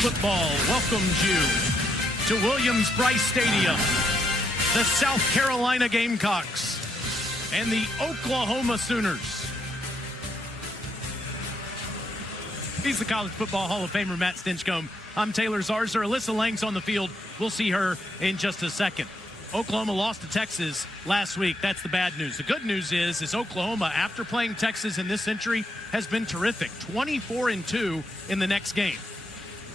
Football welcomes you to Williams-Brice Stadium, the South Carolina Gamecocks, and the Oklahoma Sooners. He's the College Football Hall of Famer, Matt Stinchcomb. I'm Taylor Zarzour. Alyssa Lang's on the field. We'll see her in just a second. Oklahoma lost to Texas last week. That's the bad news. The good news is Oklahoma, after playing Texas in this century, has been terrific. 24-2 in the next game.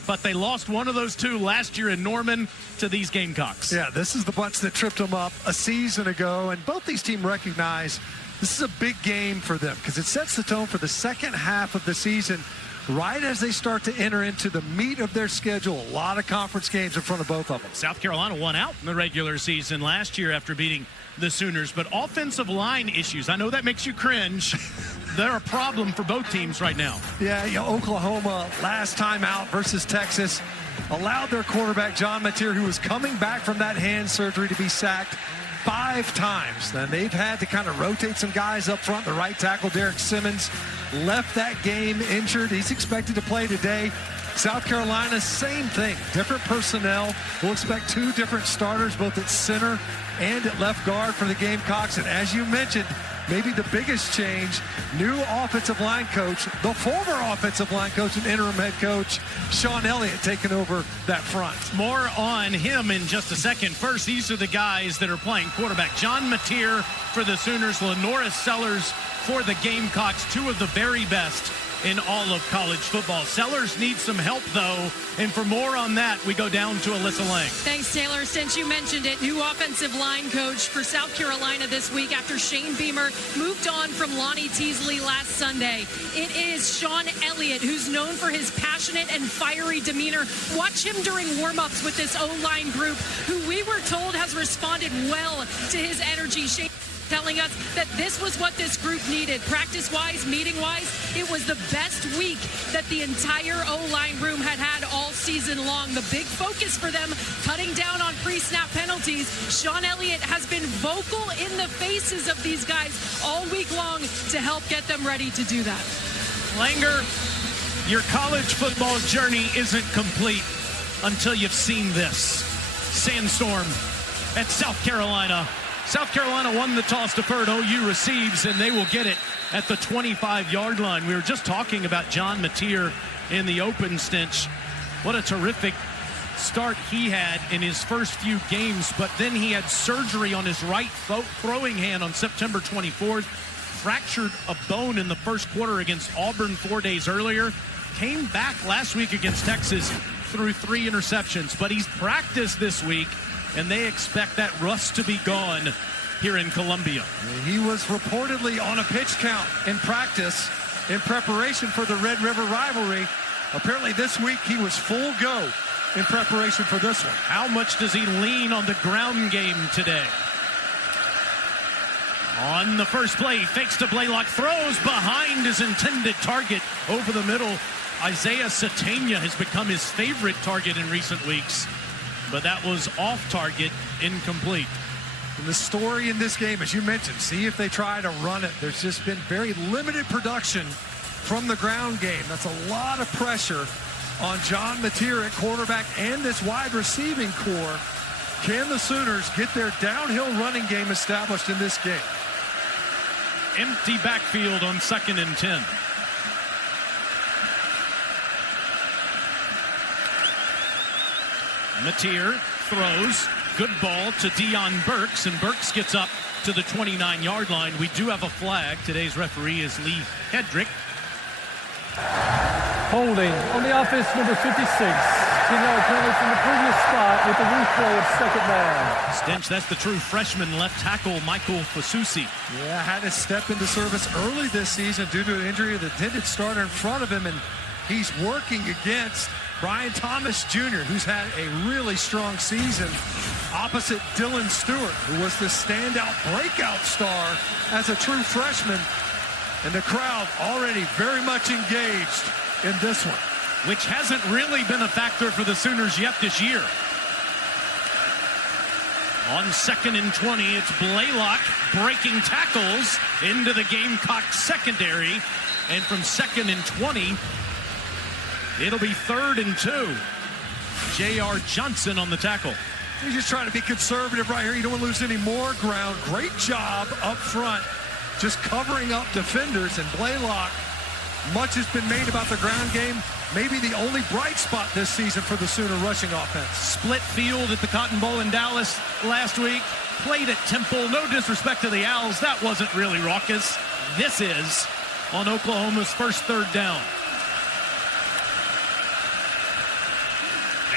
But they lost one of those two last year in Norman to these Gamecocks. Yeah, this is the bunch that tripped them up a season ago, and both these teams recognize this is a big game for them because it sets the tone for the second half of the season. Right as they start to enter into the meat of their schedule, a lot of conference games in front of both of them. South Carolina won out in the regular season last year after beating the Sooners, but offensive line issues, I know that makes you cringe. They're a problem for both teams right now. Yeah, Oklahoma last time out versus Texas allowed their quarterback, John Mateer, who was coming back from that hand surgery, to be sacked 5 times. Then they've had to kind of rotate some guys up front. The right tackle, Derek Simmons, left that game injured. He's expected to play today. South Carolina, same thing. Different personnel. We'll expect 2 different starters, both at center and at left guard for the Gamecocks. And as you mentioned, maybe the biggest change, new offensive line coach, the former offensive line coach and interim head coach, Sean Elliott, taking over that front. More on him in just a second. First, these are the guys that are playing quarterback. John Mateer for the Sooners, Lenoris Sellers for the Gamecocks, 2 of the very best in all of college football. Sellers needs some help, though, and for more on that, we go down to Alyssa Lang. Thanks, Taylor. Since you mentioned it, new offensive line coach for South Carolina this week after Shane Beamer moved on from Lonnie Teasley last Sunday. It is Sean Elliott, who's known for his passionate and fiery demeanor. Watch him during warm-ups with this O-line group, who we were told has responded well to his energy. Shane telling us that this was what this group needed. Practice-wise, meeting-wise, it was the best week that the entire O-line room had had all season long. The big focus for them, cutting down on pre-snap penalties. Sean Elliott has been vocal in the faces of these guys all week long to help get them ready to do that. Langer, your college football journey isn't complete until you've seen this. Sandstorm at South Carolina. South Carolina won the toss deferred. OU receives, and they will get it at the 25-yard line. We were just talking about John Mateer in the open, Stinch. What a terrific start he had in his first few games, but then he had surgery on his right throwing hand on September 24th, fractured a bone in the first quarter against Auburn 4 days earlier, came back last week against Texas, threw 3 interceptions, but he's practiced this week, and they expect that rust to be gone here in Columbia. He was reportedly on a pitch count in practice in preparation for the Red River rivalry. Apparently this week he was full go in preparation for this one. How much does he lean on the ground game today? On the first play, fakes to Blaylock, throws behind his intended target over the middle. Isaiah Satania has become his favorite target in recent weeks, but that was off target, incomplete. And the story in this game, as you mentioned, see if they try to run it. There's just been very limited production from the ground game. That's a lot of pressure on John Mateer at quarterback and this wide receiving core. Can the Sooners get their downhill running game established in this game? Empty backfield on 2nd and 10. Mateer throws, good ball to Deion Burks, and Burks gets up to the 29-yard line. We do have a flag. Today's referee is Lee Hedrick. Holding on the offense, number 56. Kenell currently from the previous spot with the replay of second down. Stinch, that's the true freshman left tackle, Michael Fasusi. Yeah, had to step into service early this season due to an injury of the intended starter in front of him, and he's working against Brian Thomas Jr., who's had a really strong season, opposite Dylan Stewart, who was the standout breakout star as a true freshman. And the crowd already very much engaged in this one. Which hasn't really been a factor for the Sooners yet this year. On 2nd and 20, it's Blaylock breaking tackles into the Gamecock secondary. And from 2nd and 20, It'll be 3rd and 2. J.R. Johnson on the tackle. He's just trying to be conservative right here. You don't want to lose any more ground. Great job up front, just covering up defenders. And Blaylock, much has been made about the ground game. Maybe the only bright spot this season for the Sooner rushing offense. Split field at the Cotton Bowl in Dallas last week. Played at Temple. No disrespect to the Owls. That wasn't really raucous. This is on Oklahoma's first 3rd down.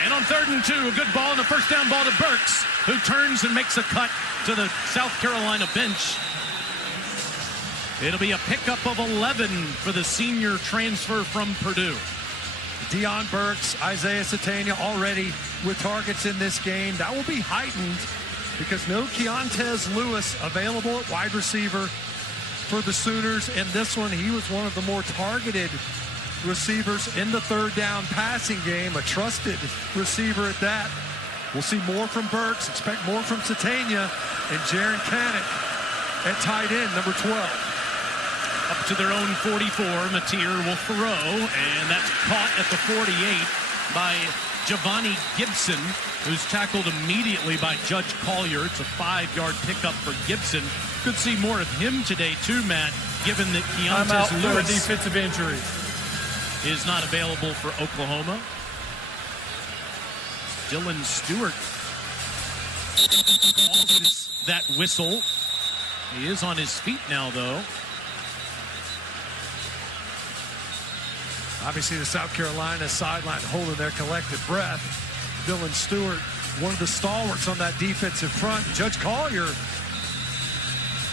And on 3rd and 2, a good ball and a first down ball to Burks, who turns and makes a cut to the South Carolina bench. It'll be a pickup of 11 for the senior transfer from Purdue. Deion Burks, Isaiah Satania already with targets in this game. That will be heightened because no Keontez Lewis available at wide receiver for the Sooners. In this one, he was one of the more targeted receivers in the 3rd down passing game, a trusted receiver at that. We'll see more from Burks, expect more from Satania, and Jaron Canick at tight end, number 12. Up to their own 44, Mateer will throw, and that's caught at the 48 by Giovanni Gibson, who's tackled immediately by Judge Collier. It's a 5-yard pickup for Gibson. Could see more of him today, too, Matt, given that Keontez Lewis defensive injury is not available for Oklahoma. Dylan Stewart calls that whistle. He is on his feet now, though. Obviously, the South Carolina sideline holding their collective breath. Dylan Stewart, one of the stalwarts on that defensive front. Judge Collier,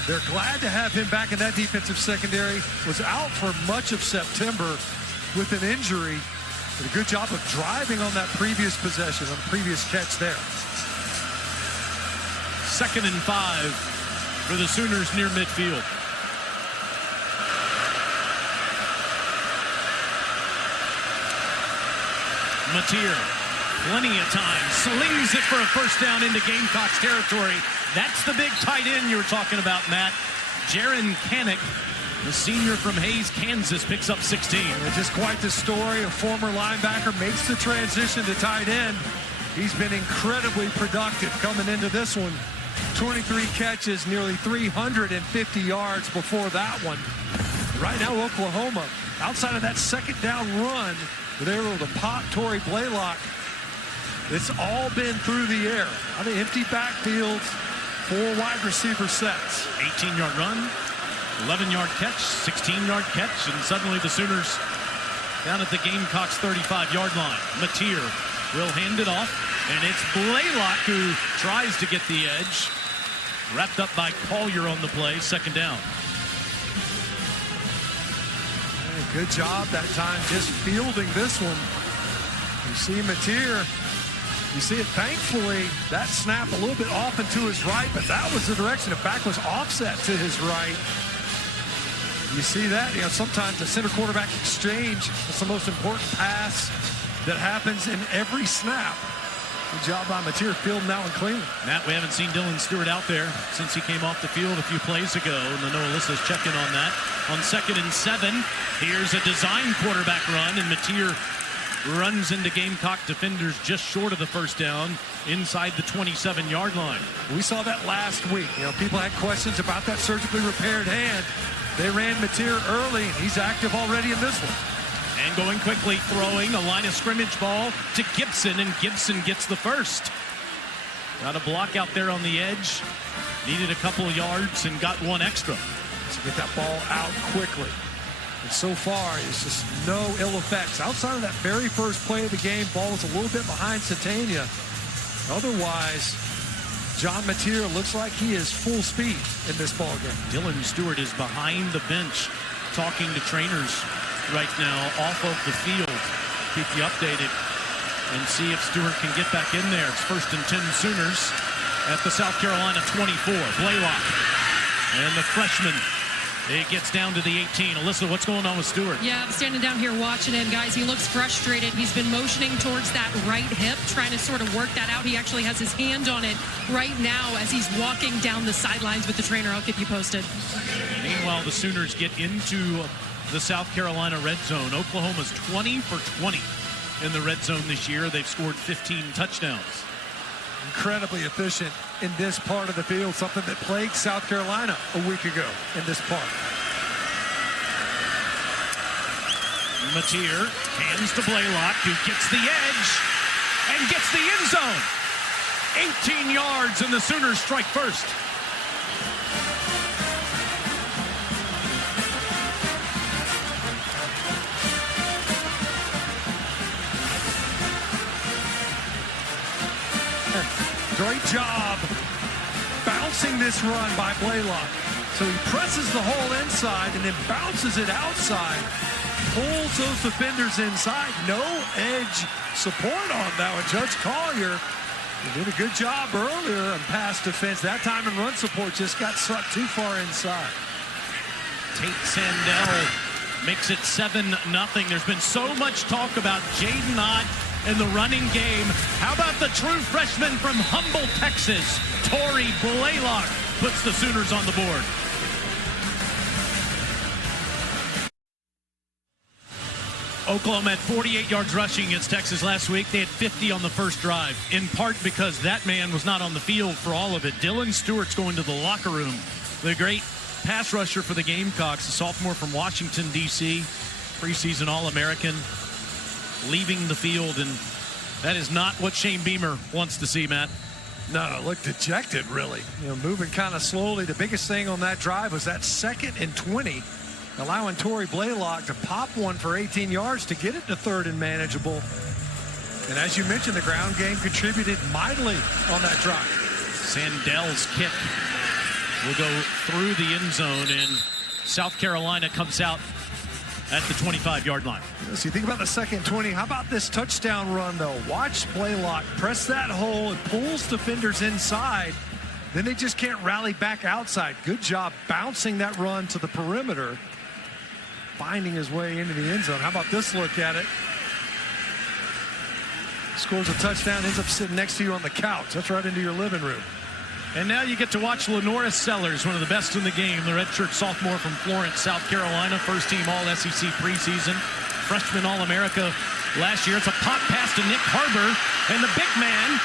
they're glad to have him back in that defensive secondary. Was out for much of September with an injury. Did a good job of driving on that previous possession, on the previous catch there. 2nd and 5 for the Sooners near midfield. Mateer, plenty of time, slings it for a first down into Gamecocks territory. That's the big tight end you were talking about, Matt. Jaron Canick, the senior from Hays, Kansas, picks up 16. It's just quite the story. A former linebacker makes the transition to tight end. He's been incredibly productive coming into this one. 23 catches, nearly 350 yards before that one. Right now, Oklahoma, outside of that 2nd down run, they were able to pop Torrey Blaylock. It's all been through the air. On the empty backfield, 4 wide receiver sets. 18-yard run, 11-yard catch, 16-yard catch, and suddenly the Sooners down at the Gamecocks 35-yard line. Mateer will hand it off, and it's Blaylock who tries to get the edge. Wrapped up by Collier on the play, 2nd down. Good job that time just fielding this one. You see Mateer, you see it thankfully, that snap a little bit off and to his right, but that was the direction. The back was offset to his right. You see that, sometimes the center quarterback exchange is the most important pass that happens in every snap. Good job by Mateer fielding that one clean. Matt, we haven't seen Dylan Stewart out there since he came off the field a few plays ago. Manoa Lissa's checking on that. On 2nd and 7, here's a design quarterback run, and Mateer runs into Gamecock defenders just short of the first down inside the 27-yard line. We saw that last week. People had questions about that surgically repaired hand. They ran Mateer early, and he's active already in this one. And going quickly, throwing a line of scrimmage ball to Gibson, and Gibson gets the first. Got a block out there on the edge. Needed a couple of yards and got one extra. To get that ball out quickly. And so far, it's just no ill effects. Outside of that very first play of the game, ball was a little bit behind Satania. Otherwise, John Mateer looks like he is full speed in this ball game. Dylan Stewart is behind the bench talking to trainers right now off of the field. Keep you updated and see if Stewart can get back in there. It's 1st and 10 Sooners at the South Carolina 24. Blaylock and the freshman. It gets down to the 18. Alyssa, what's going on with Stewart? Yeah, I'm standing down here watching him, guys. He looks frustrated. He's been motioning towards that right hip, trying to sort of work that out. He actually has his hand on it right now as he's walking down the sidelines with the trainer. I'll keep you posted. Meanwhile, the Sooners get into the South Carolina red zone. Oklahoma's 20 for 20 in the red zone this year. They've scored 15 touchdowns. Incredibly efficient in this part of the field, something that plagued South Carolina a week ago in this part. Mateer hands to Blaylock, who gets the edge and gets the end zone. 18 yards, and the Sooners strike first. Great job bouncing this run by Blaylock. So he presses the hole inside and then bounces it outside, pulls those defenders inside. No edge support on that one. Judge Collier did a good job earlier on pass defense. That time in run support just got sucked too far inside. Tate Sandell makes it 7-0. There's been so much talk about Jaden Ott in the running game. How about the true freshman from Humble, Texas? Tory Blaylock puts the Sooners on the board. Oklahoma had 48 yards rushing against Texas last week. They had 50 on the first drive, in part because that man was not on the field for all of it. Dylan Stewart's going to the locker room. The great pass rusher for the Gamecocks, a sophomore from Washington, D.C., preseason All-American, leaving the field, and that is not what Shane Beamer wants to see, Matt. No, looked dejected, really. Moving kind of slowly. The biggest thing on that drive was that 2nd and 20, allowing Tory Blaylock to pop one for 18 yards to get it to 3rd and manageable. And as you mentioned, the ground game contributed mightily on that drive. Sandell's kick will go through the end zone, and South Carolina comes out at the 25-yard line. So you think about the 2nd 20. How about this touchdown run, though? Watch Blaylock press that hole and pulls defenders inside. Then they just can't rally back outside. Good job bouncing that run to the perimeter, finding his way into the end zone. How about this look at it? Scores a touchdown, ends up sitting next to you on the couch. That's right into your living room. And now you get to watch Lenoris Sellers, one of the best in the game, the redshirt sophomore from Florence, South Carolina, first-team All-SEC preseason, freshman All-America last year. It's a pop pass to Nick Harbor, and the big man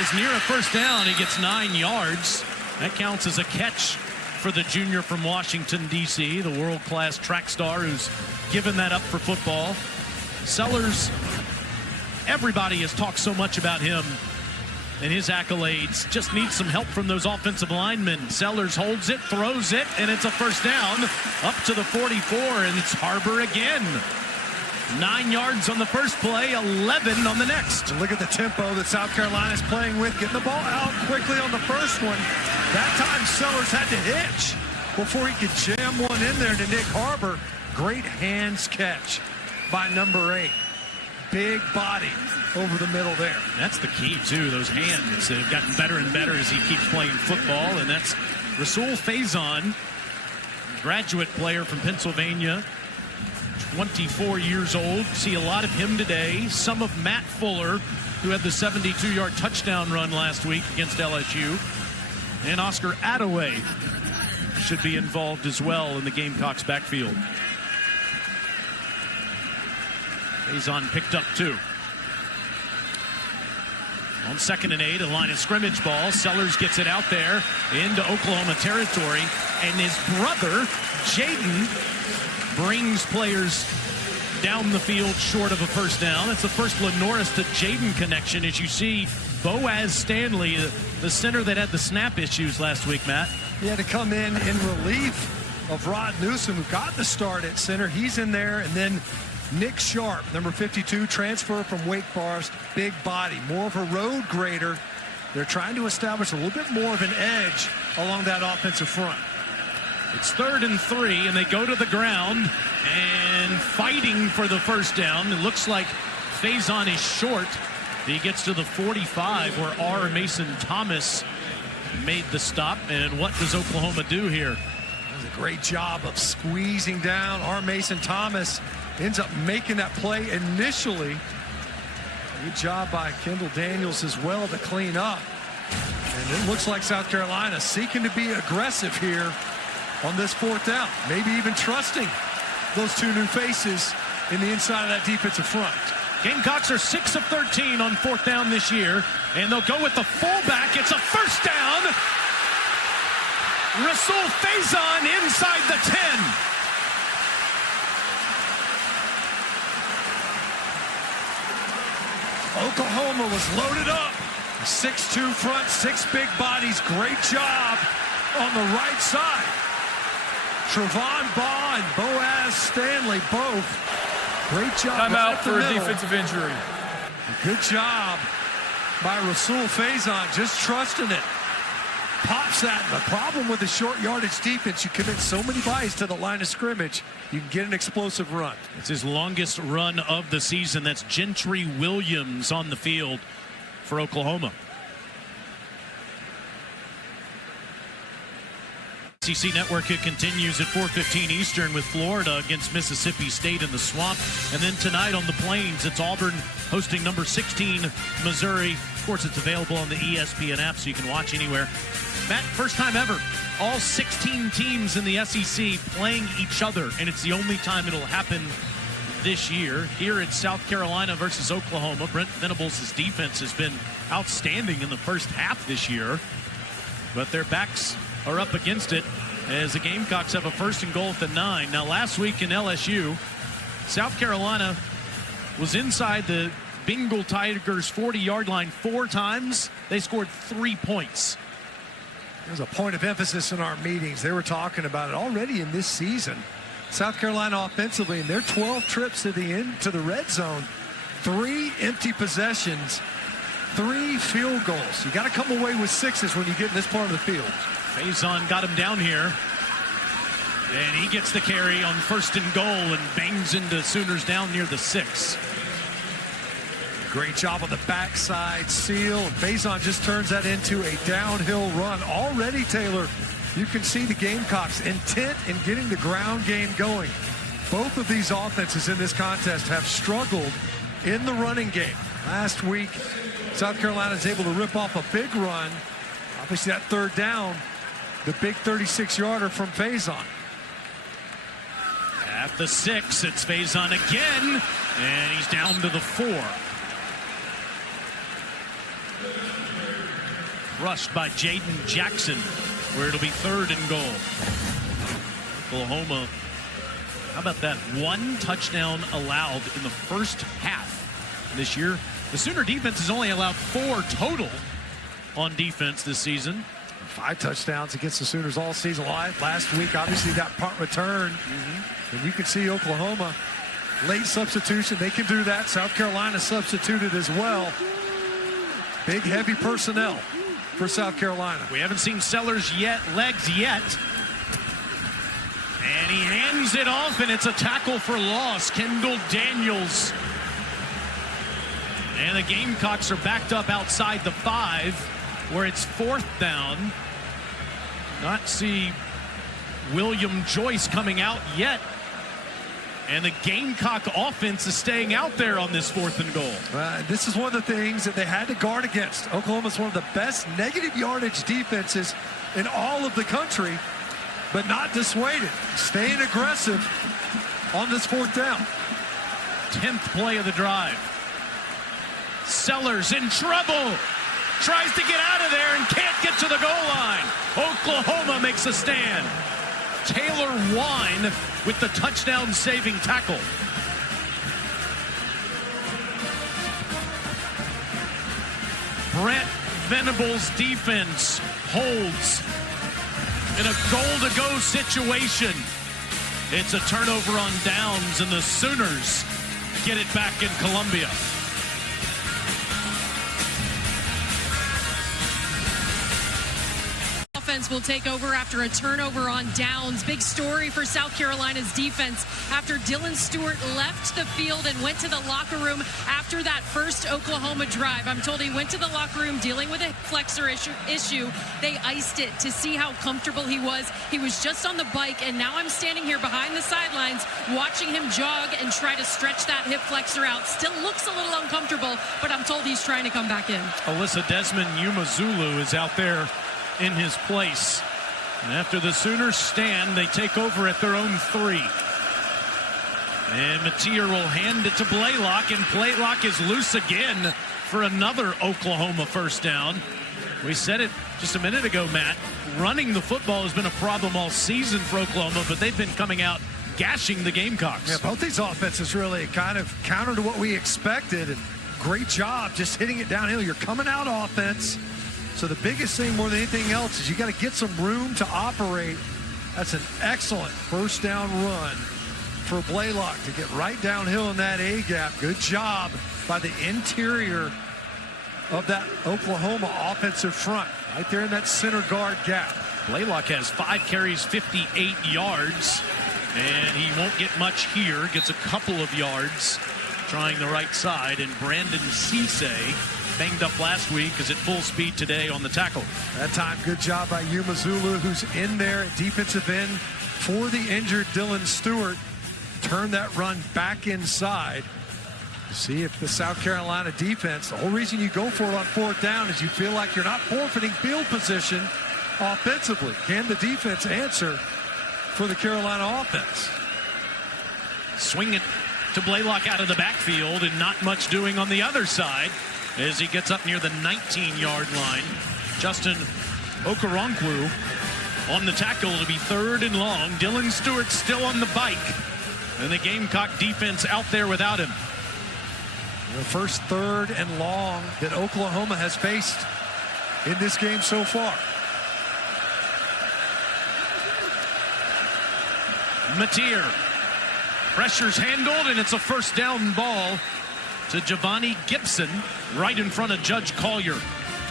is near a first down. He gets 9 yards. That counts as a catch for the junior from Washington, D.C., the world-class track star who's given that up for football. Sellers, everybody has talked so much about him and his accolades. Just needs some help from those offensive linemen. Sellers holds it, throws it, and it's a first down up to the 44, and it's Harbor again. 9 yards on the first play, 11 on the next. And look at the tempo that South Carolina's playing with, getting the ball out quickly on the first one. That time Sellers had to hitch before he could jam one in there to Nick Harbor. Great hands catch by number 8. Big body over the middle there. That's the key, too, those hands that have gotten better and better as he keeps playing football, and that's Rasul Faison, graduate player from Pennsylvania, 24 years old. See a lot of him today. Some of Matt Fuller, who had the 72-yard touchdown run last week against LSU. And Oscar Attaway should be involved as well in the Gamecocks backfield. Faison picked up 2. On 2nd and 8, a line of scrimmage ball. Sellers gets it out there into Oklahoma territory. And his brother, Jaden, brings players down the field short of a first down. It's the first Lenoris to Jaden connection as you see Boaz Stanley, the center that had the snap issues last week, Matt. He had to come in relief of Rod Newsom, who got the start at center. He's in there, and then Nick Sharp, number 52, transfer from Wake Forest, big body, more of a road grader. They're trying to establish a little bit more of an edge along that offensive front. It's 3rd and 3, and they go to the ground and fighting for the first down. It looks like Faison is short. He gets to the 45 where R. Mason Thomas made the stop. And what does Oklahoma do here? That was a great job of squeezing down. R. Mason Thomas ends up making that play initially. Good job by Kendall Daniels as well to clean up. And it looks like South Carolina seeking to be aggressive here on this 4th down, maybe even trusting those two new faces in the inside of that defensive front. Gamecocks are 6 of 13 on 4th down this year, and they'll go with the fullback. It's a first down. Rasul Faison inside the 10. Oklahoma was loaded up. 6'2" front, 6 big bodies. Great job on the right side. Trevon Baugh and Boaz Stanley both. Great job. Timeout for a defensive injury. Good job by Rasul Faison, just trusting it. Pops that. The problem with the short yardage defense, you commit so many bodies to the line of scrimmage, you can get an explosive run. It's his longest run of the season. That's Gentry Williams on the field for Oklahoma. SEC Network, it continues at 4:15 Eastern with Florida against Mississippi State in the Swamp. And then tonight on the Plains, it's Auburn hosting number 16 Missouri. Of course, it's available on the ESPN app, so you can watch anywhere. Matt, first time ever, all 16 teams in the SEC playing each other, and it's the only time it'll happen this year. Here it's South Carolina versus Oklahoma. Brent Venables' defense has been outstanding in the first half this year, but their backs are up against it as the Gamecocks have a 1st and goal at the 9. Now, last week in LSU, South Carolina was inside the Bengal Tigers 40-yard line 4 times. They scored 3 points. There's a point of emphasis in our meetings. They were talking about it already in this season. South Carolina offensively, in their 12 trips to the red zone, 3 empty possessions, 3 field goals. You got to come away with 6s when you get in this part of the field. Faison got him down here, and he gets the carry on 1st and goal and bangs into Sooners down near the 6. Great job on the backside seal. Faison just turns that into a downhill run. Already, Taylor, you can see the Gamecocks intent in getting the ground game going. Both of these offenses in this contest have struggled in the running game. Last week, South Carolina is able to rip off a big run. Obviously, that 3rd down, the big 36-yarder from Faison. At the 6, it's Faison again, and he's down to the 4. Rushed by Jaden Jackson, where it'll be 3rd and goal. Oklahoma, how about that? 1 touchdown allowed in the first half this year. The Sooner defense has only allowed 4 total on defense this season. 5 touchdowns against the Sooners all season long. Last week, obviously, that punt return. And you can see Oklahoma, late substitution. They can do that. South Carolina substituted as well. Big, heavy personnel for South Carolina. We haven't seen Sellers legs yet. And he hands it off, and it's a tackle for loss. Kendall Daniels. And the Gamecocks are backed up outside the 5, where it's 4th down. Not see William Joyce coming out yet. And the Gamecock offense is staying out there on this 4th and goal. This is one of the things that they had to guard against. Oklahoma's one of the best negative yardage defenses in all of the country, but not dissuaded. Staying aggressive on this 4th down. 10th play of the drive. Sellers in trouble. Tries to get out of there and can't get to the goal line. Oklahoma makes a stand. Taylor Wine with the touchdown-saving tackle. Brent Venables' defense holds in a goal-to-go situation. It's a turnover on downs, and the Sooners get it back in Columbia. Offense will take over after a turnover on downs. Big story for South Carolina's defense after Dylan Stewart left the field and went to the locker room after that first Oklahoma drive. I'm told he went to the locker room dealing with a flexor issue. They iced it to see how comfortable he was. He was just on the bike, and now I'm standing here behind the sidelines watching him jog and try to stretch that hip flexor out. Still looks a little uncomfortable, but I'm told he's trying to come back in. Alyssa Desmond Umazulu is out there in his place. And after the Sooners stand, they take over at their own 3. And Mateer will hand it to Blaylock, and Blaylock is loose again for another Oklahoma first down. We said it just a minute ago, Matt. Running the football has been a problem all season for Oklahoma, but they've been coming out gashing the Gamecocks. Yeah, both these offenses really kind of counter to what we expected, and great job just hitting it downhill. You're coming out offense, so the biggest thing more than anything else is you got to get some room to operate. That's an excellent first down run for Blaylock to get right downhill in that A-gap. Good job by the interior of that Oklahoma offensive front, right there in that center guard gap. Blaylock has 5 carries, 58 yards, and he won't get much here. Gets a couple of yards trying the right side, and Brandon Cisse, banged up last week, is at full speed today on the tackle. That time, good job by Yuma Zulu, who's in there at defensive end for the injured Dylan Stewart. Turn that run back inside to see if the South Carolina defense, the whole reason you go for it on 4th down is you feel like you're not forfeiting field position offensively. Can the defense answer for the Carolina offense? Swing it to Blaylock out of the backfield, and not much doing on the other side as he gets up near the 19-yard line. Justin Okoronkwo on the tackle. It'll be 3rd and long. Dylan Stewart still on the bike, and the Gamecock defense out there without him. The first 3rd and long that Oklahoma has faced in this game so far. Mateer. Pressure's handled, and it's a first down ball to Giovanni Gibson right in front of Judge Collier.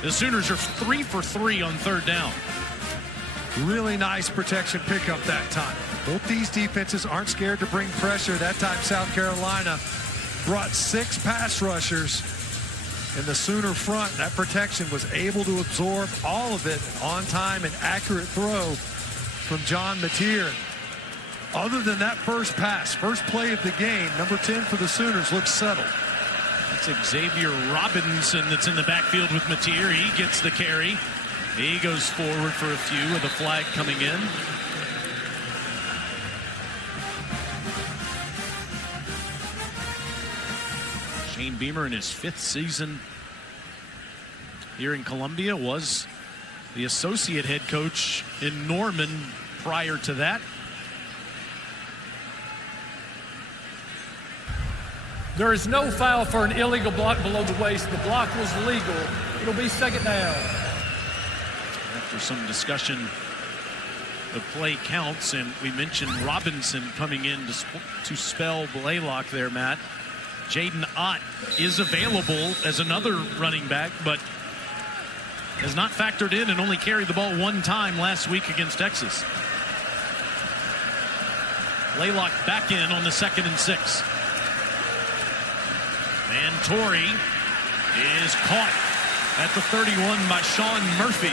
The Sooners are 3 for 3 on 3rd down. Really nice protection pickup that time. Both these defenses aren't scared to bring pressure. That time South Carolina brought 6 pass rushers in the Sooner front. That protection was able to absorb all of it. On time and accurate throw from John Mateer. Other than that first pass, first play of the game, number 10 for the Sooners looks settled. That's Xavier Robinson that's in the backfield with Mateer. He gets the carry. He goes forward for a few with a flag coming in. Shane Beamer in his 5th season here in Columbia was the associate head coach in Norman prior to that. There is no foul for an illegal block below the waist. The block was legal. It'll be 2nd down. After some discussion, the play counts, and we mentioned Robinson coming in to spell Blaylock there, Matt. Jaden Ott is available as another running back, but has not factored in and only carried the ball 1 time last week against Texas. Blaylock back in on the 2nd and 6. And Torrey is caught at the 31 by Sean Murphy.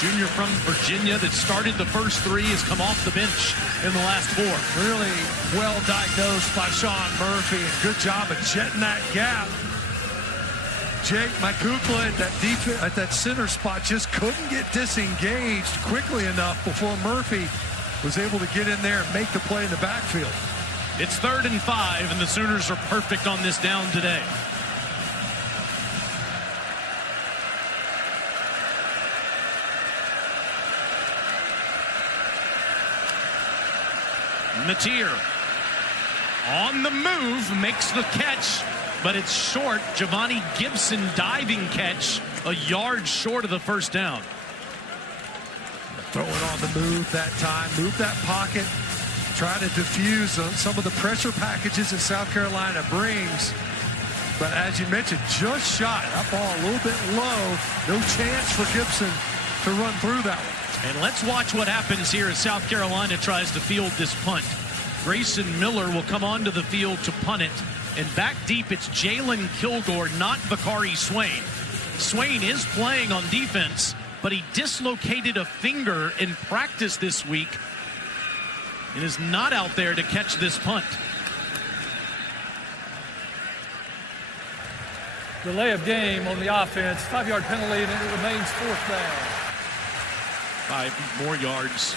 Junior from Virginia that started the first 3 has come off the bench in the last 4. Really well diagnosed by Sean Murphy, and good job of jetting that gap. Jake Makukla at that center spot just couldn't get disengaged quickly enough before Murphy was able to get in there and make the play in the backfield. It's 3rd and 5, and the Sooners are perfect on this down today. Mateer on the move, makes the catch, but it's short. Giovanni Gibson diving catch, a yard short of the first down. Throw it on the move that time, move that pocket. Try to diffuse some of the pressure packages that South Carolina brings. But as you mentioned, just shot. That ball a little bit low. No chance for Gibson to run through that one. And let's watch what happens here as South Carolina tries to field this punt. Grayson Miller will come onto the field to punt it. And back deep, it's Jalen Kilgore, not Bakari Swain. Swain is playing on defense, but he dislocated a finger in practice this week and is not out there to catch this punt. Delay of game on the offense, 5-yard penalty, and it remains 4th down. 5 more yards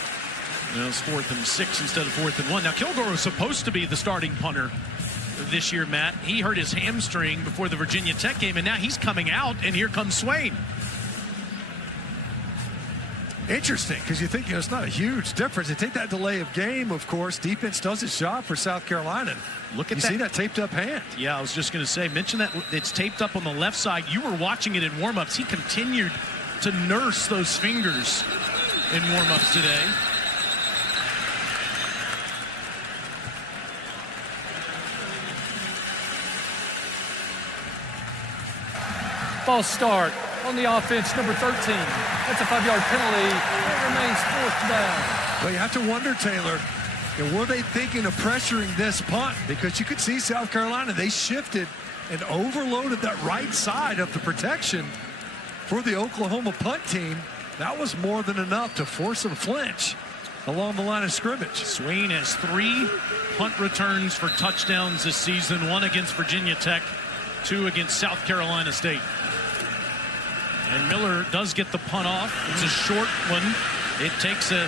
It's 4th and 6 instead of 4th and 1. Now, Kilgore was supposed to be the starting punter this year, Matt. He hurt his hamstring before the Virginia Tech game, and now he's coming out, and here comes Swain. Interesting, because you think it's not a huge difference. They take that delay of game, of course. Defense does its job for South Carolina. Look at you that. See that taped up hand? Yeah, I was just going to say, mention that it's taped up on the left side. You were watching it in warmups. He continued to nurse those fingers in warmups today. False start on the offense, number 13. That's a 5-yard penalty. It remains 4th down. Well, you have to wonder, Taylor, were they thinking of pressuring this punt? Because you could see South Carolina, they shifted and overloaded that right side of the protection for the Oklahoma punt team. That was more than enough to force them to flinch along the line of scrimmage. Swain has 3 punt returns for touchdowns this season, 1 against Virginia Tech, 2 against South Carolina State. And Miller does get the punt off. It's a short one. It takes a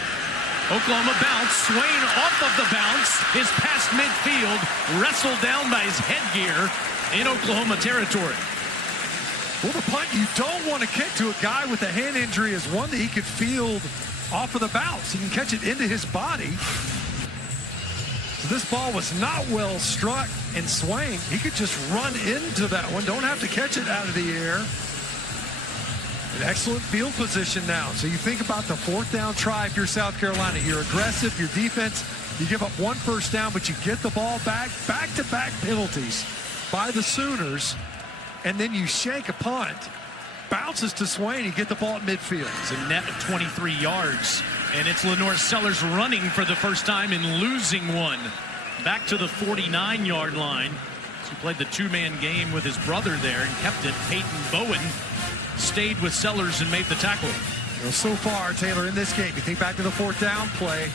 Oklahoma bounce. Swain off of the bounce is past midfield, wrestled down by his headgear in Oklahoma territory. Well, the punt you don't want to kick to a guy with a hand injury is one that he could field off of the bounce. He can catch it into his body. So this ball was not well struck, and Swain, he could just run into that one. Don't have to catch it out of the air. An excellent field position now. So you think about the 4th down try if you're South Carolina. You're aggressive, your defense, you give up 1 first down, but you get the ball back. Back-to-back penalties by the Sooners, and then you shank a punt, bounces to Swain, you get the ball at midfield. It's a net of 23 yards, and it's LaNorris Sellers running for the first time and losing one. Back to the 49-yard line. He played the 2-man game with his brother there and kept it. Peyton Bowen stayed with Sellers and made the tackle. Well, so far, Taylor, in this game, you think back to the 4th down play,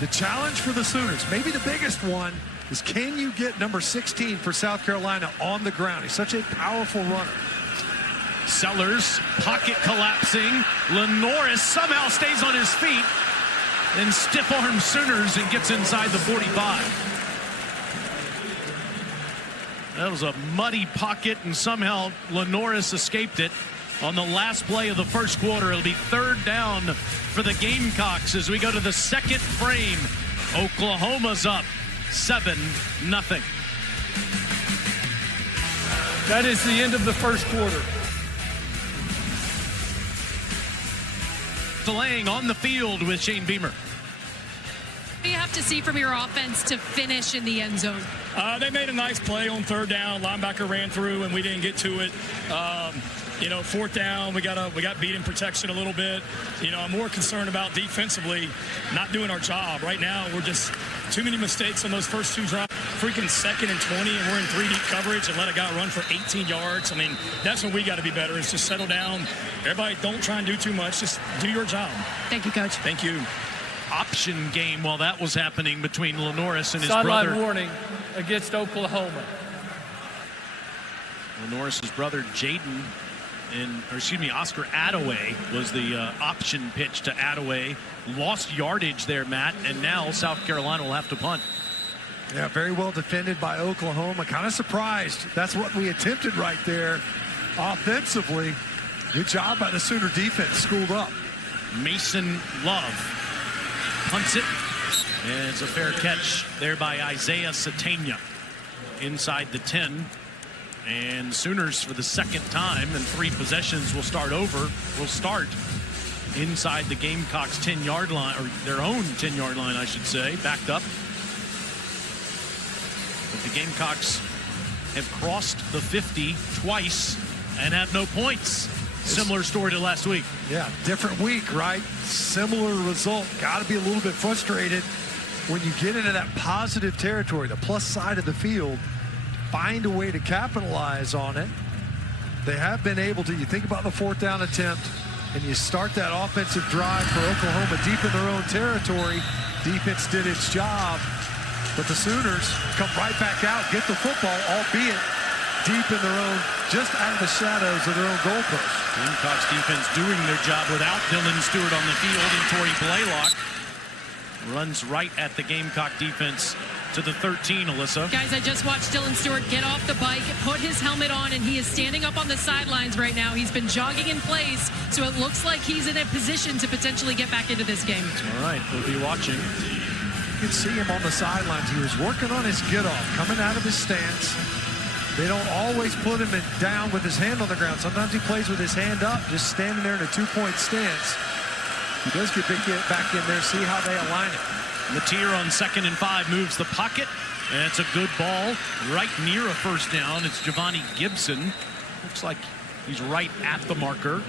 the challenge for the Sooners, maybe the biggest one, is can you get number 16 for South Carolina on the ground? He's such a powerful runner. Sellers, pocket collapsing. LaNorris somehow stays on his feet and stiff-arms Sooners and gets inside the 45. That was a muddy pocket, and somehow LaNorris escaped it. On the last play of the first quarter, it'll be 3rd down for the Gamecocks as we go to the 2nd frame. Oklahoma's up 7-0. That is the end of the first quarter. Delaying on the field with Shane Beamer. What do you have to see from your offense to finish in the end zone? They made a nice play on 3rd down. Linebacker ran through, and we didn't get to it. 4th down, we got beat in protection a little bit. I'm more concerned about defensively not doing our job. Right now, we're just too many mistakes on those first 2 drives. Freaking 2nd and 20, and we're in 3 deep coverage and let a guy run for 18 yards. I mean, that's what we got to be better, is just settle down. Everybody, don't try and do too much. Just do your job. Thank you, Coach. Thank you. Option game while that was happening between LaNorris and his Sideline brother. warning against Oklahoma. LaNorris's brother Jaden, Oscar Attaway was the option pitch to Attaway. Lost yardage there, Matt, and now South Carolina will have to punt. Yeah, very well defended by Oklahoma. Kind of surprised. That's what we attempted right there offensively. Good job by the Sooner defense, schooled up. Mason Love punts it, and it's a fair catch there by Isaiah Satania inside the 10. And Sooners, for the 2nd time in 3 possessions, will start inside the Gamecocks 10-yard line, or their own 10-yard line, I should say, backed up. But the Gamecocks have crossed the 50 twice and have no points. Similar story to last week. Yeah, different week, right? Similar result. Got to be a little bit frustrated when you get into that positive territory, the plus side of the field, find a way to capitalize on it. They have been able to. You think about the 4th down attempt, and you start that offensive drive for Oklahoma deep in their own territory. Defense did its job, but the Sooners come right back out, get the football, albeit deep in their own, just out of the shadows of their own goalpost. Gamecocks defense doing their job without Dylan Stewart on the field and Torrey Blaylock. runs right at the Gamecock defense to the 13, Alyssa. Guys, I just watched Dylan Stewart get off the bike, put his helmet on, and he is standing up on the sidelines right now. He's been jogging in place, so it looks like he's in a position to potentially get back into this game. All right, we'll be watching. You can see him on the sidelines. He was working on his get-off, coming out of his stance. They don't always put him down with his hand on the ground. Sometimes he plays with his hand up, just standing there in a two-point stance. He does get back in there, see how they align it. Mateer on 2nd and 5 moves the pocket, and it's a good ball right near a first down. It's Giovanni Gibson. Looks like he's right at the marker.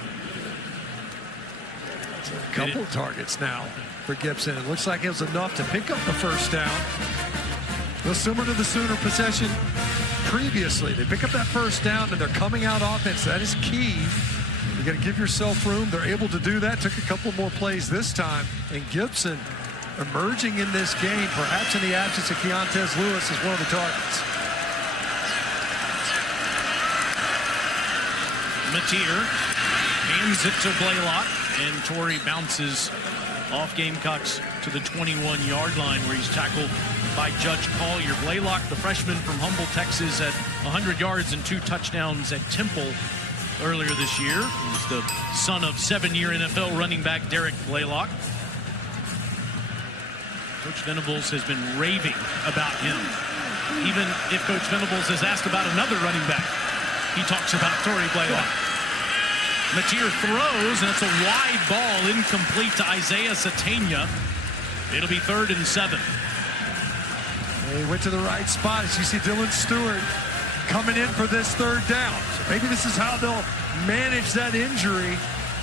A couple targets now for Gibson. It looks like it was enough to pick up the first down. Well, similar to the Sooner possession previously, they pick up that first down and they're coming out offense. That is key. You got to give yourself room. They're able to do that. Took a couple more plays this time, and Gibson emerging in this game, perhaps in the absence of Keontez Lewis, is one of the targets. Mateer hands it to Blaylock, and Torrey bounces off Gamecocks to the 21-yard line where he's tackled by Judge Collier. Blaylock, the freshman from Humble, Texas, at 100 yards and 2 touchdowns at Temple earlier this year. He's the son of 7-year NFL running back Derek Blaylock. Coach Venables has been raving about him. Even if Coach Venables is asked about another running back, he talks about Torrey Blaylock. Mateer throws, and it's a wide ball, incomplete to Isaiah Satania. It'll be 3rd and 7. He went to the right spot. As you see Dylan Stewart coming in for this 3rd down. So maybe this is how they'll manage that injury.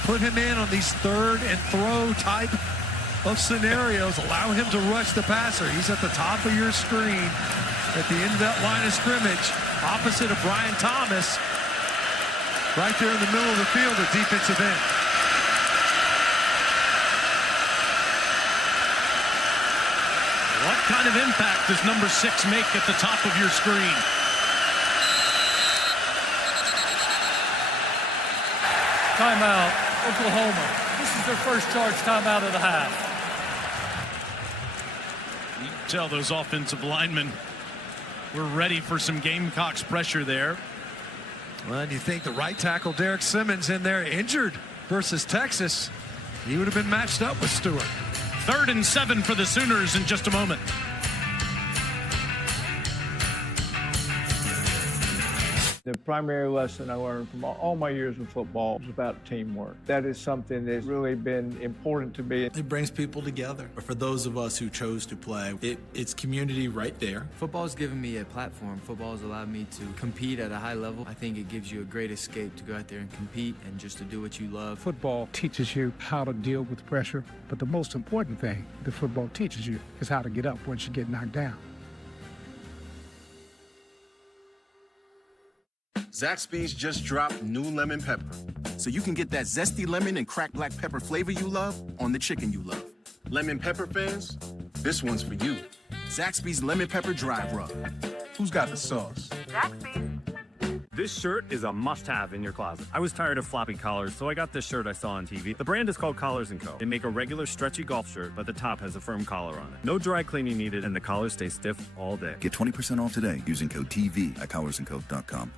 Put him in on these 3rd and throw type of scenarios. Allow him to rush the passer. He's at the top of your screen at the end of that line of scrimmage, opposite of Brian Thomas, right there in the middle of the field at defensive end. What kind of impact does number 6 make at the top of your screen? Timeout, Oklahoma. This is their first charge timeout of the half. You can tell those offensive linemen were ready for some Gamecocks pressure there. Well, and you think the right tackle, Derek Simmons, in there injured versus Texas. He would have been matched up with Stewart. 3rd and 7 for the Sooners in just a moment. The primary lesson I learned from all my years in football was about teamwork. That is something that's really been important to me. It brings people together. For those of us who chose to play, it's community right there. Football's given me a platform. Football's allowed me to compete at a high level. I think it gives you a great escape to go out there and compete and just to do what you love. Football teaches you how to deal with pressure, but the most important thing that football teaches you is how to get up once you get knocked down. Zaxby's just dropped new lemon pepper, so you can get that zesty lemon and cracked black pepper flavor you love on the chicken you love. Lemon pepper fans, this one's for you. Zaxby's Lemon Pepper Dry Rub. Who's got the sauce? Zaxby's. This shirt is a must-have in your closet. I was tired of floppy collars, so I got this shirt I saw on TV. The brand is called Collars & Co. They make a regular stretchy golf shirt, but the top has a firm collar on it. No dry cleaning needed, and the collars stay stiff all day. Get 20% off today using code TV at collarsandco.com.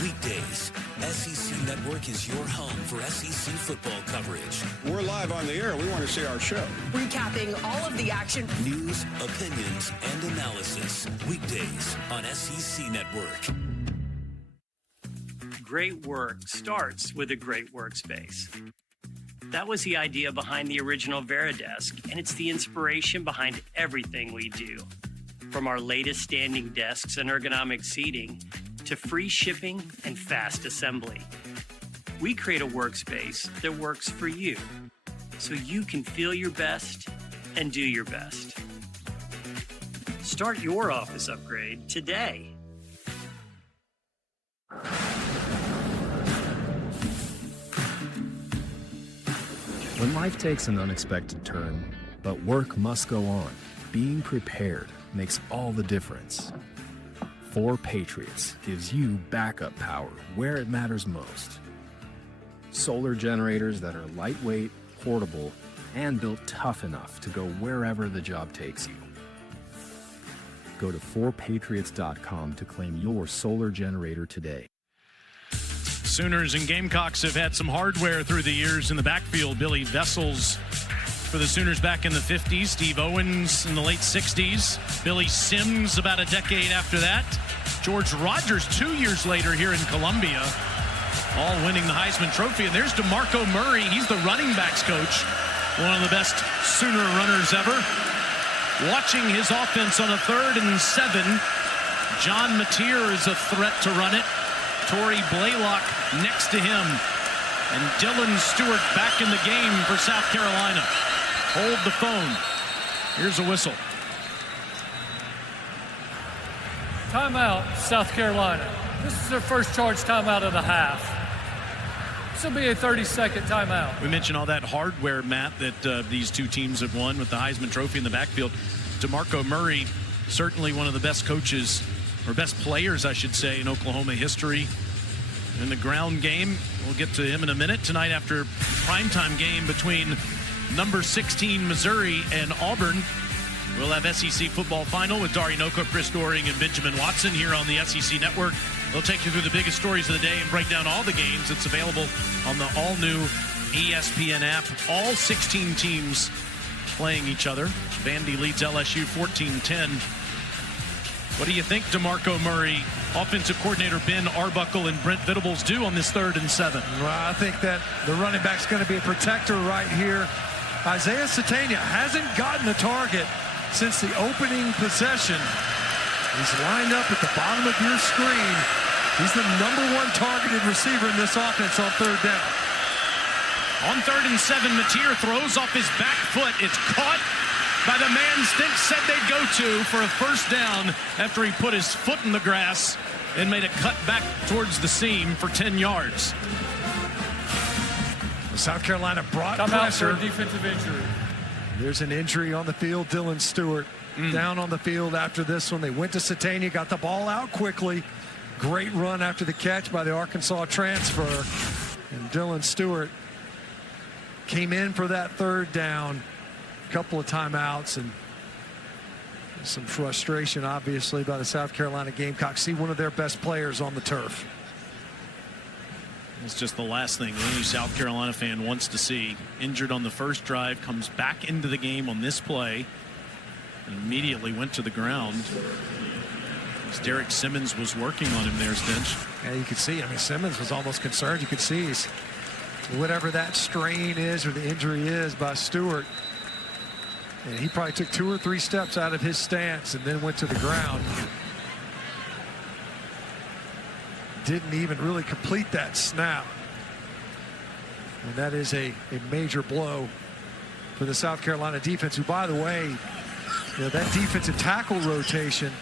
Weekdays, SEC Network is your home for SEC football coverage. We're live on the air. We want to see our show. Recapping all of the action, news, opinions, and analysis. Weekdays on SEC Network. Great work starts with a great workspace. That was the idea behind the original Veridesk, and it's the inspiration behind everything we do. From our latest standing desks and ergonomic seating to free shipping and fast assembly. We create a workspace that works for you, so you can feel your best and do your best. Start your office upgrade today. When life takes an unexpected turn, but work must go on, being prepared makes all the difference. 4 Patriots gives you backup power where it matters most. Solar generators that are lightweight, portable, and built tough enough to go wherever the job takes you. Go to 4patriots.com to claim your solar generator today. Sooners and Gamecocks have had some hardware through the years in the backfield. Billy Vessels for the Sooners back in the 50s. Steve Owens in the late 60s. Billy Sims about a decade after that. George Rogers 2 years later here in Columbia, all winning the Heisman Trophy. And there's DeMarco Murray. He's the running backs coach, one of the best Sooner runners ever. Watching his offense on a 3rd and 7. John Mateer is a threat to run it. Torrey Blaylock next to him. And Dylan Stewart back in the game for South Carolina. Hold the phone. Here's a whistle. Timeout, South Carolina. This is their first charge timeout of the half. This will be a 30-second timeout. We mentioned all that hardware, Matt, that these two teams have won with the Heisman Trophy in the backfield. DeMarco Murray, certainly one of the best coaches, or best players, I should say, in Oklahoma history. In the ground game, we'll get to him in a minute. Tonight after primetime game between number 16 Missouri and Auburn. We'll have SEC football final with Dari Noko, Chris Doering, and Benjamin Watson here on the SEC Network. They'll take you through the biggest stories of the day and break down all the games. It's available on the all-new ESPN app. All 16 teams playing each other. Vandy leads LSU 14-10. What do you think DeMarco Murray, offensive coordinator Ben Arbuckle, and Brent Venables do on this 3rd and 7? Well, I think that the running back's going to be a protector right here. Isaiah Sategna hasn't gotten a target since the opening possession. He's lined up at the bottom of your screen. He's the #1 targeted receiver in this offense on 3rd down. On 3rd and 7, Mateer throws off his back foot. It's caught by the man Stink said they'd go to for a 1st down after he put his foot in the grass and made a cut back towards the seam for 10 yards. South Carolina brought For pressure. a defensive injury. There's an injury on the field. Dylan Stewart down on the field after this one. They went to Sategna, got the ball out quickly. Great run after the catch by the Arkansas transfer. And Dylan Stewart came in for that 3rd down. A couple of timeouts and some frustration, obviously, by the South Carolina Gamecocks. See one of their best players on the turf. It's just the last thing any South Carolina fan wants to see. Injured on the first drive, comes back into the game on this play, and immediately went to the ground. As Derek Simmons was working on him there, Stinch. Yeah, you could see. I mean, Simmons was almost concerned. You could see he's, whatever that strain is or the injury is by Stewart. And he probably took 2 or 3 steps out of his stance and then went to the ground. Didn't even really complete that snap. And that is a major blow for the South Carolina defense, who, by the way, you know, that defensive tackle rotation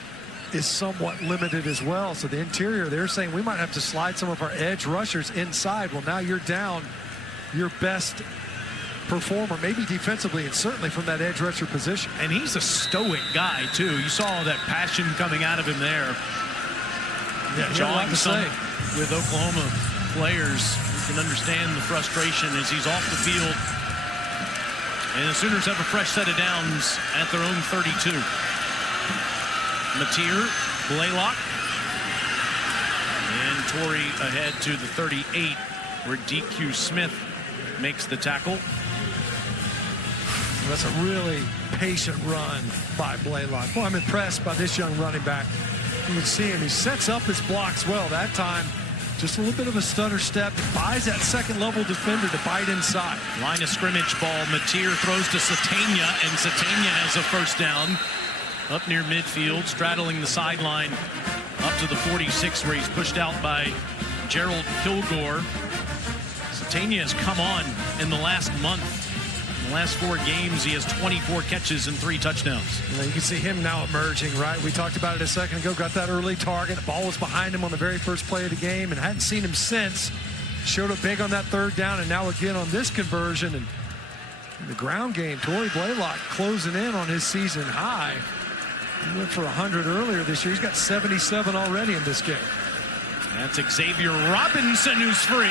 is somewhat limited as well. So the interior, they're saying we might have to slide some of our edge rushers inside. Well, now you're down your best performer, maybe defensively and certainly from that edge rusher position. And he's a stoic guy, too. You saw that passion coming out of him there. Yeah, Jawing some with Oklahoma players. You can understand the frustration as he's off the field. And the Sooners have a fresh set of downs at their own 32. Mateer, Blaylock, and Torrey ahead to the 38, where DQ Smith makes the tackle. That's a really patient run by Blaylock. Boy, I'm impressed by this young running back. You can see him. He sets up his blocks well. That time, just a little bit of a stutter step. He buys that second-level defender to bite inside. Line of scrimmage ball. Mateer throws to Sategna, and Sategna has a 1st down. Up near midfield, straddling the sideline up to the 46, where he's pushed out by Gerald Kilgore. Sategna has come on in the last month. In the last 4 games, he has 24 catches and 3 touchdowns. You know, you can see him now emerging, right? We talked about it a second ago, got that early target. The ball was behind him on the very first play of the game and hadn't seen him since. Showed up big on that 3rd down and now again on this conversion. And in the ground game, Torrey Blaylock closing in on his season high. He went for 100 earlier this year. He's got 77 already in this game. That's Xavier Robinson who's free.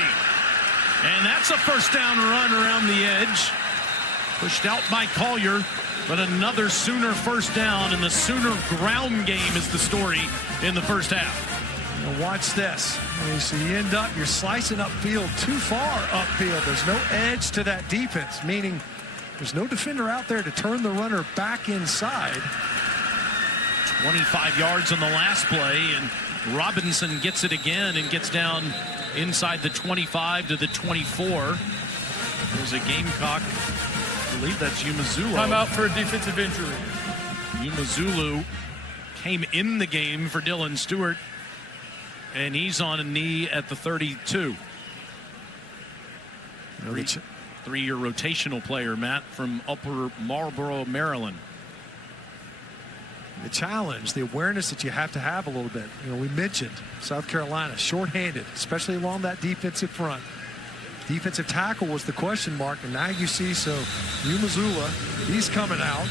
And that's a 1st down run around the edge. Pushed out by Collier, but another Sooner first down, and the Sooner ground game is the story in the first half. Now watch this. So you end up, you're slicing upfield too far upfield. There's no edge to that defense, meaning there's no defender out there to turn the runner back inside. 25 yards on the last play, and Robinson gets it again and gets down inside the 25 to the 24. There's a Gamecock. I believe that's Umazulu. Timeout for a defensive injury. Umazulu came in the game for Dylan Stewart, and he's on a knee at the 32. Three-year rotational player, Matt, from Upper Marlboro, Maryland. The challenge, the awareness that you have to have a little bit. We mentioned South Carolina shorthanded, especially along that defensive front. Defensive tackle was the question mark, and now you see Umazulu, he's coming out.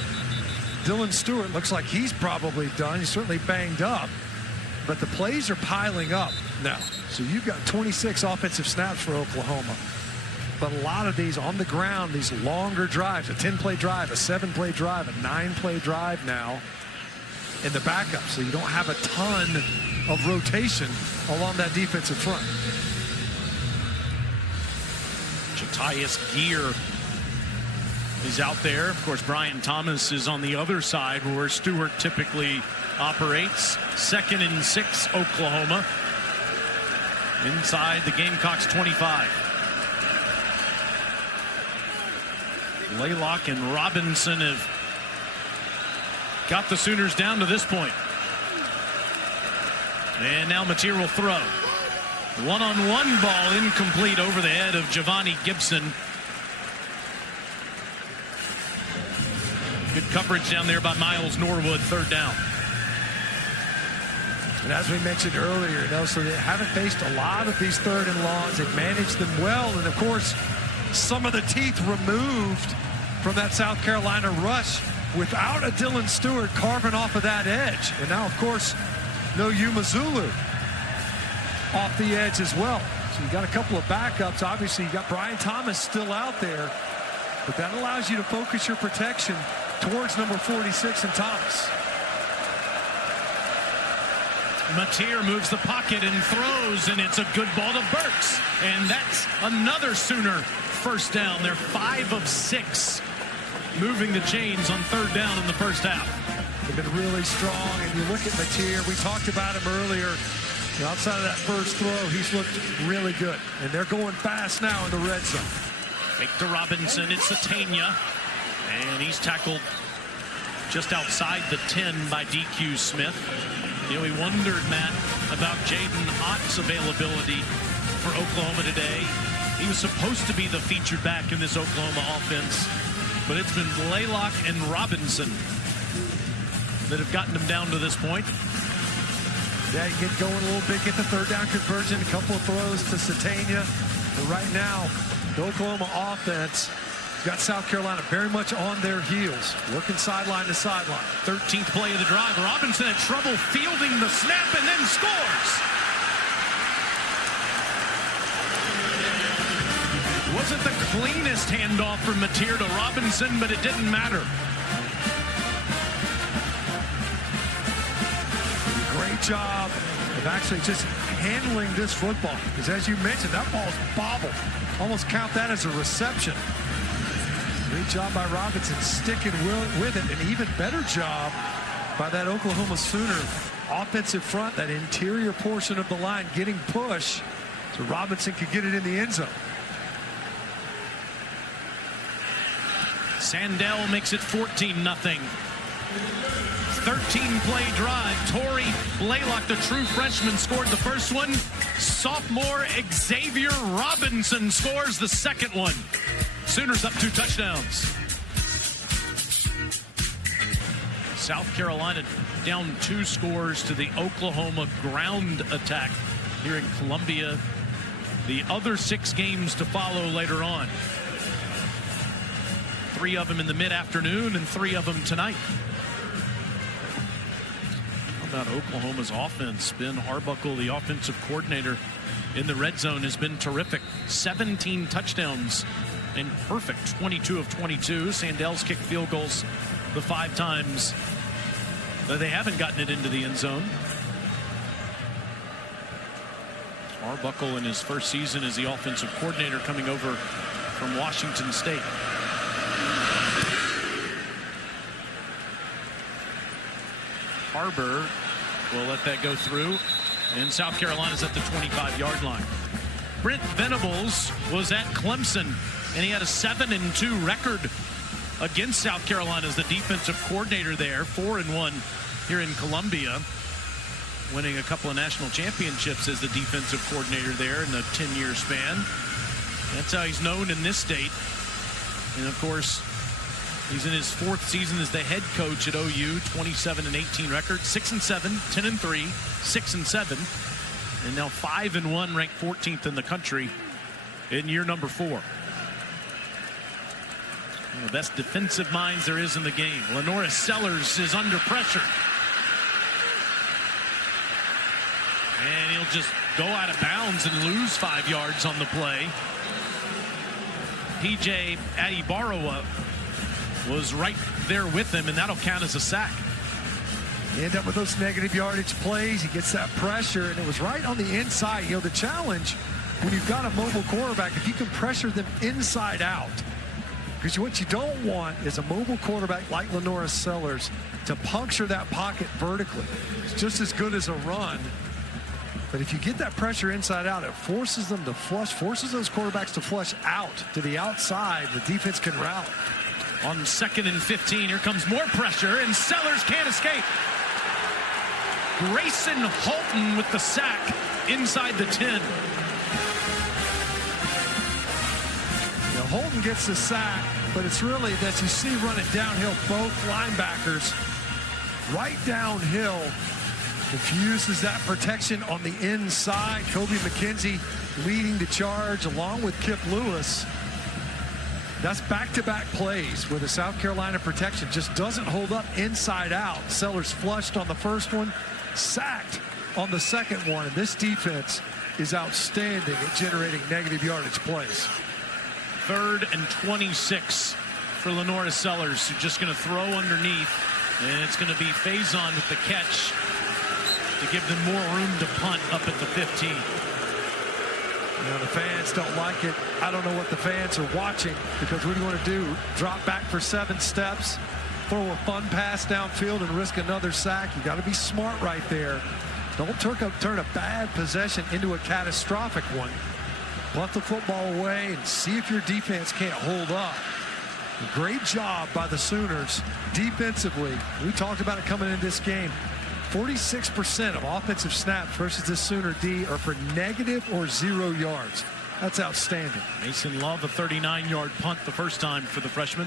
Dylan Stewart looks like he's probably done. He's certainly banged up, but the plays are piling up now. So you've got 26 offensive snaps for Oklahoma, but a lot of these on the ground, these longer drives, a 10-play drive, a 7-play drive, a 9-play drive now in the backup, so you don't have a ton of rotation along that defensive front. Jatius Geer is out there. Of course, Brian Thomas is on the other side where Stewart typically operates. 2nd and 6, Oklahoma. Inside the Gamecocks 25. Laylock and Robinson have got the Sooners down to this point. And now Mateer will throw. One-on-one ball incomplete over the head of Giovanni Gibson. Good coverage down there by Miles Norwood, 3rd down. And as we mentioned earlier, so they haven't faced a lot of these 3rd and longs. They've managed them well. And of course, some of the teeth removed from that South Carolina rush without a Dylan Stewart carving off of that edge. And now, of course, no Umazulu off the edge as well. So you got a couple of backups. Obviously, you got Brian Thomas still out there, but that allows you to focus your protection towards number 46 and Thomas. Mateer moves the pocket and throws, and it's a good ball to Burks. And that's another Sooner first down. They're 5 of 6 moving the chains on 3rd down in the first half. They've been really strong, and you look at Mateer, we talked about him earlier. Outside of that first throw, he's looked really good, and they're going fast now in the red zone. Fake to Robinson, it's Satania, and he's tackled just outside the 10 by DQ Smith. We wondered, Matt, about Jaden Ott's availability for Oklahoma today. He was supposed to be the featured back in this Oklahoma offense, but it's been Laylock and Robinson that have gotten him down to this point. Yeah, you get going a little bit, get the 3rd down conversion, a couple of throws to Satania. But right now, the Oklahoma offense got South Carolina very much on their heels, working sideline to sideline. 13th play of the drive. Robinson had trouble fielding the snap and then scores. Wasn't the cleanest handoff from Mateer to Robinson, but it didn't matter. Great job of actually just handling this football, because as you mentioned, that ball's bobbled. Almost count that as a reception. Great job by Robinson sticking with it. An even better job by that Oklahoma Sooner offensive front, that interior portion of the line getting push so Robinson could get it in the end zone. Sandell makes it 14-0. 13-play drive. Torrey Blaylock, the true freshman, scored the first one. Sophomore Xavier Robinson scores the second one. Sooners up 2 touchdowns. South Carolina down 2 scores to the Oklahoma ground attack here in Columbia. The other 6 games to follow later on. 3 of them in the mid-afternoon and 3 of them tonight. How about Oklahoma's offense? Ben Arbuckle, the offensive coordinator in the red zone, has been terrific. 17 touchdowns and perfect 22 of 22. Sandell's kicked field goals the 5 times that they haven't gotten it into the end zone. Arbuckle in his first season as the offensive coordinator coming over from Washington State. Harbor will let that go through, and South Carolina's at the 25-yard line. Brent Venables was at Clemson, and he had a 7-2 record against South Carolina as the defensive coordinator there, 4-1 here in Columbia, winning a couple of national championships as the defensive coordinator there in a 10-year span. That's how he's known in this state. And of course, he's in his 4th season as the head coach at OU, 27-18 record, 6-7, 10-3, 6-7, and now 5-1, ranked 14th in the country in year number 4. One of the best defensive minds there is in the game. LaNorris Sellers is under pressure. And he'll just go out of bounds and lose 5 yards on the play. PJ Adibarawa was right there with him, and that'll count as a sack. You end up with those negative yardage plays. He gets that pressure, and it was right on the inside. You know, the challenge when you've got a mobile quarterback, if you can pressure them inside out, because what you don't want is a mobile quarterback like LaNorris Sellers to puncture that pocket vertically. It's just as good as a run. But if you get that pressure inside out, it forces them to flush, forces those quarterbacks to flush out to the outside. The defense can rally. On 2nd and 15, here comes more pressure, and Sellers can't escape. Grayson Holton with the sack inside the 10. Now, Holton gets the sack, but it's really that you see running downhill, both linebackers right downhill. Confuses that protection on the inside. Kobe McKenzie leading the charge along with Kip Lewis. That's back-to-back plays where the South Carolina protection just doesn't hold up inside out. Sellers flushed on the first one, sacked on the second one. And this defense is outstanding at generating negative yardage plays. 3rd and 26 for LaNorris Sellers, who's just going to throw underneath. And it's going to be Faison with the catch to give them more room to punt up at the 15. You know, the fans don't like it. I don't know what the fans are watching, because what do you want to do? Drop back for 7 steps, throw a fun pass downfield, and risk another sack? You got to be smart right there. Don't turn a bad possession into a catastrophic one. Punt the football away and see if your defense can't hold up. Great job by the Sooners defensively. We talked about it coming into this game. 46% of offensive snaps versus the Sooner D are for negative or 0 yards. That's outstanding. Mason Love, a 39-yard punt the first time for the freshman.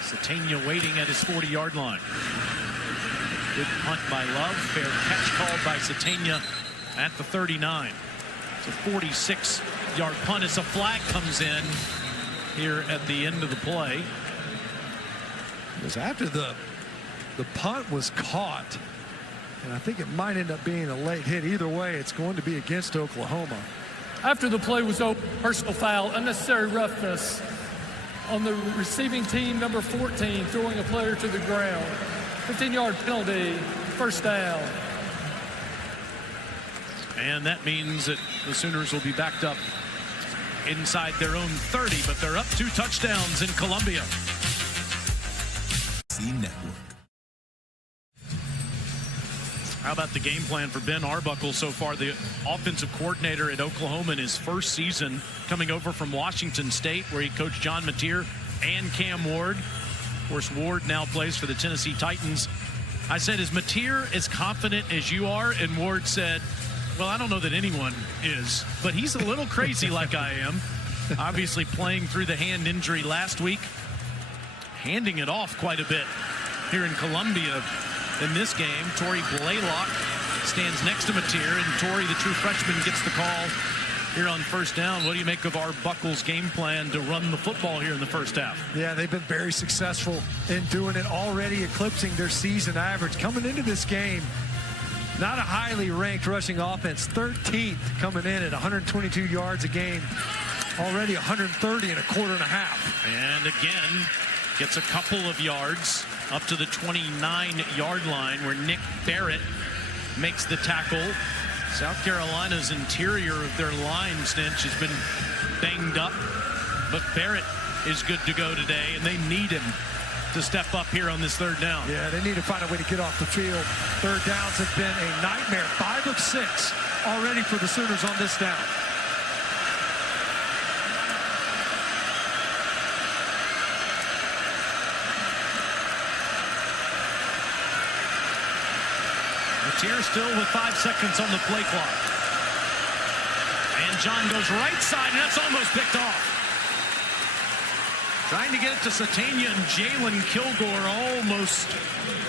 Satania waiting at his 40-yard line. Good punt by Love. Fair catch called by Satania at the 39. It's a 46-yard punt as a flag comes in here at the end of the play. It was after the punt was caught, and I think it might end up being a late hit. Either way, it's going to be against Oklahoma. After the play was over, personal foul, unnecessary roughness on the receiving team, number 14, throwing a player to the ground. 15-yard penalty, first down. And that means that the Sooners will be backed up inside their own 30, but they're up 2 touchdowns in Columbia. Network. How about the game plan for Ben Arbuckle so far, the offensive coordinator at Oklahoma in his first season, coming over from Washington State, where he coached John Mateer and Cam Ward. Of course, Ward now plays for the Tennessee Titans. I said, is Mateer as confident as you are? And Ward said, well, I don't know that anyone is, but he's a little crazy like I am. Obviously playing through the hand injury last week, handing it off quite a bit here in Columbia. In this game, Torrey Blaylock stands next to Mateer, and Torrey, the true freshman, gets the call here on first down. What do you make of Arbuckle's game plan to run the football here in the first half? Yeah, they've been very successful in doing it, already eclipsing their season average. Coming into this game, not a highly ranked rushing offense, 13th coming in at 122 yards a game Already 130 in a quarter and a half. And again, gets a couple of yards up to the 29-yard line where Nick Barrett makes the tackle. South Carolina's interior of their line, Stinch, has been banged up, but Barrett is good to go today, and they need him to step up here on this third down. Yeah, they need to find a way to get off the field. Third downs have been a nightmare. 5 of 6 already for the Sooners on this down. Mateer still with 5 seconds on the play clock. And John goes right side, and that's almost picked off. Trying to get it to Satania, and Jalen Kilgore almost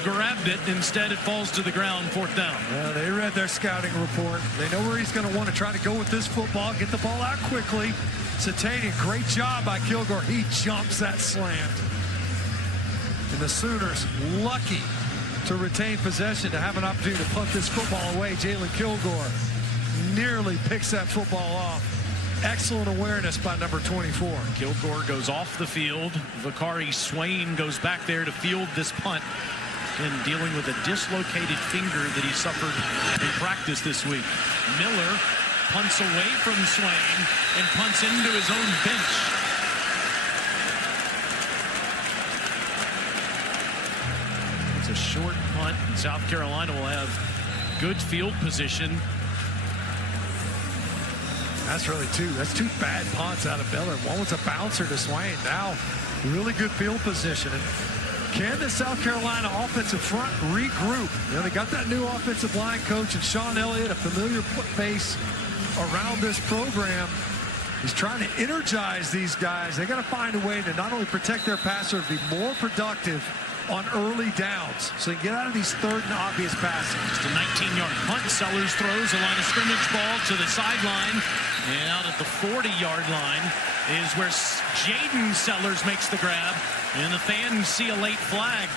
grabbed it. Instead, it falls to the ground, 4th down. Well, they read their scouting report. They know where he's going to want to try to go with this football, get the ball out quickly. Satania, great job by Kilgore. He jumps that slant. And the Sooners lucky to retain possession, to have an opportunity to punt this football away. Jalen Kilgore nearly picks that football off. Excellent awareness by number 24. Kilgore goes off the field. Vakari Swain goes back there to field this punt, and dealing with a dislocated finger that he suffered in practice this week. Miller punts away from Swain and punts into his own bench. It's a short punt, and South Carolina will have good field position. That's really that's two bad punts out of Miller. One was a bouncer to Swain. Now, really good field position. And can the South Carolina offensive front regroup? You know, they got that new offensive line coach and Sean Elliott, a familiar face around this program. He's trying to energize these guys. They got to find a way to not only protect their passer, be more productive on early downs, so you get out of these third and obvious passes. Just a 19-yard punt. Sellers throws a line of scrimmage ball to the sideline, and out at the 40-yard line is where Jaden Sellers makes the grab, and the fans see a late flag.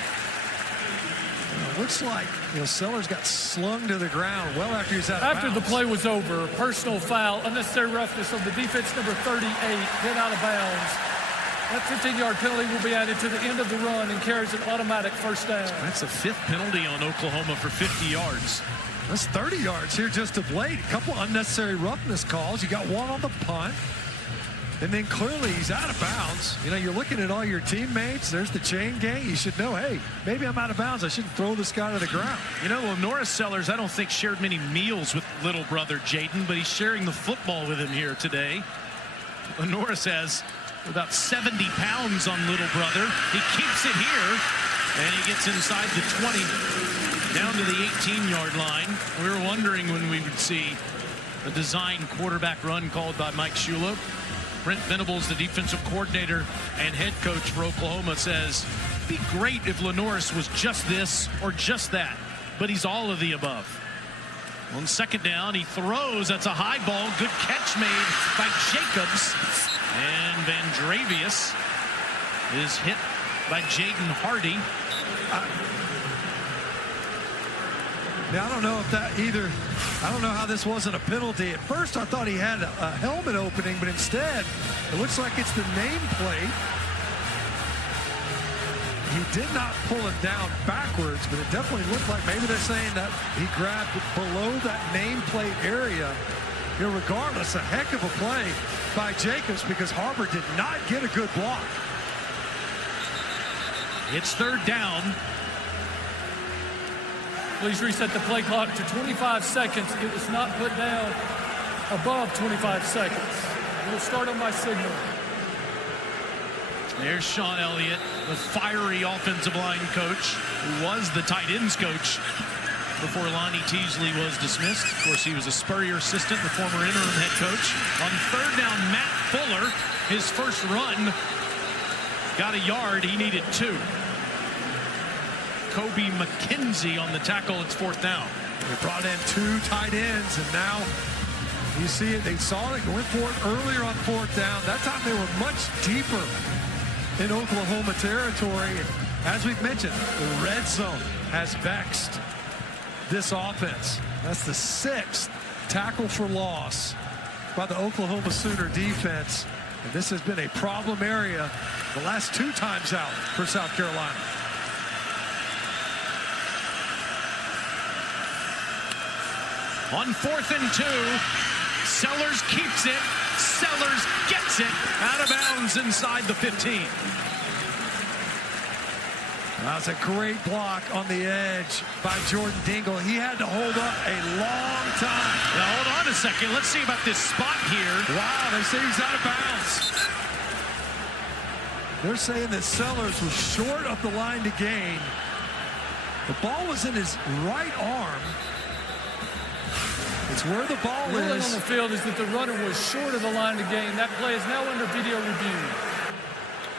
Looks like Sellers got slung to the ground well after he was out of bounds. After the play was over, personal foul, unnecessary roughness on the defense number 38, hit out of bounds. That 15-yard penalty will be added to the end of the run and carries an automatic first down. That's the 5th penalty on Oklahoma for 50 yards. That's 30 yards here just of late. A couple unnecessary roughness calls. You got one on the punt. And then clearly he's out of bounds. You know, you're looking at all your teammates. There's the chain gang. You should know, hey, maybe I'm out of bounds. I shouldn't throw this guy to the ground. You know, Norris Sellers, I don't think shared many meals with little brother Jaden, but he's sharing the football with him here today. Norris has about 70 pounds on little brother. He keeps it here, and he gets inside the 20, down to the 18-yard line. We were wondering when we would see a design quarterback run called by Mike Shula. Brent Venables, the defensive coordinator and head coach for Oklahoma, says, it'd be great if LaNorris was just this or just that, but he's all of the above. On 2nd down, he throws. That's a high ball. Good catch made by Jacobs. And Vandrevius is hit by Jaden Hardy. Now, I don't know if that either. I don't know how this wasn't a penalty. At first, I thought he had a helmet opening, but instead, it looks like it's the nameplate. He did not pull it down backwards, but it definitely looked like maybe they're saying that he grabbed below that nameplate area. You know, regardless, a heck of a play by Jacobs because Harbor did not get a good block. It's 3rd down. Please reset the play clock to 25 seconds. It was not put down above 25 seconds. We'll start on my signal. There's Sean Elliott, the fiery offensive line coach, who was the tight ends coach before Lonnie Teasley was dismissed. Of course, he was a Spurrier assistant, the former interim head coach. On 3rd down, Matt Fuller, his first run, got a yard. He needed 2. Kobe McKenzie on the tackle. It's 4th down. They brought in 2 tight ends, and now you see it. They saw it, went for it earlier on 4th down. That time they were much deeper in Oklahoma territory. As we've mentioned, the red zone has vexed this offense. That's the 6th tackle for loss by the Oklahoma Sooner defense And this has been a problem area the last 2 times out for South Carolina. On 4th and 2, Sellers keeps it. Sellers gets it out of bounds inside the 15. That's a great block on the edge by Jordan Dingle. He had to hold up a long time. Now, hold on a second. Let's see about this spot here. Wow, they say he's out of bounds. They're saying that Sellers was short of the line to gain. The ball was in his right arm. It's where the ball is. The ruling on the field is that the runner was short of the line to gain. That play is now under video review.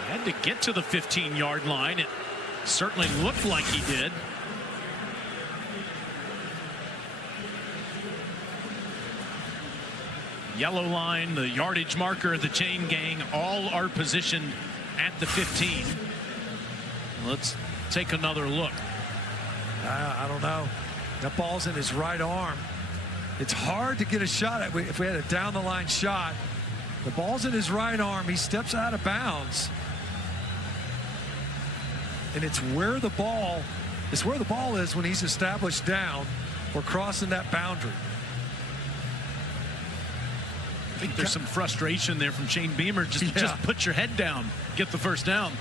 Had to get to the 15-yard line. It certainly looked like he did. Yellow line, the yardage marker, the chain gang, all are positioned at the 15. Let's take another look. I don't know. That ball's in his right arm. It's hard to get a shot at. If we had a down-the-line shot, the ball's in his right arm. He steps out of bounds. And it's where the ball is when he's established down or crossing that boundary. I think there's some frustration there from Shane Beamer. Just put your head down, get the first down.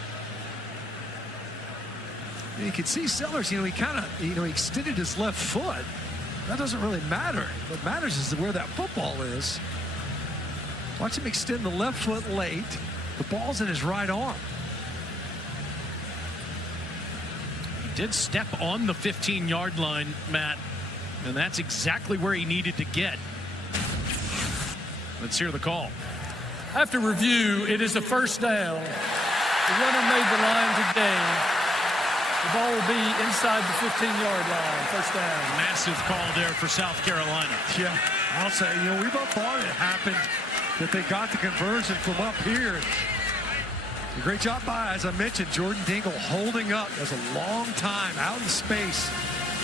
You can see Sellers, he kind of, he extended his left foot. That doesn't really matter. What matters is where that football is. Watch him extend the left foot late. The ball's in his right arm. He did step on the 15-yard line, Matt, and that's exactly where he needed to get. Let's hear the call. After review, it is a first down. The runner made the line to gain. The ball will be inside the 15-yard line. First down. Massive call there for South Carolina. Yeah, I'll say, we both thought it happened, that they got the conversion from up here. A great job by, as I mentioned, Jordan Dingle holding up as a long time out in space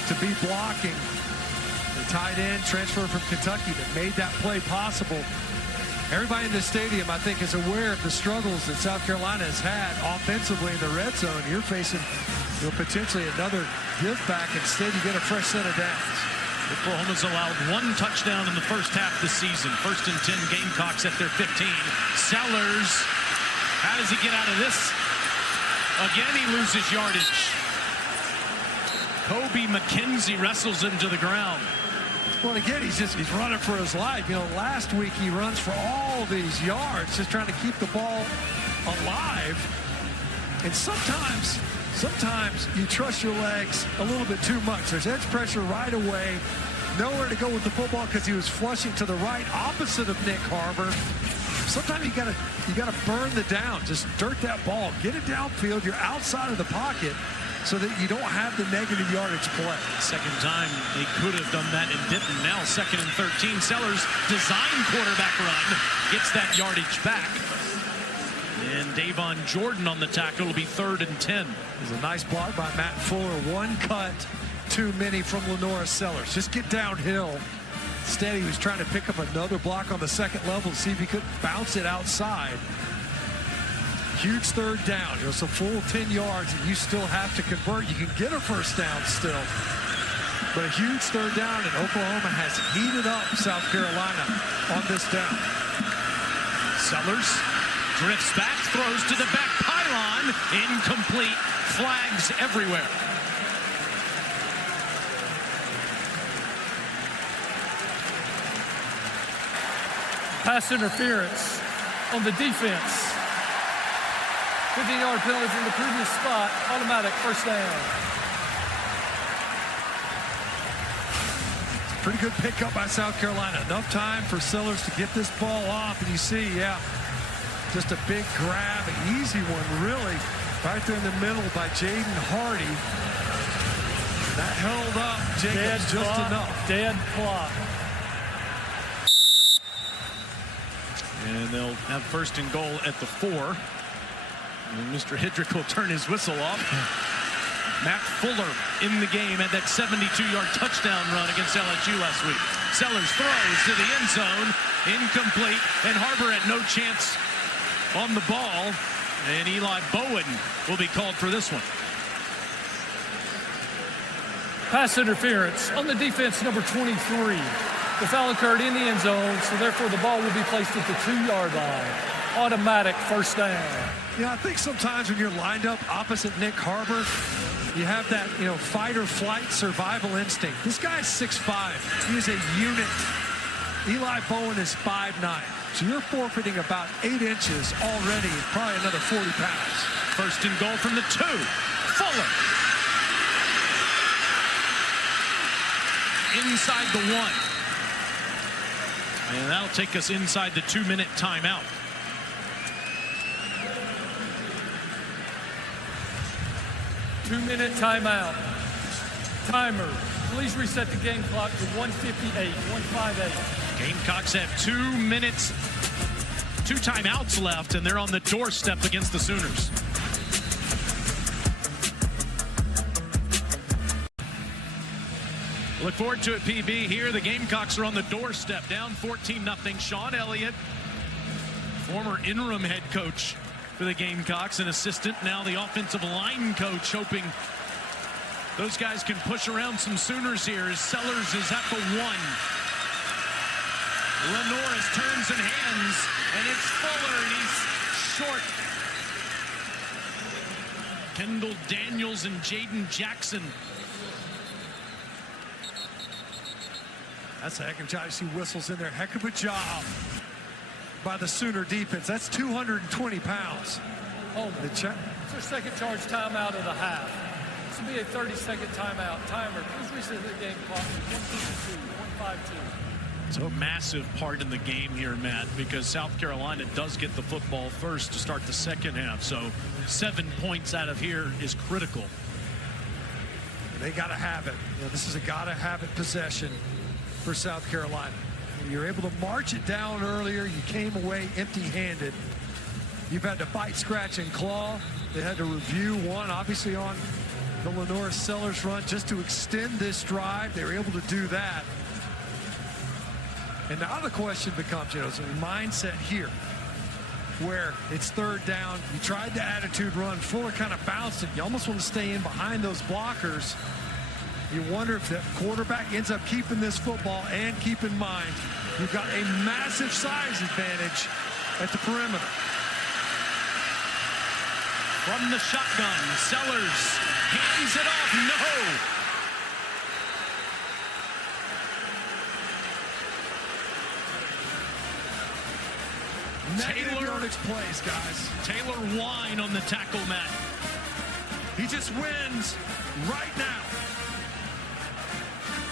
to be blocking. The tight end transfer from Kentucky that made that play possible. Everybody in the stadium, I think, is aware of the struggles that South Carolina has had offensively in the red zone. You're facing potentially another give back. Instead, you get a fresh set of downs. Oklahoma's allowed 1 touchdown in the first half of the season. 1st and 10 Gamecocks at their 15. Sellers, how does he get out of this? Again, he loses yardage. Kobe McKenzie wrestles him to the ground. Well, again, he's running for his life. Last week he runs for all these yards, just trying to keep the ball alive. And sometimes you trust your legs a little bit too much. There's edge pressure right away. Nowhere to go with the football because he was flushing to the right, opposite of Nick Harbor. Sometimes you gotta burn the down. Just dirt that ball. Get it downfield. You're outside of the pocket, so that you don't have the negative yardage play. Second time they could have done that and didn't. Now 2nd and 13. Sellers design quarterback run. Gets that yardage back. And Davon Jordan on the tackle. Will be 3rd and 10. It was a nice block by Matt Fuller. 1 cut too many from Lenora Sellers. Just get downhill. Instead, he was trying to pick up another block on the second level to see if he could bounce it outside. Huge 3rd down. It's a full 10 yards, and you still have to convert. You can get a first down still. But a huge 3rd down, and Oklahoma has heated up South Carolina on this down. Sellers drifts back, throws to the back pylon. Incomplete. Flags everywhere. Pass interference on the defense. 15-yard penalty from the previous spot. Automatic first down. Pretty good pickup by South Carolina. Enough time for Sellers to get this ball off. And you see, just a big grab, an easy one, really. Right there in the middle by Jaden Hardy. That held up Jacobs just enough. Dead clock. And they'll have 1st and goal at the 4. And Mr. Hidrick will turn his whistle off. Matt Fuller in the game had that 72-yard touchdown run against LSU last week. Sellers throws to the end zone. Incomplete. And Harbor had no chance on the ball, and Eli Bowen will be called for this one. Pass interference on the defense, number 23. The foul occurred in the end zone, so therefore the ball will be placed at the 2-yard line. Automatic first down. I think sometimes when you're lined up opposite Nick Harbor, you have that, fight or flight survival instinct. This guy's 6'5". He is a unit. Eli Bowen is 5'9". So you're forfeiting about 8 inches already, probably another 40 pounds. First and goal from the 2. Fuller. Inside the 1. And that'll take us inside the 2-minute timeout. Two-minute timeout. Timer. Please reset the game clock to 1:58, 1:58. Gamecocks have 2 minutes, 2 timeouts left, and they're on the doorstep against the Sooners. Look forward to it, PB. Here, the Gamecocks are on the doorstep, down 14-0. Sean Elliott, former interim head coach for the Gamecocks, an assistant, now the offensive line coach, hoping those guys can push around some Sooners here as Sellers is at the 1. Lenoris turns and hands, and it's Fuller, and he's short. Kendall Daniels and Jaden Jackson. That's a heck of a job. You see whistles in there. Heck of a job by the Sooner defense. That's 220 pounds. It's their second charge timeout of the half. This will be a 30-second timeout. Timer, please reset the game clock to 1:52, 1:52. It's a massive part in the game here, Matt, because South Carolina does get the football first to start the second half. So 7 points out of here is critical. They got to have it. This is a got-to-have-it possession for South Carolina. You're able to march it down earlier. You came away empty-handed. You've had to fight, scratch, and claw. They had to review one, obviously, on the Lenoris Sellers run just to extend this drive. They were able to do that. And now the question becomes, it's a mindset here where it's third down. You tried the attitude run. Fuller kind of bounced it. You almost want to stay in behind those blockers. You wonder if the quarterback ends up keeping this football, and keep in mind, you've got a massive size advantage at the perimeter. From the shotgun, Sellers hands it off. No. Taylor yardage plays, guys. Taylor Wine on the tackle mat. He just wins right now.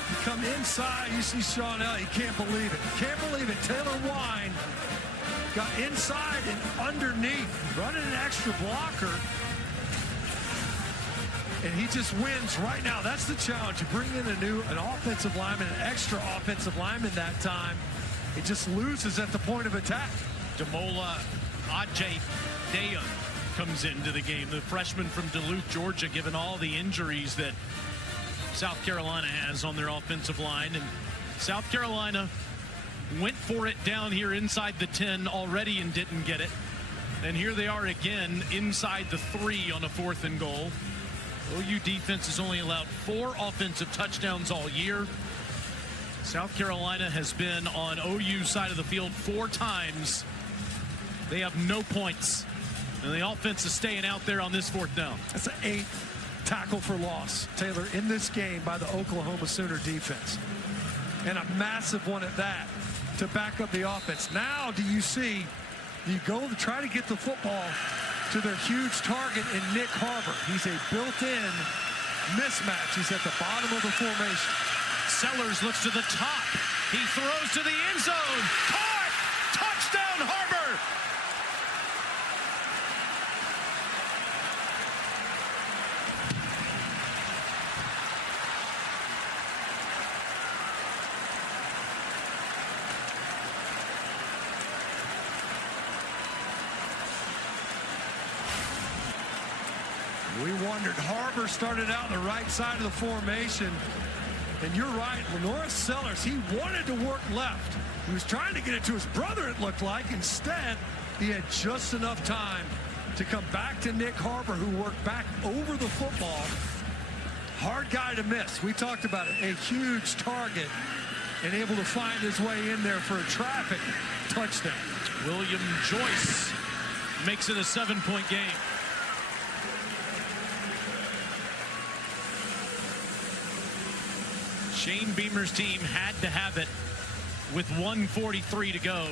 You come inside, you see Sean Elliott. You can't believe it. Can't believe it. Taylor Wine got inside and underneath, running an extra blocker. And he just wins right now. That's the challenge. You bring in an offensive lineman, an extra offensive lineman that time. It just loses at the point of attack. Demola Ajay Daya comes into the game, the freshman from Duluth, Georgia, given all the injuries that South Carolina has on their offensive line. And South Carolina went for it down here inside the 10 already and didn't get it. And here they are again inside the 3 on a 4th and goal. OU defense has only allowed 4 offensive touchdowns all year. South Carolina has been on OU side of the field 4 times. They have no points. And the offense is staying out there on this 4th down. That's an 8th tackle for loss, Taylor, in this game by the Oklahoma Sooner defense. And a massive one at that to back up the offense. Now do you see, you go to try to get the football to their huge target in Nick Harbor. He's a built-in mismatch. He's at the bottom of the formation. Sellers looks to the top. He throws to the end zone. Caught! Touchdown, Harbor! We wondered, Harbor started out on the right side of the formation, And you're right, LaNorris Sellers, he wanted to work left. He was trying to get it to his brother, it looked like. Instead, he had just enough time to come back to Nick Harbor, who worked back over the football. Hard guy to miss. We talked about it. A huge target and able to find his way in there for a traffic touchdown. William Joyce makes it a 7-point game. Shane Beamer's team had to have it with 1:43 to go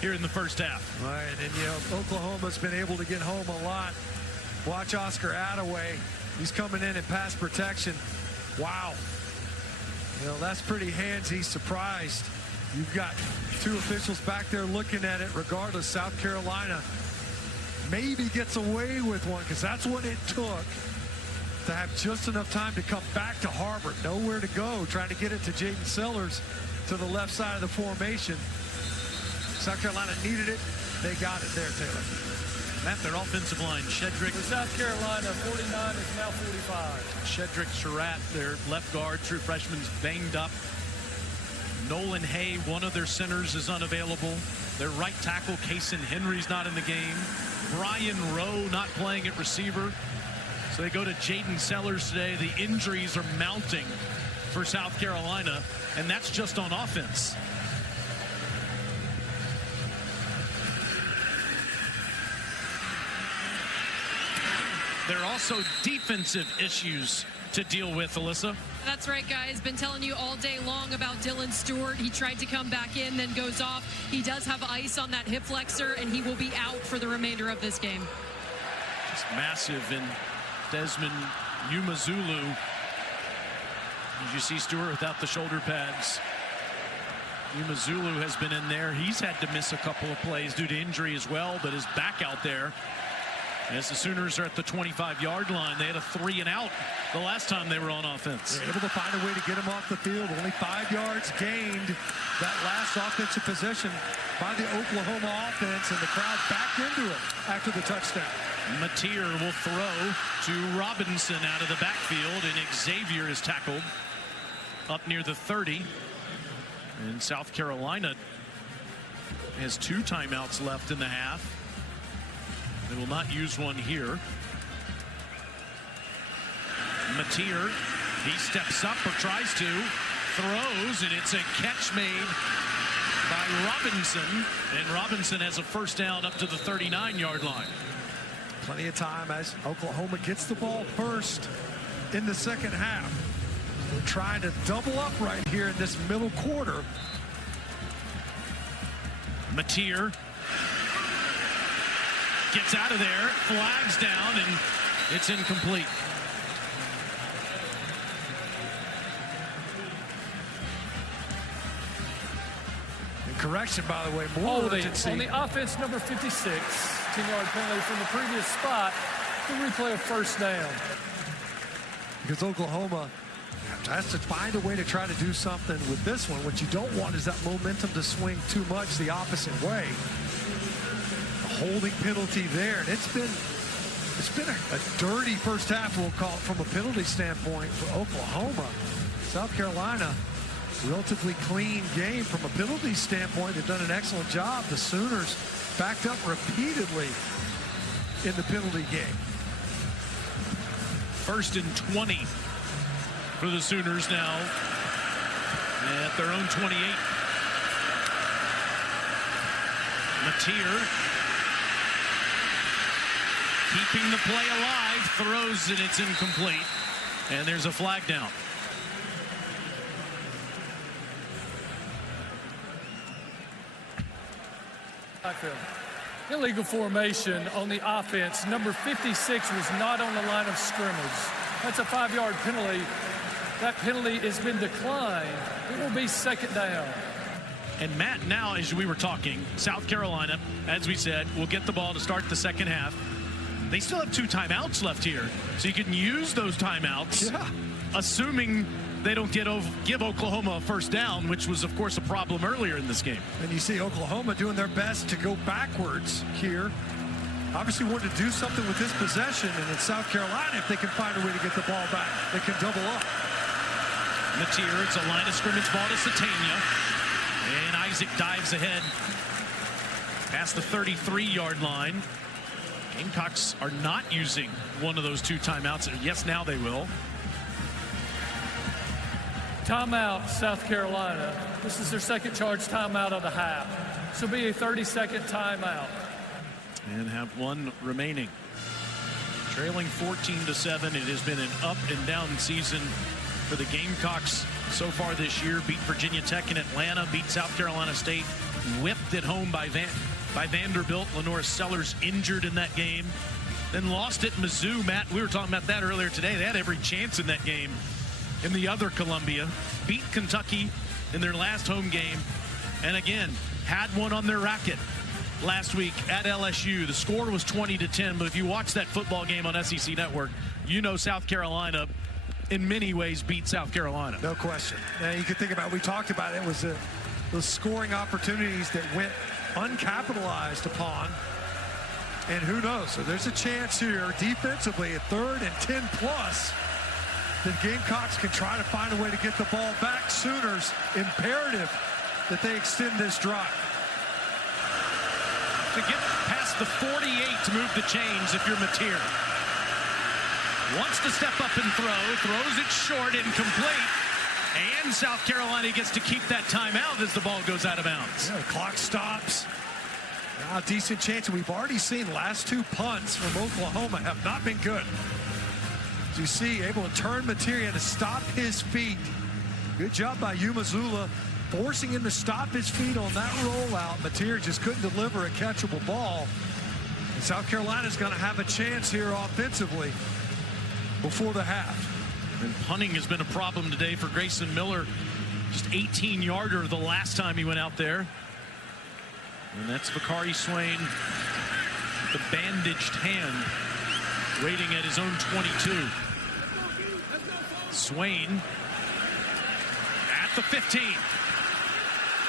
here in the first half. Right, and you know, Oklahoma's been able to get home a lot. Watch Oscar Attaway. He's coming in pass protection. Wow. You know, that's pretty handsy. Surprised. You've got two officials back there looking at it. Regardless, South Carolina maybe gets away with one, because that's what it took to have just enough time to come back to Harbor. Nowhere to go, trying to get it to Jaden Sellers to the left side of the formation. South Carolina needed it. They got it there, Taylor. Matt, their offensive line, Shedrick. For South Carolina, 49 is now 45. Shedrick Surratt, their left guard, true freshman's banged up. Nolan Hay, one of their centers, is unavailable. Their right tackle, Kason Henry's not in the game. Brian Rowe not playing at receiver. So they go to Jaden Sellers today. The injuries are mounting for South Carolina, and that's just on offense. There are also defensive issues to deal with, Alyssa. That's right, guys. Been telling you all day long about Dylan Stewart. He tried to come back in, then goes off. He does have ice on that hip flexor, and he will be out for the remainder of this game. Just massive. And Desmond Umazulu. Did you see Stewart without the shoulder pads? Umazulu has been in there. He's had to miss a couple of plays due to injury as well, but is back out there. As the Sooners are at the 25-yard line, they had a 3-and-out the last time they were on offense. They're able to find a way to get him off the field. Only 5 yards gained that last offensive possession by the Oklahoma offense, and the crowd backed into it after the touchdown. Mateer will throw to Robinson out of the backfield, and Xavier is tackled up near the 30. And South Carolina has 2 timeouts left in the half. They will not use one here. Mateer, he steps up or tries to, throws, and it's a catch made by Robinson. And Robinson has a first down up to the 39-yard line. Plenty of time as Oklahoma gets the ball first in the second half. They're trying to double up right here in this middle quarter. Mateer gets out of there, flags down, and it's incomplete. And correction, by the way, more urgency. On the offense, number 56, 10-yard penalty from the previous spot. The replay of first down. Because Oklahoma has to find a way to try to do something with this one. What you don't want is that momentum to swing too much the opposite way. Holding penalty there, and it's been a dirty first half, we'll call it, from a penalty standpoint for Oklahoma. South Carolina, relatively clean game from a penalty standpoint. They've done an excellent job. The Sooners backed up repeatedly in the penalty game. 1st and 20 for the Sooners now at their own 28. Mateer keeping the play alive, throws, and it's incomplete. And there's a flag down. Illegal formation on the offense. Number 56 was not on the line of scrimmage. That's a 5-yard penalty. That penalty has been declined. It will be second down. And Matt, now as we were talking, South Carolina, as we said, will get the ball to start the second half. They still have 2 timeouts left here, so you can use those timeouts, assuming they don't give Oklahoma a first down, which was, of course, a problem earlier in this game. And you see Oklahoma doing their best to go backwards here. Obviously wanted to do something with this possession, and in South Carolina, if they can find a way to get the ball back, they can double up. Mateer, it's a line of scrimmage ball to Satania. And Isaac dives ahead past the 33-yard line. Gamecocks are not using one of those 2 timeouts. Yes, now they will. Timeout, South Carolina. This is their second charge timeout of the half. This will be a 30-second timeout. And have one remaining. Trailing 14-7. It has been an up and down season for the Gamecocks so far this year. Beat Virginia Tech in Atlanta, beat South Carolina State, whipped at home by Vanderbilt. Lenora Sellers injured in that game. Then lost at Mizzou. Matt, we were talking about that earlier today. They had every chance in that game in the other Columbia. Beat Kentucky in their last home game. And again, had one on their racket last week at LSU. The score was 20-10, but if you watch that football game on SEC Network, you know South Carolina in many ways beat South Carolina. No question. Now you can think about, we talked about it, was those scoring opportunities that went uncapitalized upon. And who knows? So there's a chance here defensively at 3rd and 10 plus. The Gamecocks can try to find a way to get the ball back. Sooners imperative that they extend this drive. To get past the 48 to move the chains if you're Mateer. Wants to step up and throws it short, incomplete. And South Carolina gets to keep that timeout as the ball goes out of bounds. Yeah, the clock stops. Now a decent chance. We've already seen last 2 punts from Oklahoma have not been good. As you see, able to turn Mateer to stop his feet. Good job by Umazula, forcing him to stop his feet on that rollout. Mateer just couldn't deliver a catchable ball. And South Carolina's going to have a chance here offensively before the half. And punting has been a problem today for Grayson Miller. Just 18-yarder the last time he went out there. And that's Bakari Swain, the bandaged hand, waiting at his own 22. Swain at the 15.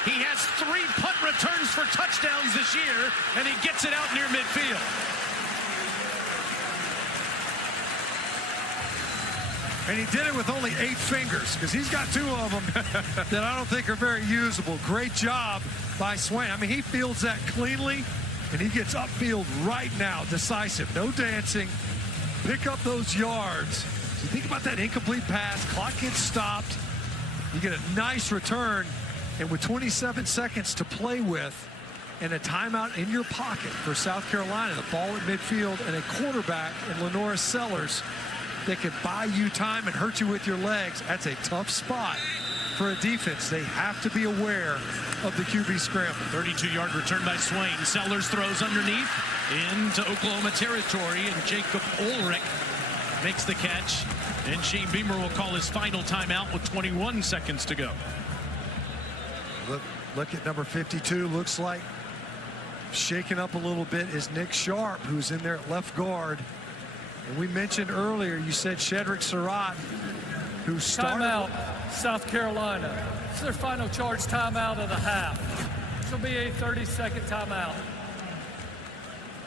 He has 3 punt returns for touchdowns this year, and he gets it out near midfield. And he did it with only 8 fingers, because he's got 2 of them that I don't think are very usable. Great job by Swain. I mean, he fields that cleanly, and he gets upfield right now, decisive. No dancing. Pick up those yards. So you think about that incomplete pass. Clock gets stopped. You get a nice return. And with 27 seconds to play with and a timeout in your pocket for South Carolina, the ball at midfield and a quarterback in Lenora Sellers that can buy you time and hurt you with your legs, that's a tough spot for a defense. They have to be aware of the QB scramble. 32-yard return by Swain. Sellers throws underneath into Oklahoma territory, and Jacob Ulrich makes the catch. And Shane Beamer will call his final timeout with 21 seconds to go. Look at number 52. Looks like shaken up a little bit is Nick Sharp, who's in there at left guard. And we mentioned earlier, you said Shedrick Surratt, who started. Timeout, South Carolina. It's their final charge timeout of the half. This will be a 30-second timeout.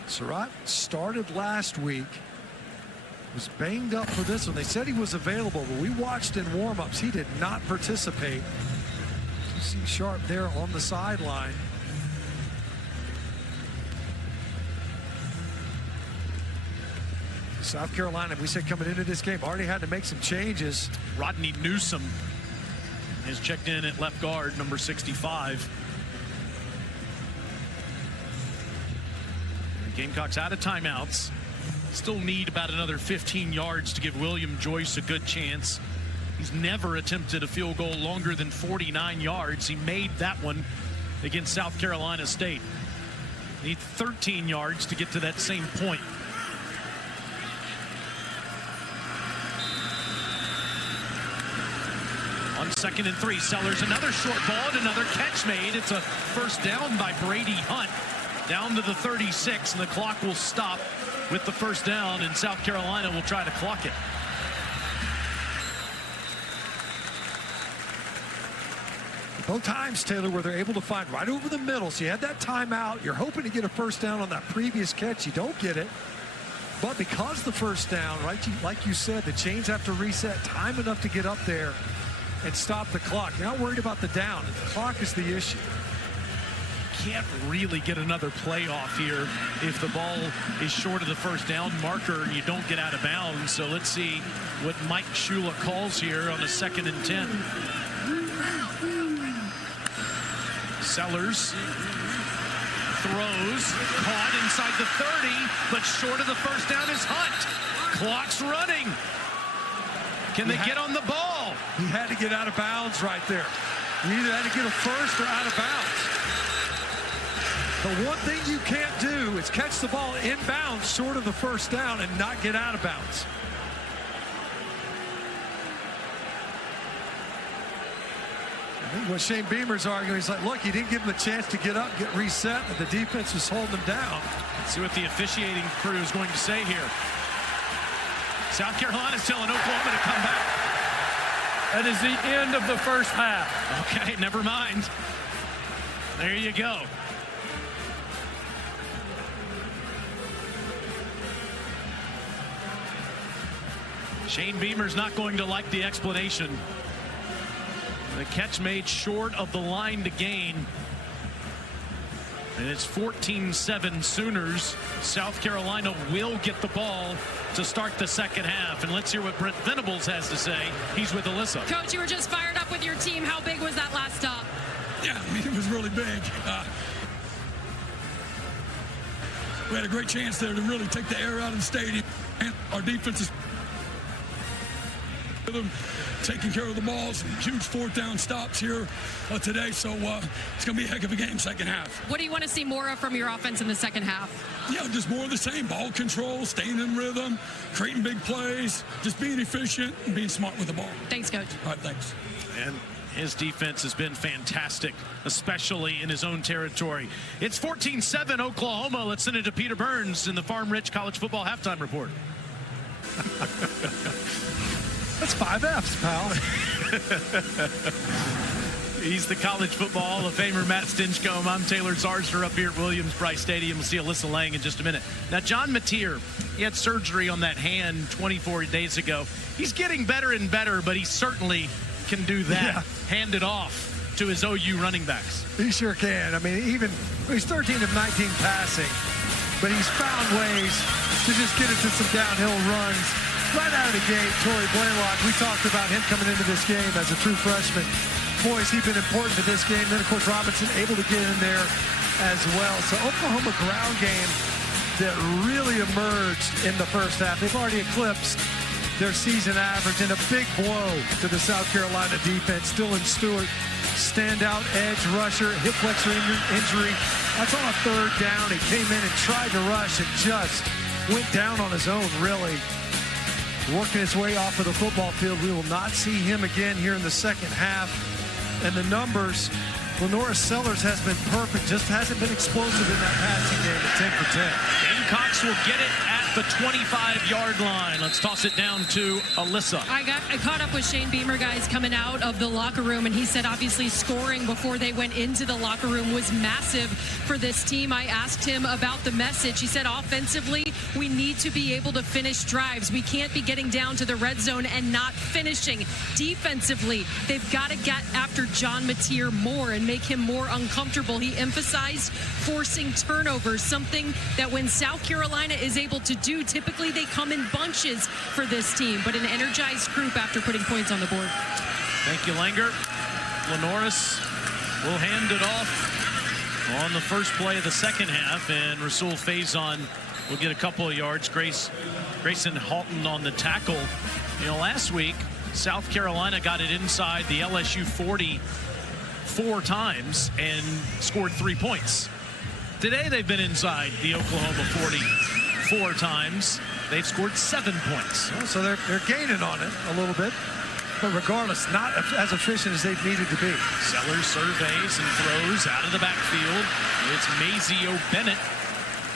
Surratt started last week. Was banged up for this one. They said he was available, but we watched in warm-ups. He did not participate. You see Sharp there on the sideline. South Carolina, we said coming into this game, already had to make some changes. Rodney Newsom is checked in at left guard, number 65. The Gamecocks out of timeouts. Still need about another 15 yards to give William Joyce a good chance. He's never attempted a field goal longer than 49 yards. He made that one against South Carolina State. Need 13 yards to get to that same point. On 2nd and 3, Sellers, another short ball and another catch made. It's a first down by Brady Hunt. Down to the 36, and the clock will stop with the first down, and South Carolina will try to clock it. Both times, Taylor, where they're able to find right over the middle. So you had that timeout. You're hoping to get a first down on that previous catch. You don't get it. But because the first down, right, like you said, the chains have to reset time enough to get up there and stop the clock. You're not worried about the down. The clock is the issue. Can't really get another play off here if the ball is short of the first down marker and you don't get out of bounds. So let's see what Mike Shula calls here on a 2nd and 10. Sellers throws, caught inside the 30, but short of the first down is Hunt. Clock's running. Can they get on the ball? He had to get out of bounds right there. You either had to get a first or out of bounds. The one thing you can't do is catch the ball in bounds short of the first down and not get out of bounds. I think what Shane Beamer's arguing, he's like, look, he didn't give him a chance to get up, get reset, and the defense was holding him down. Let's see what the officiating crew is going to say here. South Carolina's telling Oklahoma to come back. That is the end of the first half. Okay, never mind. There you go. Shane Beamer's not going to like the explanation. The catch made short of the line to gain. And it's 14-7 Sooners. South Carolina will get the ball to start the second half. And let's hear what Brent Venables has to say. He's with Alyssa. Coach, you were just fired up with your team. How big was that last stop? Yeah, I mean, it was really big. We had a great chance there to really take the air out of the stadium. And our defense is taking care of the balls, huge 4th down stops here today, so it's going to be a heck of a game second half. What do you want to see more of from your offense in the second half? Yeah, just more of the same. Ball control, staying in rhythm, creating big plays, just being efficient and being smart with the ball. Thanks, Coach. All right, thanks. And his defense has been fantastic, especially in his own territory. It's 14-7 Oklahoma. Let's send it to Peter Burns in the Farm Ridge College Football Halftime Report. That's 5 Fs, pal. He's the College Football Hall of Famer, Matt Stinchcomb. I'm Taylor Zarster up here at Williams-Brice Stadium. We'll see Alyssa Lang in just a minute. Now, John Mateer, he had surgery on that hand 24 days ago. He's getting better and better, but he certainly can do that. Yeah. Hand it off to his OU running backs. He sure can. I mean, even he's 13 of 19 passing, but he's found ways to just get into some downhill runs. Right out of the gate, Tory Blaylock, we talked about him coming into this game as a true freshman. Boy, has he been important to this game. Then, of course, Robinson able to get in there as well. So Oklahoma ground game that really emerged in the first half. They've already eclipsed their season average, and a big blow to the South Carolina defense. Dylan Stewart, standout edge rusher, hip flexor injury. That's on a 3rd down. He came in and tried to rush and just went down on his own, really. Working his way off of the football field. We will not see him again here in the second half. And the numbers, Lenora Sellers has been perfect, just hasn't been explosive in that passing game at 10 for 10. Gamecocks will get it at the 25-yard line. Let's toss it down to Alyssa. I caught up with Shane Beamer, guys, coming out of the locker room, and he said obviously scoring before they went into the locker room was massive for this team. I asked him about the message. He said offensively, we need to be able to finish drives. We can't be getting down to the red zone and not finishing. Defensively, they've got to get after John Mateer more and make him more uncomfortable. He emphasized forcing turnovers, something that when South Carolina is able to do, typically they come in bunches for this team, but an energized group after putting points on the board. Thank you, Langer. Lenoris will hand it off on the first play of the second half, and Rasul Faison will get a couple of yards. Grayson Halton on the tackle. You know, last week, South Carolina got it inside the LSU 40 4 times and scored 3 points. Today, they've been inside the Oklahoma 40 4 times. They've scored 7 points. Well, so they're gaining on it a little bit. But regardless, not as efficient as they've needed to be. Sellers surveys and throws out of the backfield. It's Mazio Bennett.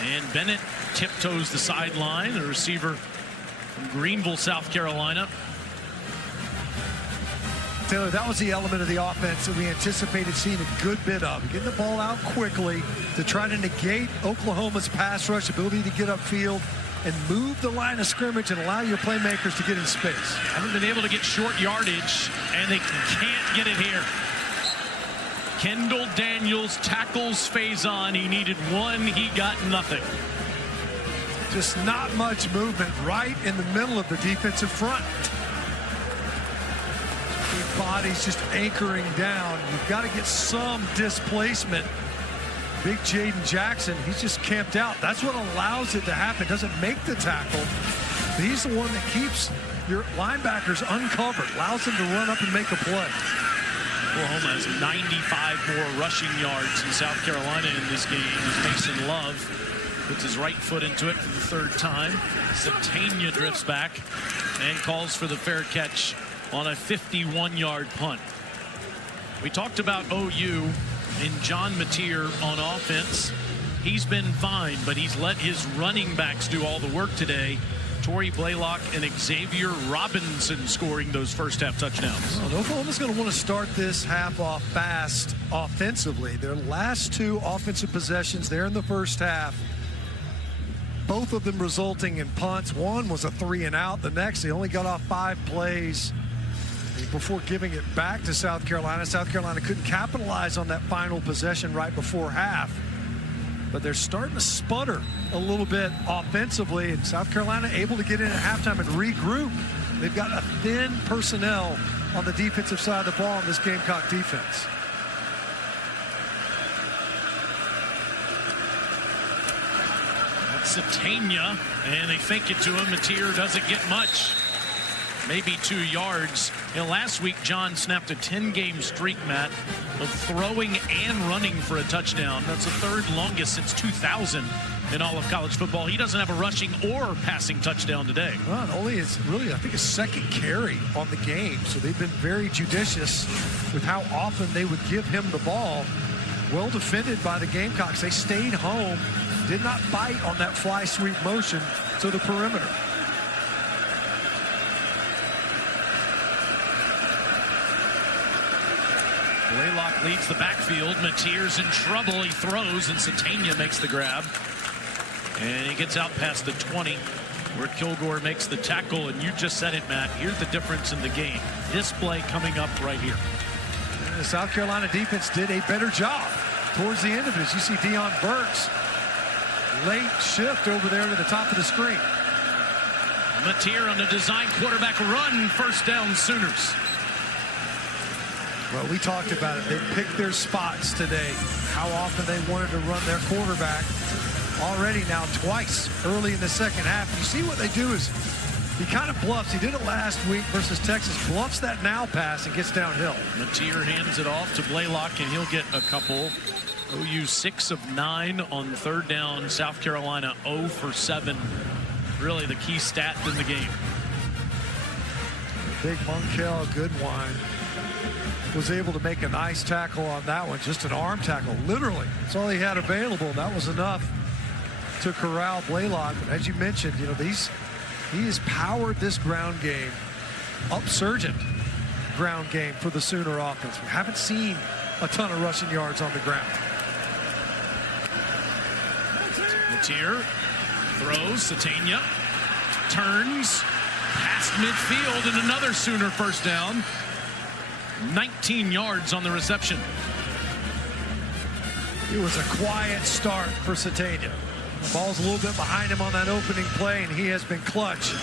And Bennett tiptoes the sideline. The receiver from Greenville, South Carolina. Taylor, that was the element of the offense that we anticipated seeing a good bit of. Getting the ball out quickly to try to negate Oklahoma's pass rush, ability to get upfield. and move the line of scrimmage and allow your playmakers to get in space. Haven't been able to get short yardage, and they can't get it here. Kendall Daniels tackles Faison. He needed one. He got nothing. Just not much movement right in the middle of the defensive front. Big bodies just anchoring down. You've got to get some displacement. Big Jaden Jackson, he's just camped out. That's what allows it to happen. Doesn't make the tackle, but he's the one that keeps your linebackers uncovered, allows them to run up and make a play. Oklahoma has 95 more rushing yards in South Carolina in this game as Mason Love puts his right foot into it for the third time. Satania drifts back and calls for the fair catch on a 51-yard punt. We talked about OU and John Mateer on offense. He's been fine, but he's let his running backs do all the work today. Torrey Blaylock and Xavier Robinson scoring those first half touchdowns. Well, Oklahoma's going to want to start this half off fast offensively. Their last two offensive possessions there in the first half, both of them resulting in punts. One was a 3-and-out. The next, they only got off 5 plays before giving it back to South Carolina. South Carolina couldn't capitalize on that final possession right before half. But they're starting to sputter a little bit offensively, and South Carolina able to get in at halftime and regroup. They've got a thin personnel on the defensive side of the ball in this Gamecock defense. That's Satania, and they fake it to him. Mateer doesn't get much. Maybe 2 yards. You know, last week, John snapped a 10-game streak, Matt, of throwing and running for a touchdown. That's the third longest since 2000 in all of college football. He doesn't have a rushing or passing touchdown today. Well, only it's really, I think, his second carry on the game. So they've been very judicious with how often they would give him the ball. Well defended by the Gamecocks. They stayed home, did not bite on that fly sweep motion to the perimeter. Blaylock leads the backfield. Mateer's in trouble. He throws, and Satania makes the grab. And he gets out past the 20, where Kilgore makes the tackle. And you just said it, Matt. Here's the difference in the game. This play coming up right here. And the South Carolina defense did a better job towards the end of it. As you see Deion Burks late shift over there to the top of the screen. Mateer on the design quarterback run. First down, Sooners. Well, we talked about it. They picked their spots today, how often they wanted to run their quarterback. Already now twice early in the second half. You see what they do is he kind of bluffs. He did it last week versus Texas. Bluffs that now pass and gets downhill. Mateer hands it off to Blaylock, and he'll get a couple. OU 6 of 9 on third down. South Carolina 0 for 7. Really the key stat in the game. Big Monkel Goodwine was able to make a nice tackle on that one. Just an arm tackle, literally. That's all he had available. That was enough to corral Blaylock. But as you mentioned, you know, he has powered this ground game, upsurgent ground game for the Sooner offense. We haven't seen a ton of rushing yards on the ground. Mateer throws, Satania turns past midfield, and another Sooner first down. 19 yards on the reception. It was a quiet start for Satania. The ball's a little bit behind him on that opening play, and he has been clutch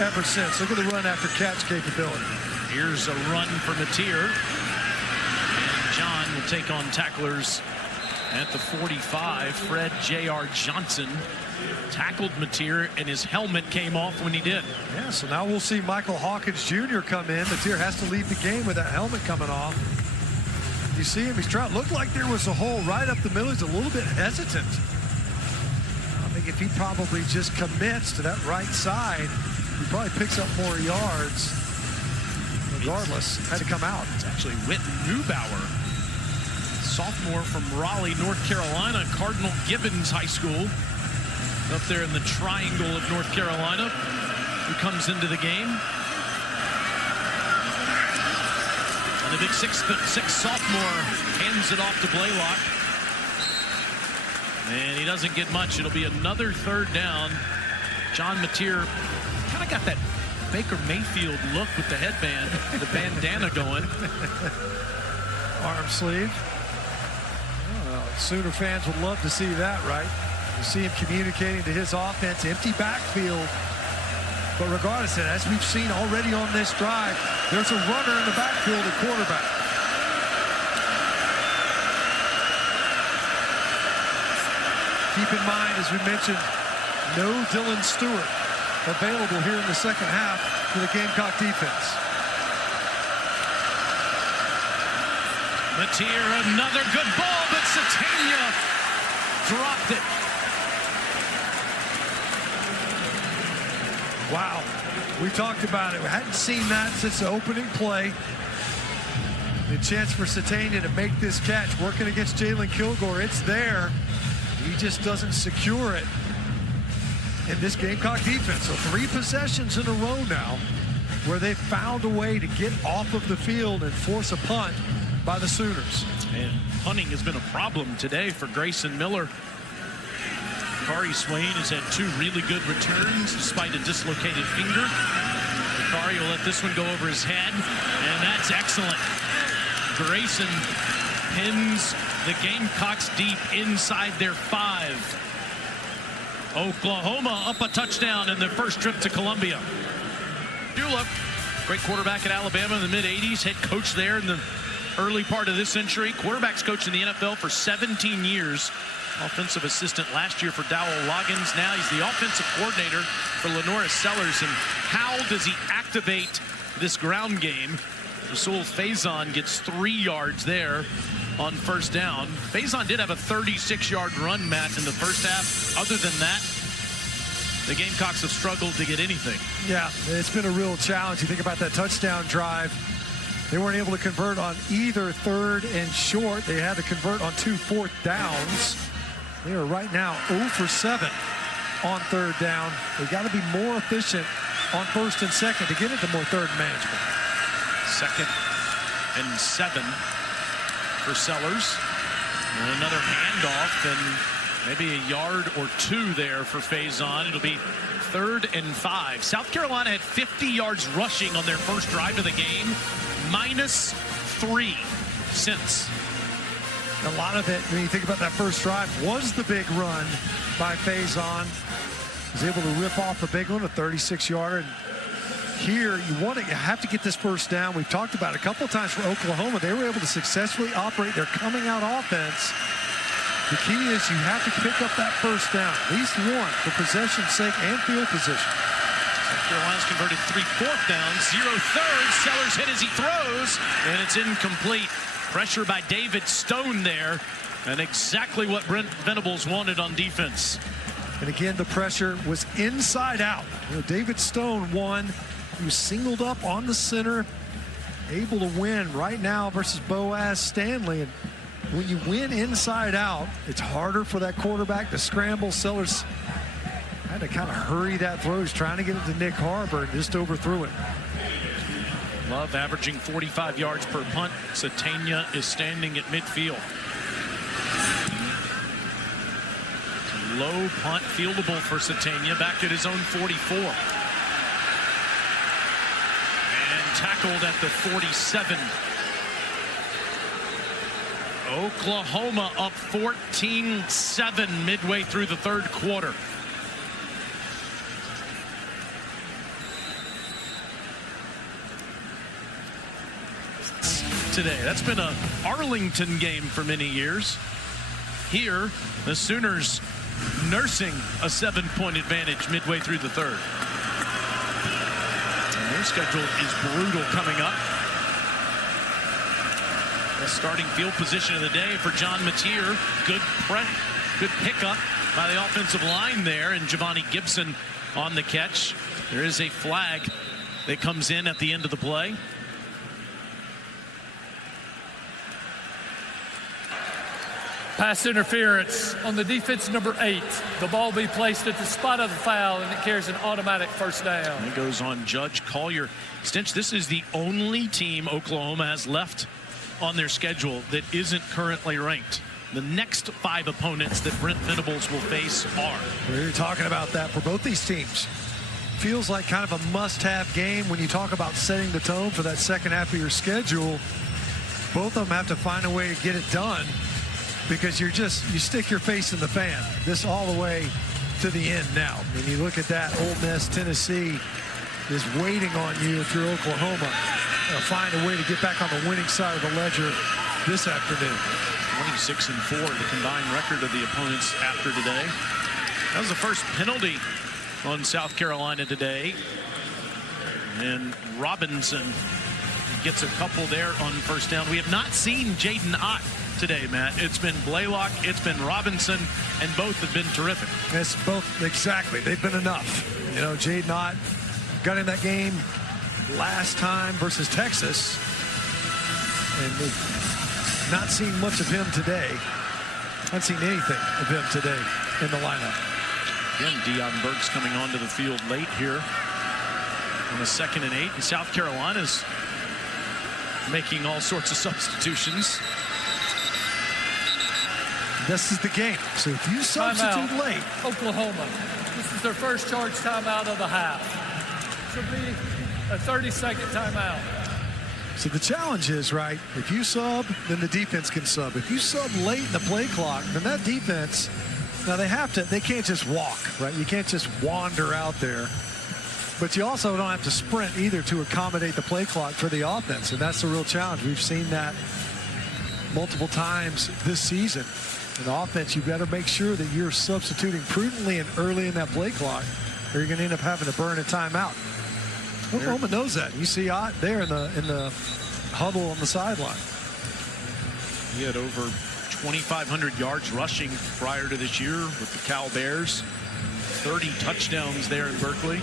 ever since. Look at the run after catch capability. Here's a run for Mateer. And John will take on tacklers at the 45. Fred J.R. Johnson tackled Mateer, and his helmet came off when he did. Yeah, so now we'll see Michael Hawkins Jr. come in. Mateer has to leave the game with that helmet coming off. You see him, he's trying. Looked like there was a hole right up the middle. He's a little bit hesitant. I think if he probably just commits to that right side, he probably picks up more yards. Regardless, had to come out. It's actually Whitten Neubauer, sophomore from Raleigh, North Carolina, Cardinal Gibbons High School, up there in the triangle of North Carolina, who comes into the game. And the big 6'6" sophomore hands it off to Blaylock. And he doesn't get much. It'll be another third down. John Mateer kind of got that Baker Mayfield look with the headband, the bandana going. Arm sleeve. Well, Sooner fans would love to see that, right? You see him communicating to his offense, empty backfield. But regardless, as we've seen already on this drive, there's a runner in the backfield at quarterback. Keep in mind, as we mentioned, no Dylan Stewart available here in the second half for the Gamecock defense. Mateer, another good ball, but Sategna dropped it. Wow, we talked about it. We hadn't seen that since the opening play. The chance for Sategna to make this catch, working against Jalen Kilgore. It's there. He just doesn't secure it in this Gamecock defense. So 3 possessions in a row now where they found a way to get off of the field and force a punt by the Sooners. And punting has been a problem today for Grayson Miller. Kari Swain has had 2 really good returns despite a dislocated finger. Kari will let this one go over his head, and that's excellent. Grayson pins the Gamecocks deep inside their 5. Oklahoma up a touchdown in their first trip to Columbia. Dula, great quarterback at Alabama in the mid-'80s, head coach there in the early part of this century. Quarterbacks coach in the NFL for 17 years. Offensive assistant last year for Dowell Loggins. Now he's the offensive coordinator for Lenora Sellers. And how does he activate this ground game? Rasul Faison gets 3 yards there on first down. Faison did have a 36-yard run, Matt, in the first half. Other than that, the Gamecocks have struggled to get anything. Yeah, it's been a real challenge. You think about that touchdown drive. They weren't able to convert on either 3rd and short. They had to convert on 2 4th downs. They are right now 0 for 7 on 3rd down. They've got to be more efficient on 1st and 2nd to get into more third management. 2nd and 7 for Sellers. And another handoff and maybe a yard or 2 there for Faison. It'll be 3rd and 5. South Carolina had 50 yards rushing on their first drive of the game. -3 since. A lot of it, when you think about that first drive, was the big run by Faison. Was able to rip off a big one, a 36-yarder. Here, you have to get this first down. We've talked about it a couple of times for Oklahoma. They were able to successfully operate their coming-out offense. The key is you have to pick up that first down, at least 1 for possession's sake and field position. South Carolina's converted 3 4th downs, 0 3rd. Sellers hit as he throws, and it's incomplete. Pressure by David Stone there, and exactly what Brent Venables wanted on defense. And again, the pressure was inside out. David Stone won. He was singled up on the center, able to win right now versus Boaz Stanley. And when you win inside out, it's harder for that quarterback to scramble. Sellers had to kind of hurry that throw. He's trying to get it to Nick Harbor and just overthrew it. Love averaging 45 yards per punt. Sategna is standing at midfield. Low punt, fieldable for Sategna, back at his own 44. And tackled at the 47. Oklahoma up 14-7 midway through the 3rd quarter. Today. That's been a Arlington game for many years. Here, the Sooners nursing a 7-point advantage midway through the 3rd. And their schedule is brutal coming up. The starting field position of the day for John Mateer. Good pickup by the offensive line there, and Giovanni Gibson on the catch. There is a flag that comes in at the end of the play. Pass interference on the defense number 8. The ball be placed at the spot of the foul, and it carries an automatic first down. It goes on Judge Collier. Stinch, this is the only team Oklahoma has left on their schedule that isn't currently ranked. the next 5 opponents that Brent Venables will face are. We're talking about that for both these teams. Feels like kind of a must-have game when you talk about setting the tone for that second half of your schedule. Both of them have to find a way to get it done because you stick your face in the fan. This all the way to the end now. When you look at that, Ole Miss, Tennessee is waiting on you if you're Oklahoma. Find a way to get back on the winning side of the ledger this afternoon. 26-4, the combined record of the opponents after today. That was the first penalty on South Carolina today. And Robinson gets a couple there on first down. We have not seen Jaden Ott today, Matt. It's been Blaylock, it's been Robinson, and both have been terrific. It's both, exactly. They've been enough. You know, Jaden Ott got in that game last time versus Texas, and we've not seen much of him today. Haven't seen anything of him today in the lineup. Again, Deion Burks coming onto the field late here on a 2nd and 8, and South Carolina's making all sorts of substitutions. This is the game. So if you substitute late. Oklahoma. This is their first charge timeout of the half. This will be a 30-second timeout. So the challenge is, right, if you sub, then the defense can sub. If you sub late in the play clock, then that defense, now they can't just walk, right? You can't just wander out there. But you also don't have to sprint either to accommodate the play clock for the offense. And that's the real challenge. We've seen that multiple times this season. In offense, you've got to make sure that you're substituting prudently and early in that play clock, or you're going to end up having to burn a timeout. Oklahoma knows that. You see Ott there in the huddle on the sideline. He had over 2,500 yards rushing prior to this year with the Cal Bears. 30 touchdowns there in Berkeley.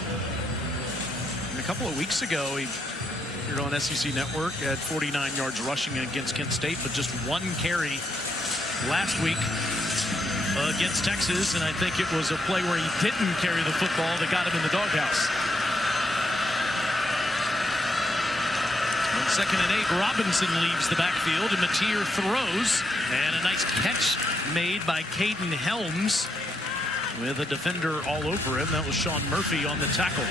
And a couple of weeks ago, he here on SEC Network had 49 yards rushing against Kent State, but just 1 carry last week against Texas, and I think it was a play where he didn't carry the football that got him in the doghouse. On 2nd and 8, Robinson leaves the backfield, and Mateer throws, and a nice catch made by Caden Helms with a defender all over him. That was Sean Murphy on the tackle.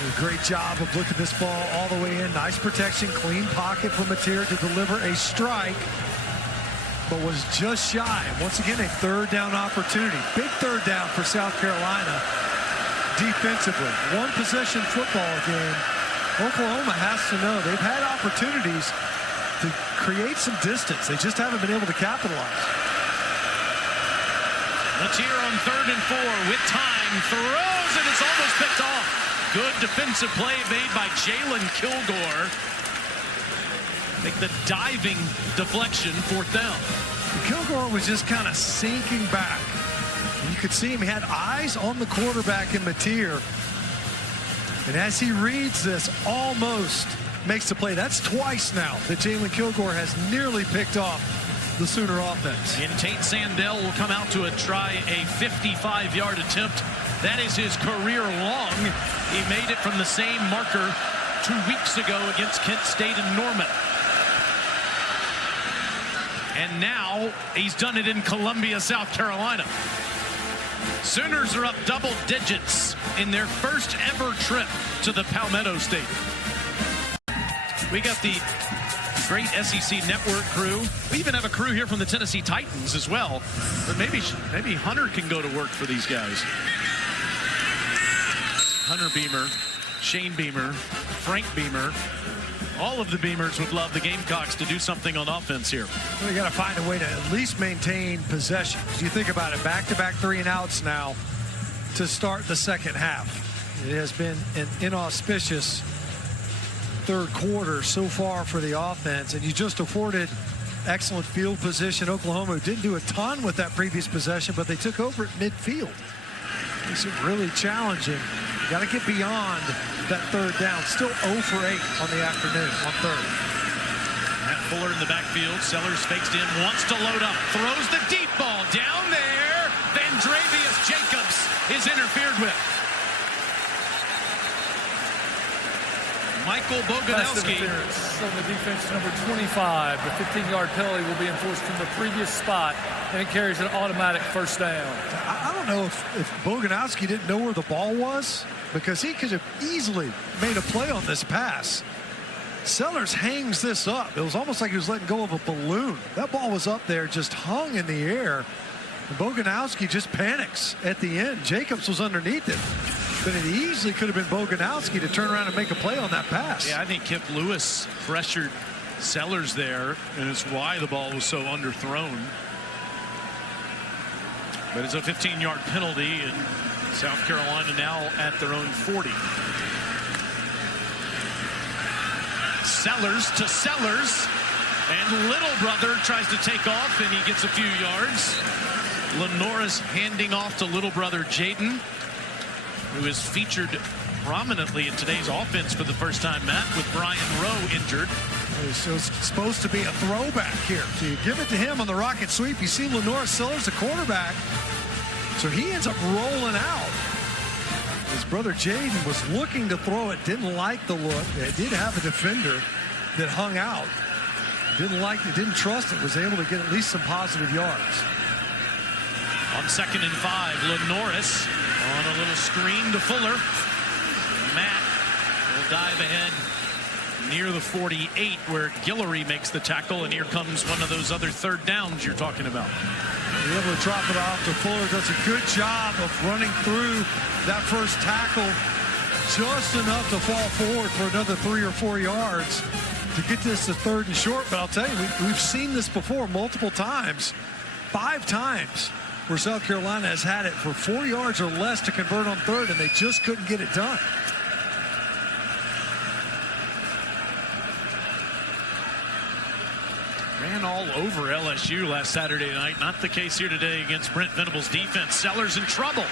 A great job of looking this ball all the way in. Nice protection, clean pocket for Mateer to deliver a strike, but was just shy. Once again, a 3rd down opportunity. Big 3rd down for South Carolina defensively. 1 possession football game. Oklahoma has to know they've had opportunities to create some distance. They just haven't been able to capitalize. Mateer on 3rd and 4 with time, throws, and it's almost picked off. Good defensive play made by Jalen Kilgore. Make the diving deflection, 4th down. Kilgore was just kind of sinking back. And you could see him, he had eyes on the quarterback in Mateer. And as he reads this, almost makes the play. That's twice now that Jalen Kilgore has nearly picked off the Sooner offense. And Tate Sandell will come out to try a 55-yard attempt. That is his career long. He made it from the same marker 2 weeks ago against Kent State and Norman. And now he's done it in Columbia, South Carolina. Sooners are up double digits in their first ever trip to the Palmetto State. We got the great SEC Network crew. We even have a crew here from the Tennessee Titans as well. But maybe Hunter can go to work for these guys. Hunter Beamer, Shane Beamer, Frank Beamer. All of the Beamers would love the Gamecocks to do something on offense here. We got to find a way to at least maintain possession. You think about it, back-to-back 3-and-outs now to start the second half. It has been an inauspicious 3rd quarter so far for the offense, and you just afforded excellent field position. Oklahoma didn't do a ton with that previous possession, but they took over at midfield. Makes it really challenging. Got to get beyond that 3rd down. Still 0 for 8 on the afternoon on 3rd. Matt Fuller in the backfield. Sellers fakes in, wants to load up, throws the deep ball down there. Vandravius Jacobs is interfered with. Mike tackle, Pass Boganowski. interference on the defense, number 25. The 15-yard penalty will be enforced from the previous spot, and it carries an automatic first down. I don't know if Boganowski didn't know where the ball was, because he could have easily made a play on this pass. Sellers hangs this up. It was almost like he was letting go of a balloon. That ball was up there, just hung in the air. And Boganowski just panics at the end. Jacobs was underneath it. But it easily could have been Boganowski to turn around and make a play on that pass. Yeah, I think Kip Lewis pressured Sellers there, and it's why the ball was so underthrown. But it's a 15-yard penalty, and South Carolina now at their own 40. Sellers to Sellers, and Little Brother tries to take off, and he gets a few yards. Lenoris handing off to Little Brother Jaden, who is featured prominently in today's offense for the first time, Matt, with Brian Rowe injured. It's supposed to be a throwback here. So you give it to him on the rocket sweep. You see Lenoris Sellers, the quarterback. So he ends up rolling out. His brother Jaden was looking to throw it, didn't like the look. It did have a defender that hung out. Didn't like it, didn't trust it, was able to get at least some positive yards. On 2nd and 5, Lenoris on a little screen to Fuller. Matt will dive ahead near the 48 where Guillory makes the tackle, and here comes one of those other third downs you're talking about. Be able to drop it off to Fuller. Does a good job of running through that first tackle just enough to fall forward for another 3 or 4 yards to get this to 3rd and short. But I'll tell you, we've seen this before multiple times. 5 times where South Carolina has had it for 4 yards or less to convert on 3rd, and they just couldn't get it done. Ran all over LSU last Saturday night. Not the case here today against Brent Venables' defense. Sellers in trouble.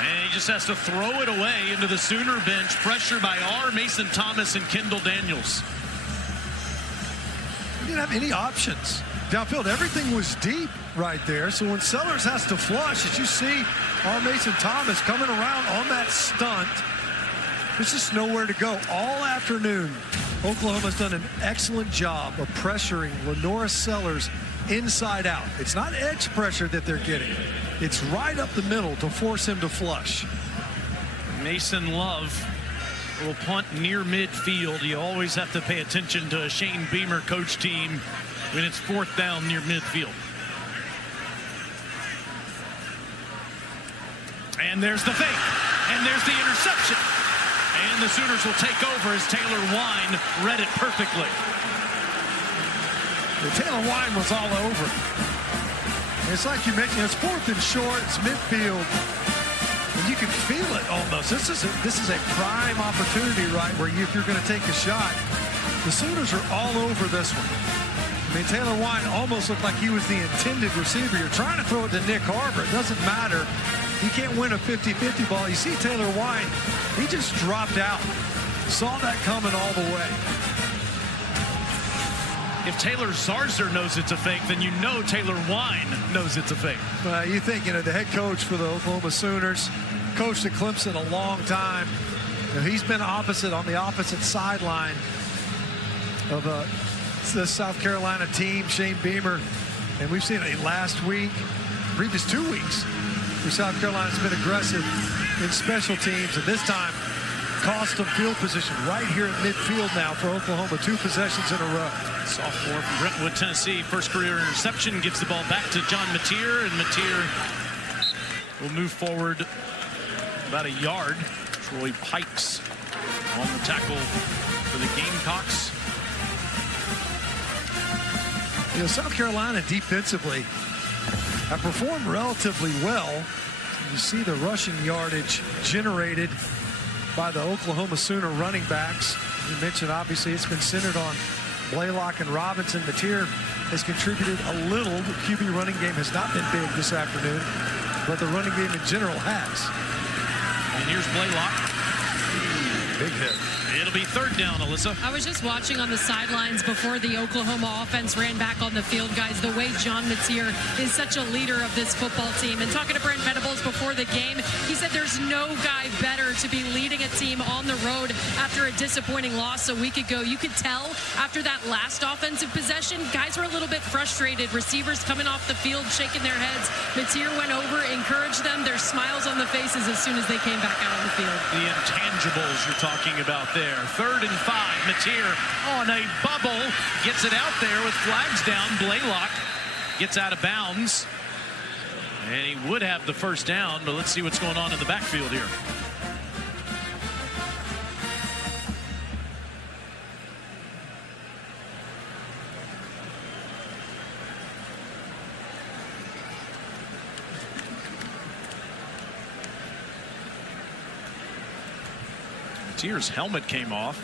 And he just has to throw it away into the Sooner bench. Pressure by Mason Thomas and Kendall Daniels. He didn't have any options downfield. Everything was deep right there. So when Sellers has to flush, as you see Mason Thomas coming around on that stunt, there's just nowhere to go. All afternoon, Oklahoma's done an excellent job of pressuring Lenoris Sellers inside out. It's not edge pressure that they're getting. It's right up the middle to force him to flush. Mason Love will punt near midfield. You always have to pay attention to a Shane Beamer coach team when it's 4th down near midfield. And there's the fake. And there's the interception. And the Sooners will take over as Taylor Wine read it perfectly. Taylor Wine was all over. It's like you mentioned, it's 4th and short, it's midfield, and you can feel it almost. This is a prime opportunity, right, where if you're going to take a shot, the Sooners are all over this one. I mean, Taylor Wine almost looked like he was the intended receiver. You're trying to throw it to Nick Harbor. It doesn't matter. You can't win a 50-50 ball. You see Taylor Wine, he just dropped out. Saw that coming all the way. If Taylor Zarzer knows it's a fake, then you know Taylor Wine knows it's a fake. Well, you think, the head coach for the Oklahoma Sooners, coached at Clemson a long time. He's been on the opposite sideline of the South Carolina team, Shane Beamer. And we've seen it last week, previous 2 weeks, where South Carolina's been aggressive in special teams. And this time, cost them field position right here at midfield now for Oklahoma. 2 possessions in a row. Sophomore from Brentwood, Tennessee. First career interception, gives the ball back to John Mateer, and Mateer will move forward about a yard. Troy Pikes on the tackle for the Gamecocks. South Carolina defensively have performed relatively well. You see the rushing yardage generated by the Oklahoma Sooner running backs. You mentioned, obviously, it's been centered on Blaylock and Robinson. Mateer has contributed a little. The QB running game has not been big this afternoon, but the running game in general has. And here's Blaylock. Big hit. It'll be third down, Alyssa. I was just watching on the sidelines before the Oklahoma offense ran back on the field, guys, the way John Mateer is such a leader of this football team. And talking to Brent Venables before the game, he said there's no guy better to be leading a team on the road after a disappointing loss a week ago. You could tell after that last offensive possession, guys were a little bit frustrated. Receivers coming off the field, shaking their heads. Mateer went over, encouraged them. Their smiles on the faces as soon as they came back out on the field. The intangibles you're talking about there. 3rd and 5. Mateer on a bubble. Gets it out there with flags down. Blaylock gets out of bounds. And he would have the first down, but let's see what's going on in the backfield here. Mateer's helmet came off.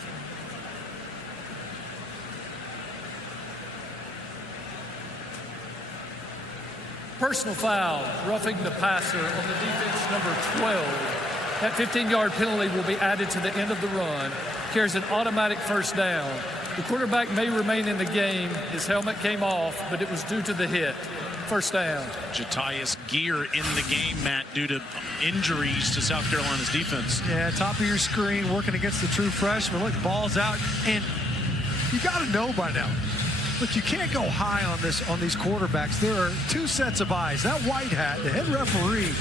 Personal foul, roughing the passer on the defense number 12. That 15-yard penalty will be added to the end of the run. Carries an automatic first down. The quarterback may remain in the game. His helmet came off, but it was due to the hit. First down. Jatius Geer in the game, Matt, due to injuries to South Carolina's defense. Yeah, top of your screen, working against the true freshman. Look, ball's out, and you got to know by now. Look, you can't go high on these quarterbacks. There are two sets of eyes. That white hat, the head referee,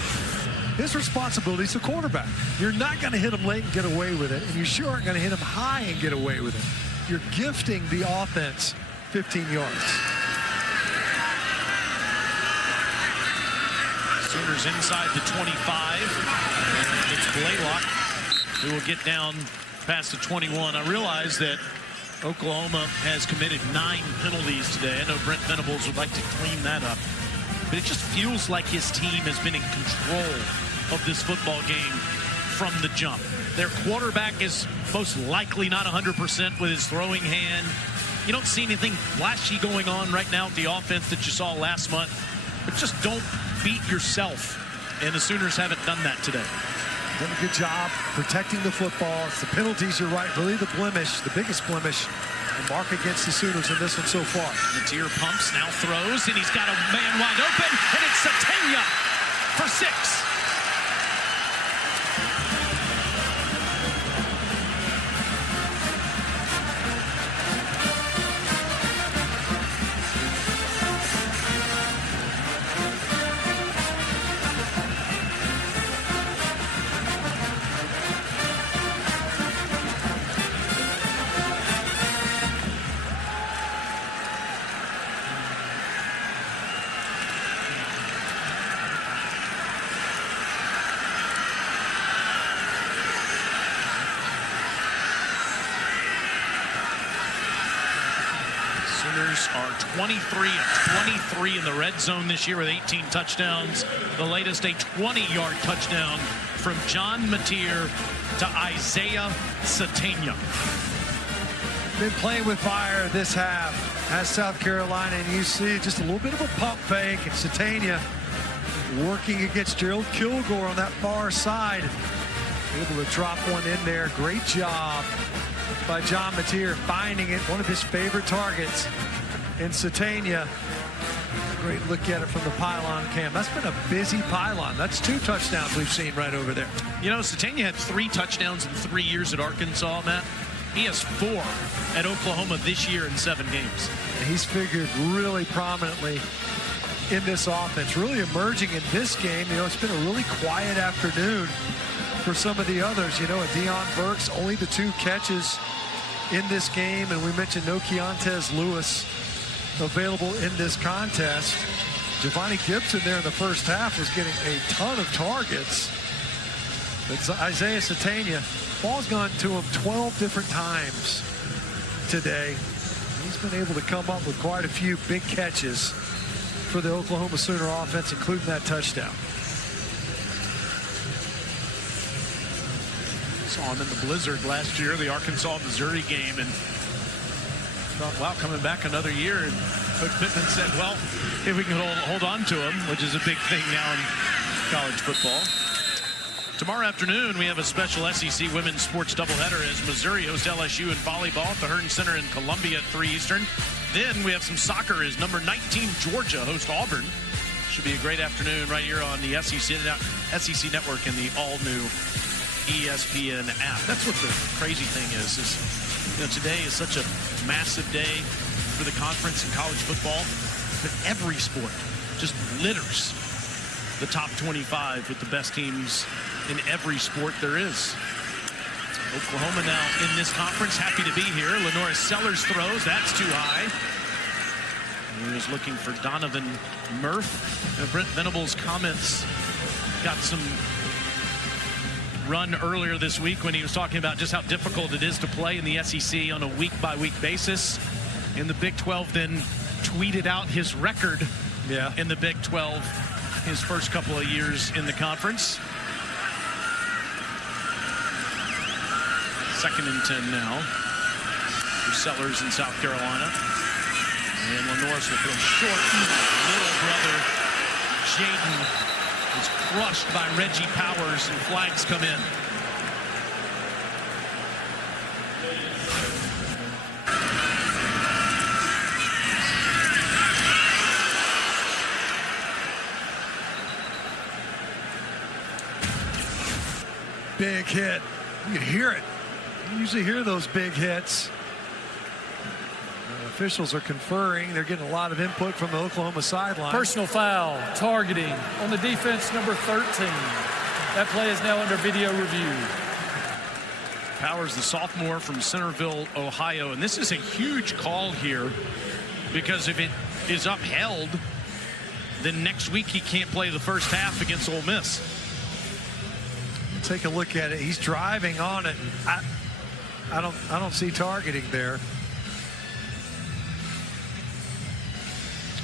his responsibility is the quarterback. You're not going to hit him late and get away with it, and you sure aren't going to hit him high and get away with it. You're gifting the offense 15 yards. Sooners inside the 25. And it's Blaylock who will get down past the 21. I realize that Oklahoma has committed 9 penalties today. I know Brent Venables would like to clean that up. But it just feels like his team has been in control of this football game from the jump. Their quarterback is most likely not 100% with his throwing hand. You don't see anything flashy going on right now with the offense that you saw last month. But just don't beat yourself. And the Sooners haven't done that today. Done a good job protecting the football. It's the penalties, you're right, really the blemish, the biggest blemish, the mark against the Sooners in this one so far. Mateer pumps, now throws, and he's got a man wide open, and it's Sategna for 6. Are 23 of 23 in the red zone this year with 18 touchdowns. The latest, a 20-yard touchdown from John Mateer to Isaiah Sategna. Been playing with fire this half as South Carolina, and you see just a little bit of a pump fake, and Sategna working against Gerald Kilgore on that far side. Able to drop one in there. Great job by John Mateer finding it, one of his favorite targets. And Sategna, great look at it from the pylon cam. That's been a busy pylon. That's 2 touchdowns we've seen right over there. You know, Sategna had 3 touchdowns in 3 years at Arkansas, Matt. He has 4 at Oklahoma this year in 7 games. And he's figured really prominently in this offense, really emerging in this game. You know, it's been a really quiet afternoon for some of the others. You know, Deion Burks, only the 2 catches in this game, and we mentioned no Keontez Lewis available in this contest. Giovanni Gibson there in the first half was getting a ton of targets. It's Isaiah Sategna. Ball's gone to him 12 different times today. He's been able to come up with quite a few big catches for the Oklahoma Sooner offense, including that touchdown. Saw him in the blizzard last year, the Arkansas-Missouri game, and thought, wow, coming back another year. And Coach Pittman said, well, if we can hold on to him, which is a big thing now in college football. Tomorrow afternoon, we have a special SEC women's sports doubleheader as Missouri hosts LSU in volleyball at the Hearn Center in Columbia at 3 Eastern. Then we have some soccer as number 19 Georgia hosts Auburn. Should be a great afternoon right here on the SEC Network and the all-new ESPN app. That's what the crazy thing is today is such a massive day for the conference in college football, but every sport just litters the top 25 with the best teams in every sport there is. Oklahoma now in this conference, happy to be here. Lenora Sellers throws, that's too high. He was looking for Donovan Murph. Brent Venables' comments got some run earlier this week when he was talking about just how difficult it is to play in the SEC on a week-by-week basis. And the Big 12 then tweeted out his record in the Big 12 his first couple of years in the conference. 2nd and 10 now for Sellers in South Carolina. And Lenoris will throw short. Little brother Jaden is crushed by Reggie Powers, and flags come in. Big hit. You can hear it. You usually hear those big hits. Officials are conferring. They're getting a lot of input from the Oklahoma sideline. Personal foul, targeting on the defense, number 13. That play is now under video review. Powers, the sophomore from Centerville, Ohio. And this is a huge call here because if it is upheld, then next week he can't play the first half against Ole Miss. Take a look at it. He's driving on it. I don't see targeting there.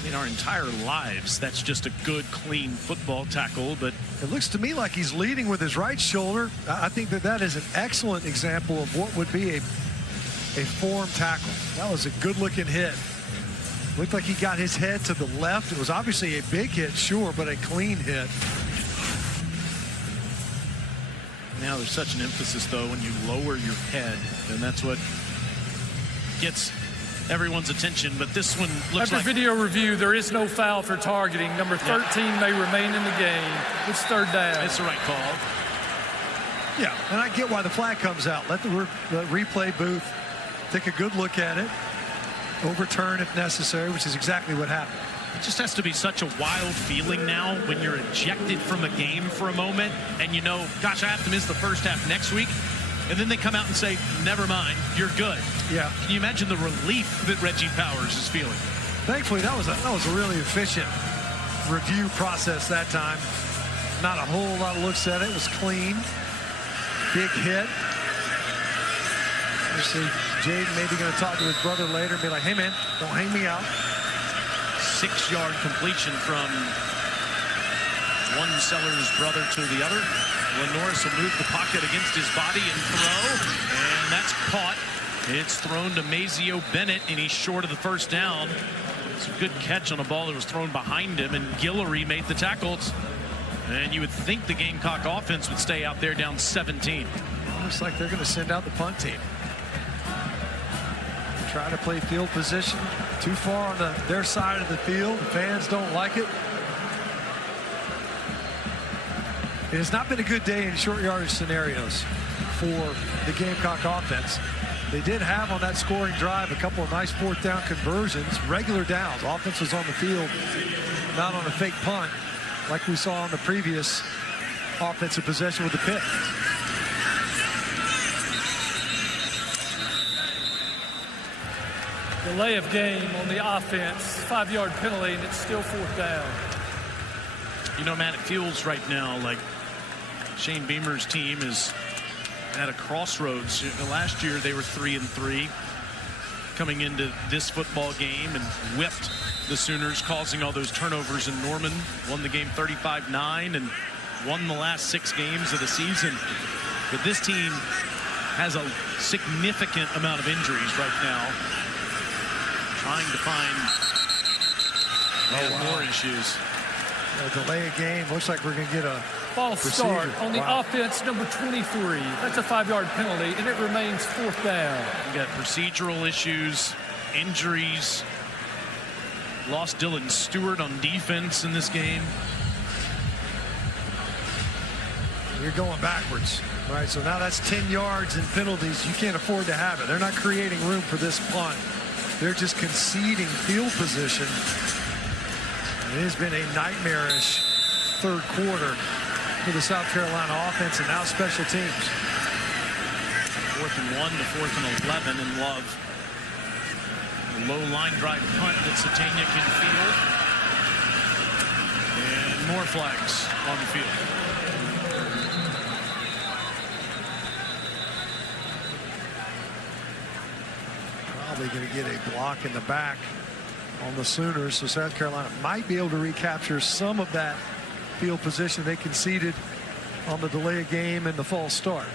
In our entire lives, that's just a good, clean football tackle, but it looks to me like he's leading with his right shoulder. I think that is an excellent example of what would be a form tackle. That was a good-looking hit. Looked like he got his head to the left. It was obviously a big hit, sure, but a clean hit. Now there's such an emphasis, though, when you lower your head, and that's what gets everyone's attention. But this one looks After like video review, there is no foul for targeting. Number 13 may remain in the game. It's 3rd down. It's the right call. Yeah, and I get why the flag comes out. Let the replay booth take a good look at it, overturn if necessary, which is exactly what happened. It just has to be such a wild feeling now when you're ejected from a game for a moment and you know, gosh, I have to miss the first half next week. And then they come out and say, never mind, you're good. Yeah. Can you imagine the relief that Reggie Powers is feeling? Thankfully, that was a really efficient review process that time. Not a whole lot of looks at it. It was clean. Big hit. You see Jaden maybe going to talk to his brother later and be like, hey, man, don't hang me out. 6-yard completion from one Sellers brother to the other. Lenoris will move the pocket against his body and throw, and that's caught. It's thrown to Mazio Bennett, and he's short of the first down. It's a good catch on a ball that was thrown behind him, and Guillory made the tackles. And you would think the Gamecock offense would stay out there down 17. Looks like they're going to send out the punt team. Try to play field position too far on their side of the field. The fans don't like it. It has not been a good day in short yardage scenarios for the Gamecock offense. They did have on that scoring drive a couple of nice 4th down conversions, regular downs. Offense was on the field, not on a fake punt like we saw on the previous offensive possession with the pick. Delay of game on the offense, 5-yard penalty, and it's still 4th down. You know, Matt, it feels right now like Shane Beamer's team is at a crossroads. Last year they were 3-3 coming into this football game and whipped the Sooners, causing all those turnovers in Norman. Won the game 35-9 and won the last 6 games of the season. But this team has a significant amount of injuries right now. Trying to find more issues. A delay a game. Looks like we're going to get a False start on the offense, number 23. That's a 5-yard penalty, and it remains 4th down. You got procedural issues, injuries. Lost Dylan Stewart on defense in this game. You're going backwards, right? So now that's 10 yards in penalties. You can't afford to have it. They're not creating room for this punt. They're just conceding field position. It has been a nightmarish third quarter for the South Carolina offense and now special teams. 4th and 1 to 4th and 11 in Love. The low line drive punt that Sategna can field. And more flags on the field. Probably going to get a block in the back on the Sooners, so South Carolina might be able to recapture some of that field position they conceded on the delay of game and the false start.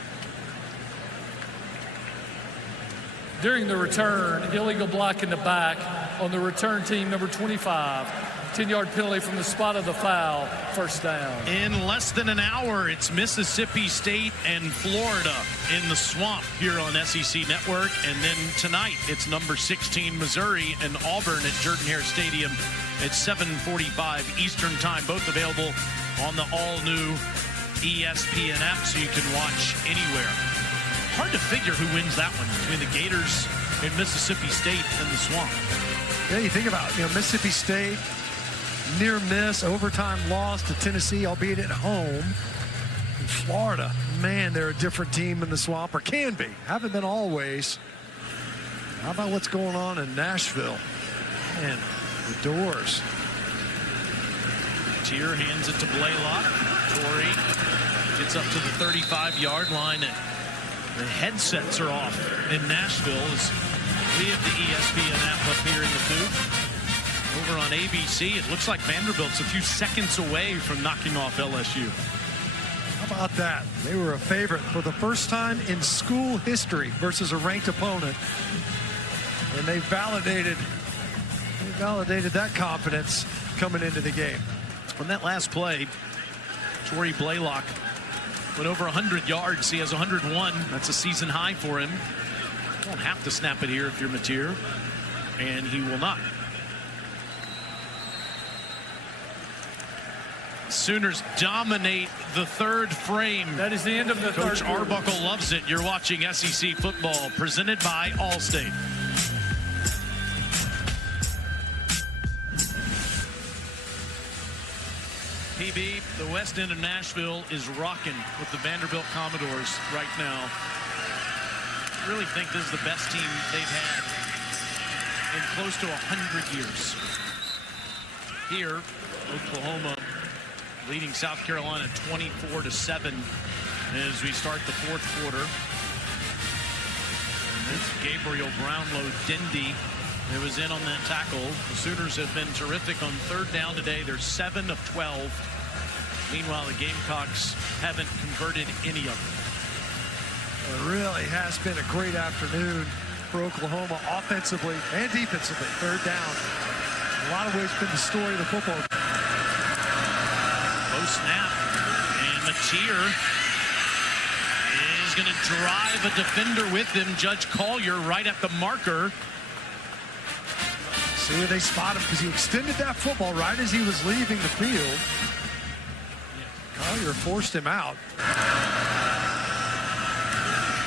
During the return, illegal block in the back on the return team, number 25. 10-yard penalty from the spot of the foul, 1st down. In less than an hour, it's Mississippi State and Florida in the Swamp here on SEC Network. And then tonight, it's number 16 Missouri and Auburn at Jordan-Hare Stadium at 7:45 Eastern Time. Both available on the all-new ESPN app, so you can watch anywhere. Hard to figure who wins that one between the Gators and Mississippi State and the Swamp. Yeah, you think about, Mississippi State, near miss, overtime loss to Tennessee, albeit at home. And Florida, man, they're a different team in the Swamp, or can be. Haven't been always. How about what's going on in Nashville? Man, the Doors. Tier hands it to Blaylock. Torrey gets up to the 35-yard line. The headsets are off in Nashville as we have the ESPN app up here in the booth. Over on ABC, it looks like Vanderbilt's a few seconds away from knocking off LSU. How about that? They were a favorite for the first time in school history versus a ranked opponent. And they validated that confidence coming into the game. On that last play, Torrey Blaylock went over 100 yards. He has 101. That's a season high for him. You won't have to snap it here if you're Mateer, and he will not. Sooners dominate the third frame. That is the end of the Coach third. Arbuckle loves it. You're watching SEC football presented by Allstate. PB, the west end of Nashville is rocking with the Vanderbilt Commodores right now. I really think this is the best team they've had in close to 100 years. Here, Oklahoma leading South Carolina 24-7 as we start the fourth quarter. And it's Gabriel Brownlow-Dindy that was in on that tackle. The Sooners have been terrific on third down today. They're 7 of 12. Meanwhile, the Gamecocks haven't converted any of them. It really has been a great afternoon for Oklahoma offensively and defensively. Third down. In a lot of ways, been the story of the football. Low snap, and Mateer is going to drive a defender with him. Judge Collier right at the marker. See where they spot him because he extended that football right as he was leaving the field. Collier forced him out.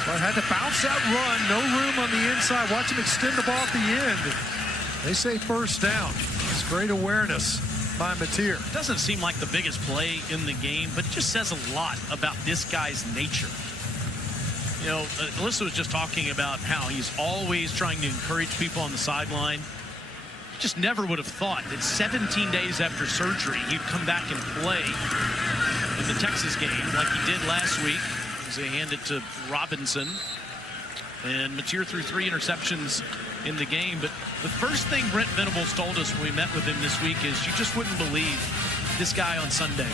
But had to bounce that run. No room on the inside. Watch him extend the ball at the end. They say first down. It's great awareness by Mateer. Doesn't seem like the biggest play in the game, but it just says a lot about this guy's nature. You know, Alyssa was just talking about how he's always trying to encourage people on the sideline. Just never would have thought that 17 days after surgery, he'd come back and play in the Texas game like he did last week. As they hand it to Robinson. And Mateer threw 3 interceptions in the game. But the first thing Brent Venables told us when we met with him this week is you just wouldn't believe this guy on Sunday.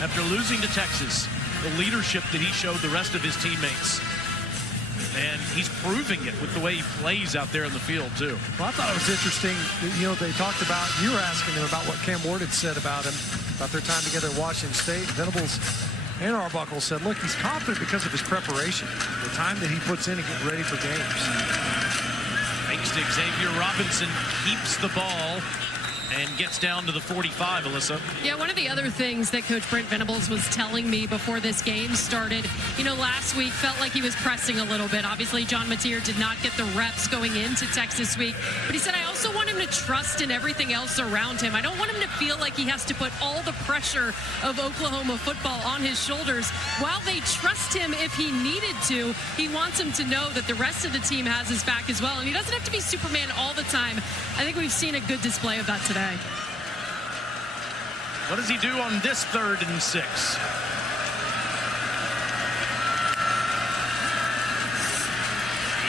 After losing to Texas, the leadership that he showed the rest of his teammates. And he's proving it with the way he plays out there in the field, too. Well, I thought it was interesting. You know, they talked about, you were asking him about what Cam Ward had said about him. About their time together at Washington State, Venables and Arbuckle said, look, he's confident because of his preparation, the time that he puts in to get ready for games. Thanks to Xavier Robinson, keeps the ball and gets down to the 45, Alyssa. Yeah, one of the other things that Coach Brent Venables was telling me before this game started, last week felt like he was pressing a little bit. Obviously, John Mateer did not get the reps going into Texas week, but he said, I also want him to trust in everything else around him. I don't want him to feel like he has to put all the pressure of Oklahoma football on his shoulders. While they trust him if he needed to, he wants him to know that the rest of the team has his back as well, and he doesn't have to be Superman all the time. I think we've seen a good display of that today. What does he do on this 3rd and 6?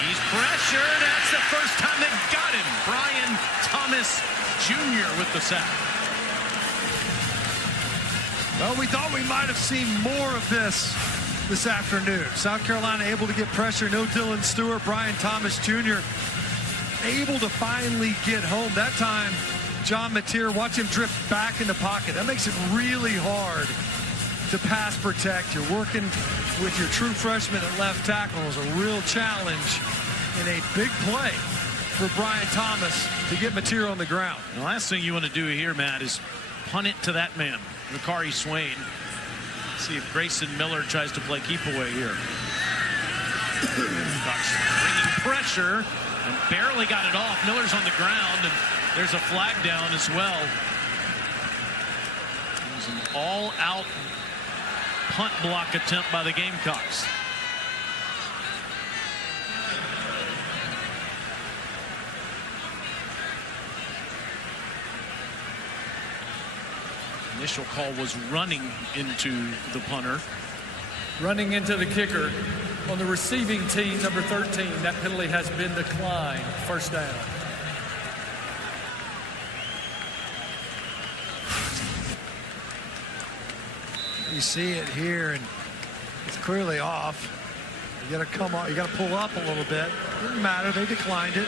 He's pressured. That's the first time they've got him. Brian Thomas Jr. with the sack. Well, we thought we might have seen more of this afternoon. South Carolina able to get pressure. No Dylan Stewart. Brian Thomas Jr. able to finally get home. That time, John Mateer, watch him drift back in the pocket. That makes it really hard to pass protect. You're working with your true freshman at left tackle. It was a real challenge and a big play for Brian Thomas to get Mateer on the ground. The last thing you want to do here, Matt, is punt it to that man, Makari Swain. See if Grayson Miller tries to play keep away here. Bringing pressure and barely got it off. Miller's on the ground, and there's a flag down as well. It was an all-out punt block attempt by the Gamecocks. Initial call was running into the punter. Running into the kicker. On the receiving team, number 13, that penalty has been declined. First down. You see it here, and it's clearly off. You got to come on. You got to pull up a little bit. Didn't matter. They declined it.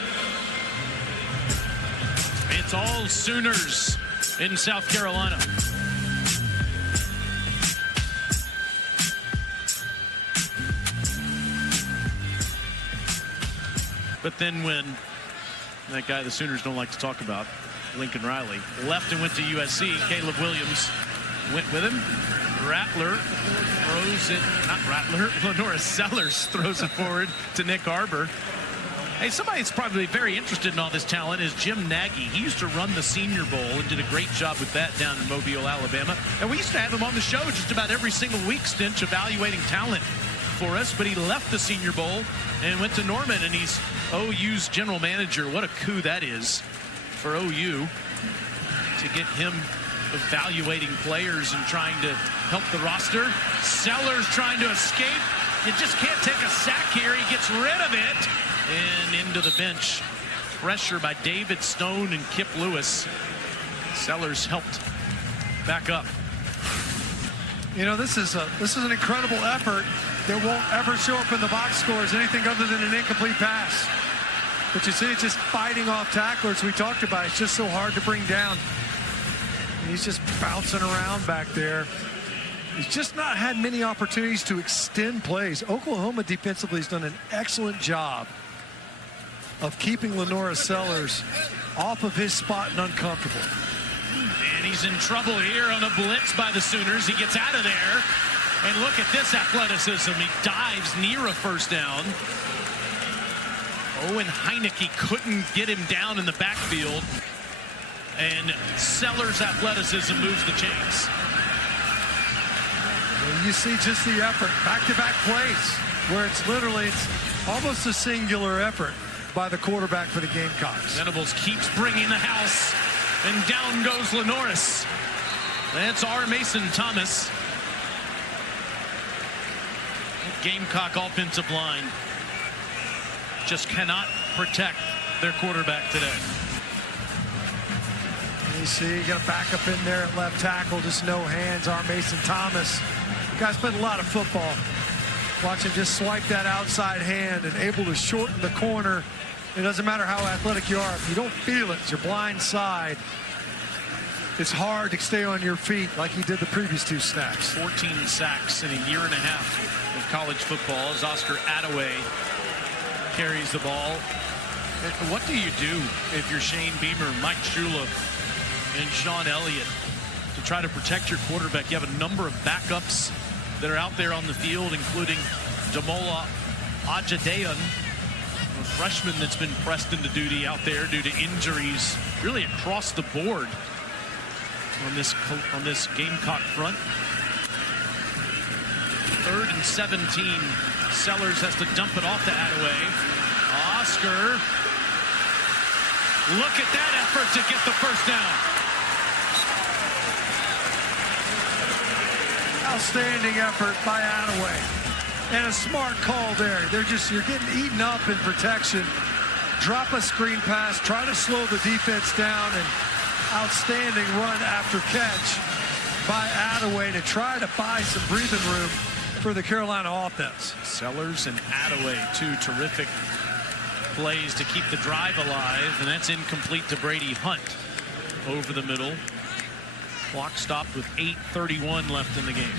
It's all Sooners in South Carolina. But then when that guy the Sooners don't like to talk about, Lincoln Riley, left and went to USC, Caleb Williams went with him. Rattler throws it, not Rattler, Lenora Sellers throws it forward to Nick Arbor. Hey, somebody that's probably very interested in all this talent is Jim Nagy. He used to run the Senior Bowl and did a great job with that down in Mobile, Alabama. And we used to have him on the show just about every single week, Stinch, evaluating talent for us. But he left the Senior Bowl and went to Norman, and he's OU's general manager. What a coup that is for OU to get him evaluating players and trying to help the roster. Sellers trying to escape. You just can't take a sack here. He gets rid of it. And into the bench. Pressure by David Stone and Kip Lewis. Sellers helped back up. You know, this is an incredible effort that won't ever show up in the box score as anything other than an incomplete pass. But you see it just fighting off tacklers we talked about. It's just so hard to bring down. And he's just bouncing around back there. He's just not had many opportunities to extend plays. Oklahoma defensively has done an excellent job of keeping Lenora Sellers off of his spot and uncomfortable. And he's in trouble here on a blitz by the Sooners. He gets out of there. And look at this athleticism. He dives near a first down. Owen Heineke couldn't get him down in the backfield. And Sellers' athleticism moves the chains. And you see just the effort, back-to-back plays, where it's almost a singular effort by the quarterback for the Gamecocks. Venables keeps bringing the house, and down goes Lenoris. That's R. Mason Thomas. Gamecock offensive line just cannot protect their quarterback today. You see, you got a backup in there at left tackle, just no hands. R. Mason Thomas. The guy's played a lot of football. Watch him just swipe that outside hand and able to shorten the corner. It doesn't matter how athletic you are. If you don't feel it, it's your blind side. it's hard to stay on your feet like he did the previous 2 snaps. 14 sacks in a year and a half of college football as Oscar Attaway carries the ball. What do you do if you're Shane Beamer, Mike Shula, and Sean Elliott to try to protect your quarterback? You have a number of backups that are out there on the field, including Damola Ajadeon, a freshman that's been pressed into duty out there due to injuries really across the board on this Gamecock front. 3rd and 17. Sellers has to dump it off to Attaway. Oscar, look at that effort to get the first down. Outstanding effort by Attaway. And a smart call there. You're getting eaten up in protection. Drop a screen pass, try to slow the defense down, and outstanding run after catch by Attaway to try to buy some breathing room for the Carolina offense. Sellers and Attaway, 2 terrific plays to keep the drive alive, and that's incomplete to Brady Hunt over the middle. Clock stopped with 8:31 left in the game.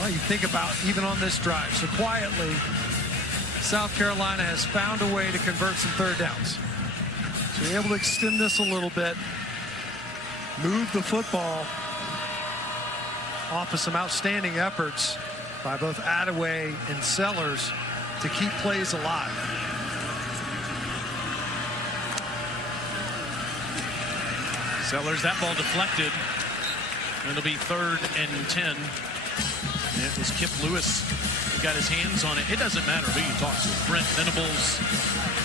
Well, you think about even on this drive, so quietly South Carolina has found a way to convert some 3rd downs. So you're able to extend this a little bit, move the football off of some outstanding efforts by both Attaway and Sellers to keep plays alive. Sellers, that ball deflected. It'll be 3rd and 10. And it was Kip Lewis who got his hands on it. It doesn't matter who you talk to. Brent Venables,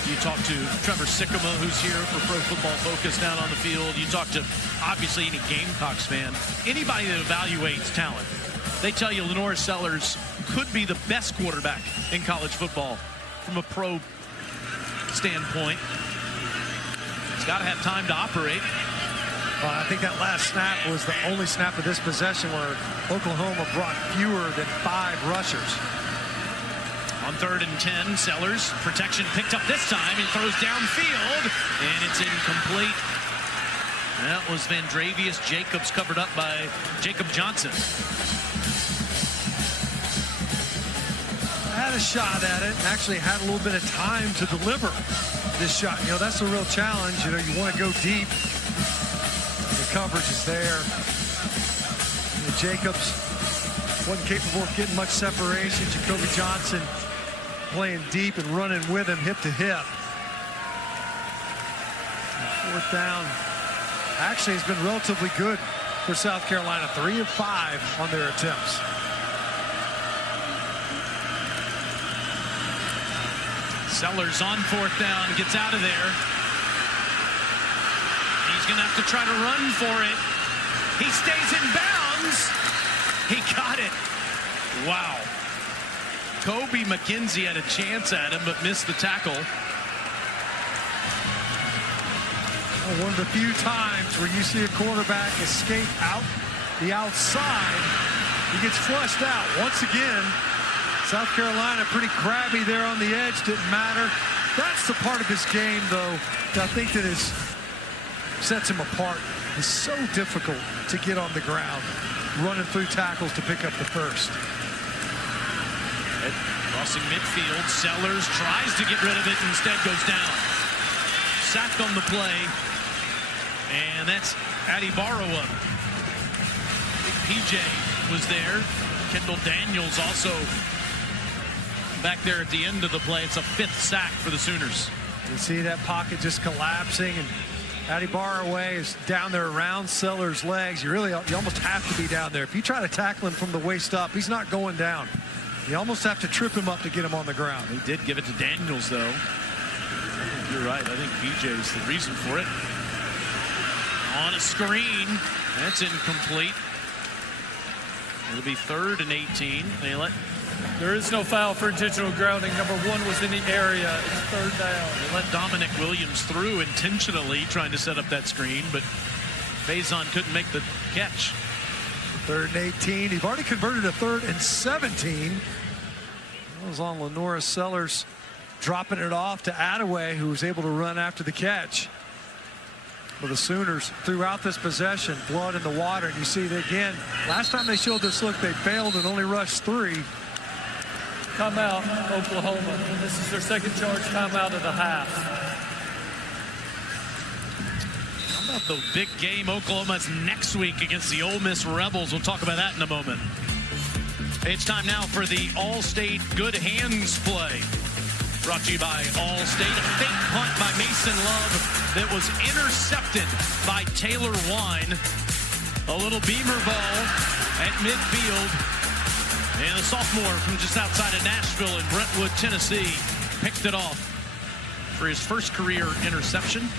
you talk to Trevor Sikkema, who's here for Pro Football Focus down on the field. You talk to, obviously, any Gamecocks fan. Anybody that evaluates talent, they tell you LaNorris Sellers could be the best quarterback in college football from a pro standpoint. He's got to have time to operate. I think that last snap was the only snap of this possession where Oklahoma brought fewer than 5 rushers. On 3rd and 10, Sellers, protection picked up this time. He throws downfield, and it's incomplete. That was Vandravius Jacobs, covered up by Jacob Johnson. Had a shot at it, actually had a little bit of time to deliver this shot. You know, that's a real challenge. You know, you want to go deep. The coverage is there. And Jacobs wasn't capable of getting much separation. Jacoby Johnson playing deep and running with him hip to hip. And 4th down actually has been relatively good for South Carolina. 3 of 5 on their attempts. Sellers on 4th down, gets out of there. He's going to have to try to run for it. He stays in bounds. He got it. Wow. Kobe McKenzie had a chance at him, but missed the tackle. One of the few times where you see a quarterback escape out the outside. He gets flushed out. Once again, South Carolina pretty crabby there on the edge. Didn't matter. That's the part of this game, though, that I think that sets him apart. It's so difficult to get on the ground, running through tackles to pick up the first. Crossing midfield, Sellers tries to get rid of it, instead goes down. Sacked on the play, and that's Adibarawa. PJ was there. Kendall Daniels also back there at the end of the play. It's a 5th sack for the Sooners. You see that pocket just collapsing, and Adibarawa is down there around Sellers' legs. You almost have to be down there. If you try to tackle him from the waist up, he's not going down. You almost have to trip him up to get him on the ground. He did give it to Daniels, though. You're right. I think PJ is the reason for it. On a screen. That's incomplete. It'll be 3rd and 18. There is no foul for intentional grounding. Number 1 was in the area. It's 3rd down. They let Dominic Williams through intentionally, trying to set up that screen, but Faison couldn't make the catch. 3rd and 18. You've already converted a 3rd and 17. That was on LaNorris Sellers dropping it off to Attaway, who was able to run after the catch. Well, the Sooners, throughout this possession, blood in the water. And you see that again, last time they showed this look, they failed and only rushed 3. Timeout, Oklahoma. This is their second charge timeout of the half. How about the big game Oklahoma's next week against the Ole Miss Rebels? We'll talk about that in a moment. It's time now for the Allstate Good Hands play. Brought to you by Allstate. A fake punt by Mason Love that was intercepted by Taylor Wine. A little Beamer ball at midfield. And a sophomore from just outside of Nashville in Brentwood, Tennessee, picked it off for his first career interception.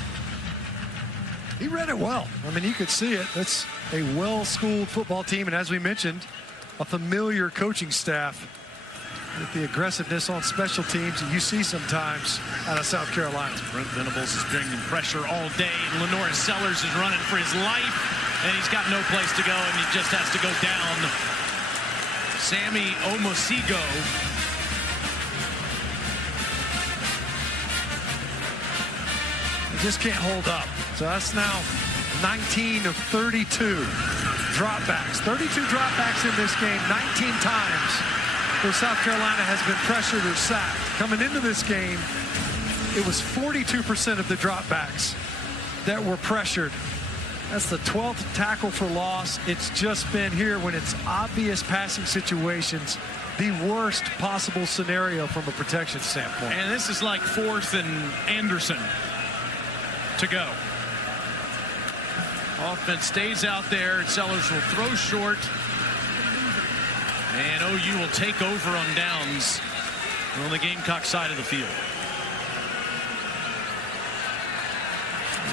He read it well. I mean, you could see it. That's a well-schooled football team. And as we mentioned, a familiar coaching staff with the aggressiveness on special teams that you see sometimes out of South Carolina. Brent Venables is bringing pressure all day. Lenora Sellers is running for his life, and he's got no place to go, and he just has to go down. Sammy Omosigo. He just can't hold up. So that's now 19 of 32 dropbacks. 32 dropbacks in this game, 19 times where South Carolina has been pressured or sacked. Coming into this game, it was 42% of the dropbacks that were pressured. That's the 12th tackle for loss. It's just been here when it's obvious passing situations, the worst possible scenario from a protection standpoint. And this is like 4th and Anderson to go. Offense stays out there. Sellers will throw short. And OU will take over on downs on the Gamecock side of the field.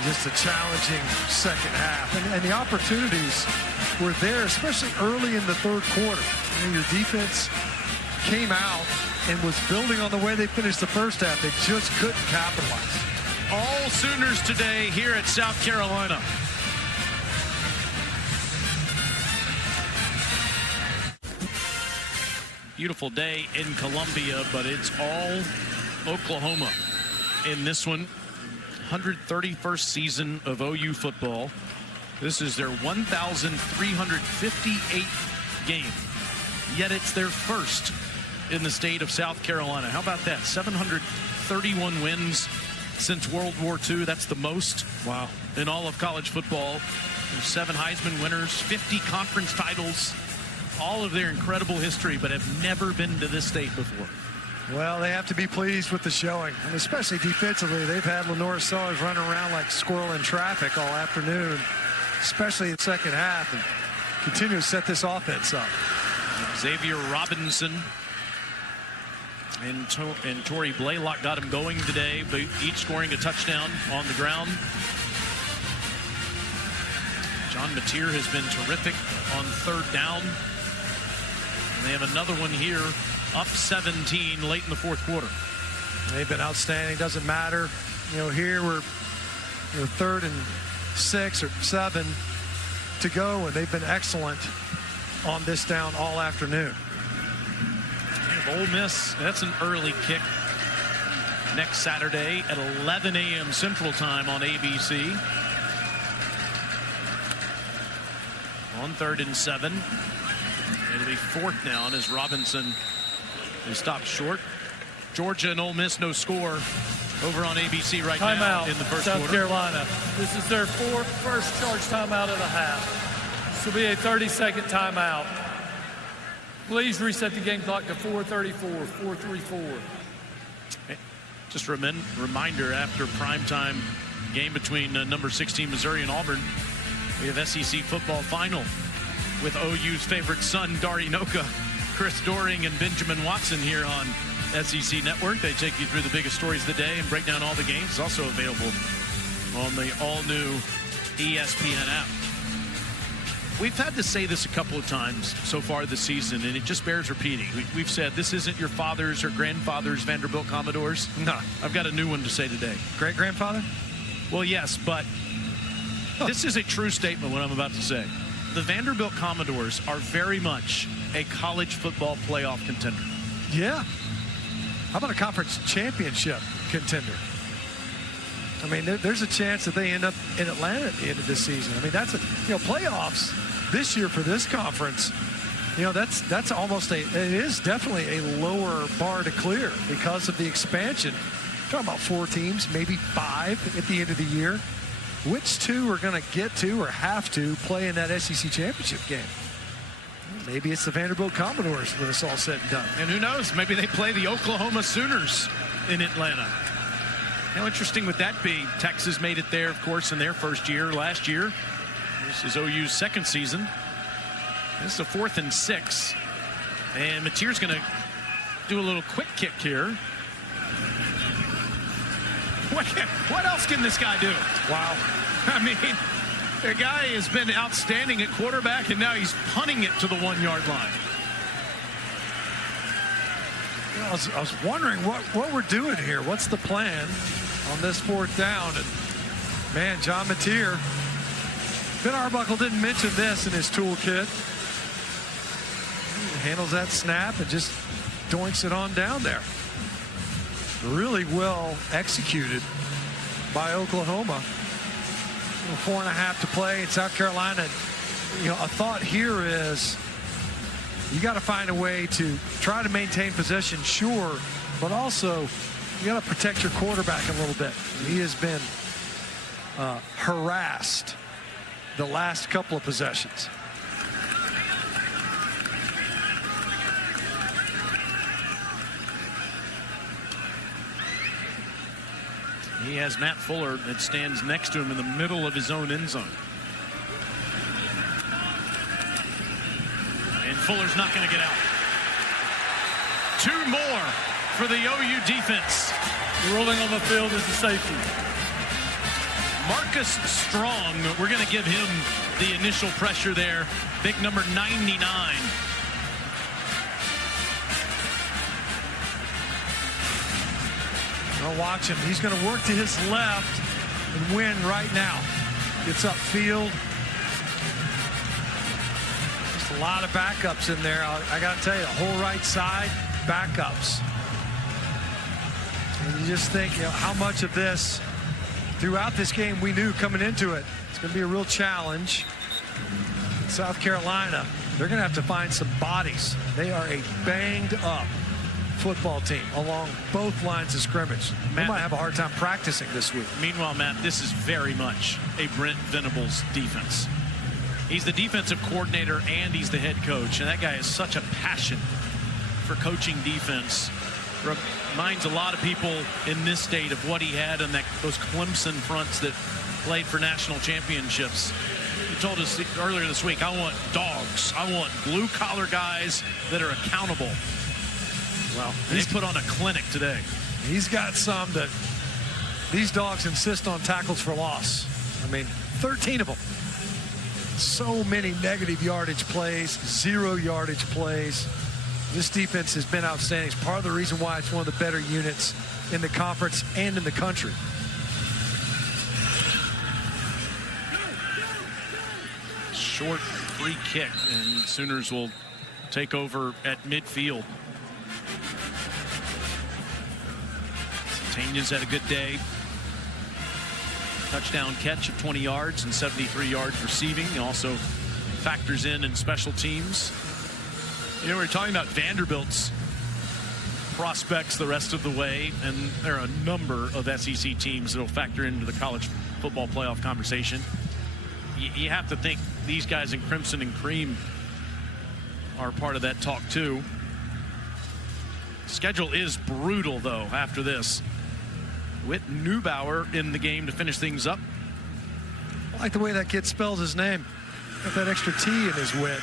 Just a challenging second half. And the opportunities were there, especially early in the third quarter. I mean, your defense came out and was building on the way they finished the first half. They just couldn't capitalize. All Sooners today here at South Carolina. Beautiful day in Columbia, but it's all Oklahoma in this one. 131st season of OU football. This is their 1,358th game. Yet it's their first in the state of South Carolina. How about that? 731 wins since World War II. That's the most. Wow. In all of college football. There's 7 Heisman winners, 50 conference titles. All of their incredible history, but have never been to this state before. Well, they have to be pleased with the showing, and especially defensively. They've had Lenora Sellers running around like squirrel in traffic all afternoon, especially in the second half, and continue to set this offense up. Xavier Robinson and Torrey Blaylock got him going today, but each scoring a touchdown on the ground. John Mateer has been terrific on 3rd down. And they have another one here, up 17 late in the 4th quarter. They've been outstanding. Doesn't matter. You know, here we're 3rd and 6 or 7 to go, and they've been excellent on this down all afternoon. Ole Miss, that's an early kick. Next Saturday at 11 a.m. Central Time on ABC. On 3rd and 7. It'll be 4th down as Robinson is stopped short. Georgia and Ole Miss no score over on ABC right now in the first quarter. South Carolina. This is their first charge timeout of the half. This will be a 30-second timeout. Please reset the game clock to 4:34, 4:34. Just a reminder, after primetime game between number 16 Missouri and Auburn, we have SEC football final with OU's favorite son, Dari Noka, Chris Doring, and Benjamin Watson here on SEC Network. They take you through the biggest stories of the day and break down all the games. It's also available on the all-new ESPN app. We've had to say this a couple of times so far this season, and it just bears repeating. We've said this isn't your father's or grandfather's Vanderbilt Commodores. No. I've got a new one to say today. Great-grandfather? Well, yes, but this is a true statement, what I'm about to say. The Vanderbilt Commodores are very much a college football playoff contender. Yeah. How about a conference championship contender? I mean, there's a chance that they end up in Atlanta at the end of this season. I mean, that's playoffs this year for this conference. That's almost it is definitely a lower bar to clear because of the expansion. We're talking about 4 teams, maybe 5 at the end of the year. Which 2 are going to get to or have to play in that SEC championship game? Maybe it's the Vanderbilt Commodores when it's all said and done. And who knows? Maybe they play the Oklahoma Sooners in Atlanta. How interesting would that be? Texas made it there, of course, in their first year last year. This is OU's second season. This is a 4th and 6. And Mateer's going to do a little quick kick here. What else can this guy do? Wow. I mean, the guy has been outstanding at quarterback, and now he's punting it to the 1-yard line. I was wondering what we're doing here. What's the plan on this 4th down? And, man, John Mateer, Ben Arbuckle didn't mention this in his toolkit. He handles that snap and just doinks it on down there. Really well executed by Oklahoma. 4.5 to play in South Carolina. A thought here is you got to find a way to try to maintain possession, sure, but also you got to protect your quarterback a little bit. He has been harassed the last couple of possessions. He has Matt Fuller that stands next to him in the middle of his own end zone. And Fuller's not going to get out. 2 more for the OU defense. Rolling on the field is the safety. Marcus Strong, we're going to give him the initial pressure there. Big number 99. Watch him. He's going to work to his left and win right now. Gets upfield. Just a lot of backups in there. I got to tell you, the whole right side, backups. And you just think, how much of this throughout this game we knew coming into it. It's going to be a real challenge. South Carolina, they're going to have to find some bodies. They are a banged up football team along both lines of scrimmage. They might have a hard time practicing this week. Meanwhile, Matt, this is very much a Brent Venables defense. He's the defensive coordinator and he's the head coach, and that guy has such a passion for coaching defense. Reminds a lot of people in this state of what he had in those Clemson fronts that played for national championships. He told us earlier this week, I want dogs. I want blue-collar guys that are accountable. Well, he's put on a clinic today. He's got some that these dogs insist on tackles for loss. I mean, 13 of them. So many negative yardage plays, 0 yardage plays. This defense has been outstanding. It's part of the reason why it's one of the better units in the conference and in the country. Short free kick, and Sooners will take over at midfield. Tanya's had a good day. Touchdown catch of 20 yards and 73 yards receiving. He also factors in special teams. We're talking about Vanderbilt's prospects the rest of the way, and there are a number of SEC teams that will factor into the college football playoff conversation. You have to think these guys in Crimson and Cream are part of that talk too. Schedule is brutal though after this. Whit Neubauer in the game to finish things up. I like the way that kid spells his name. Got that extra T in his Whit.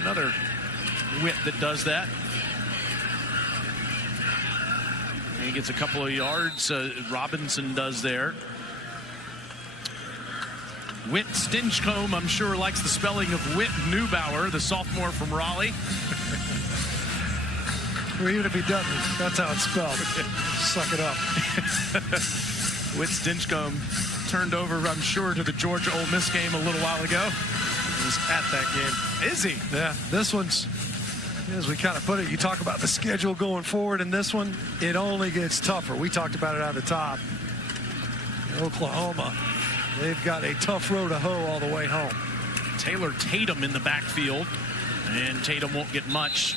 Another Whit that does that. And he gets a couple of yards. Robinson does there. Whit Stinchcomb, I'm sure, likes the spelling of Whit Neubauer, the sophomore from Raleigh. Well, even if he doesn't, that's how it's spelled. Suck it up. Whit Stinchcomb turned over, I'm sure, to the Georgia Ole Miss game a little while ago. He's at that game. Is he? Yeah, this one's, As we kind of put it, you talk about the schedule going forward in this one, it only gets tougher. We talked about it at the top. Oklahoma, they've got a tough row to hoe all the way home. Taylor Tatum in the backfield, and Tatum won't get much.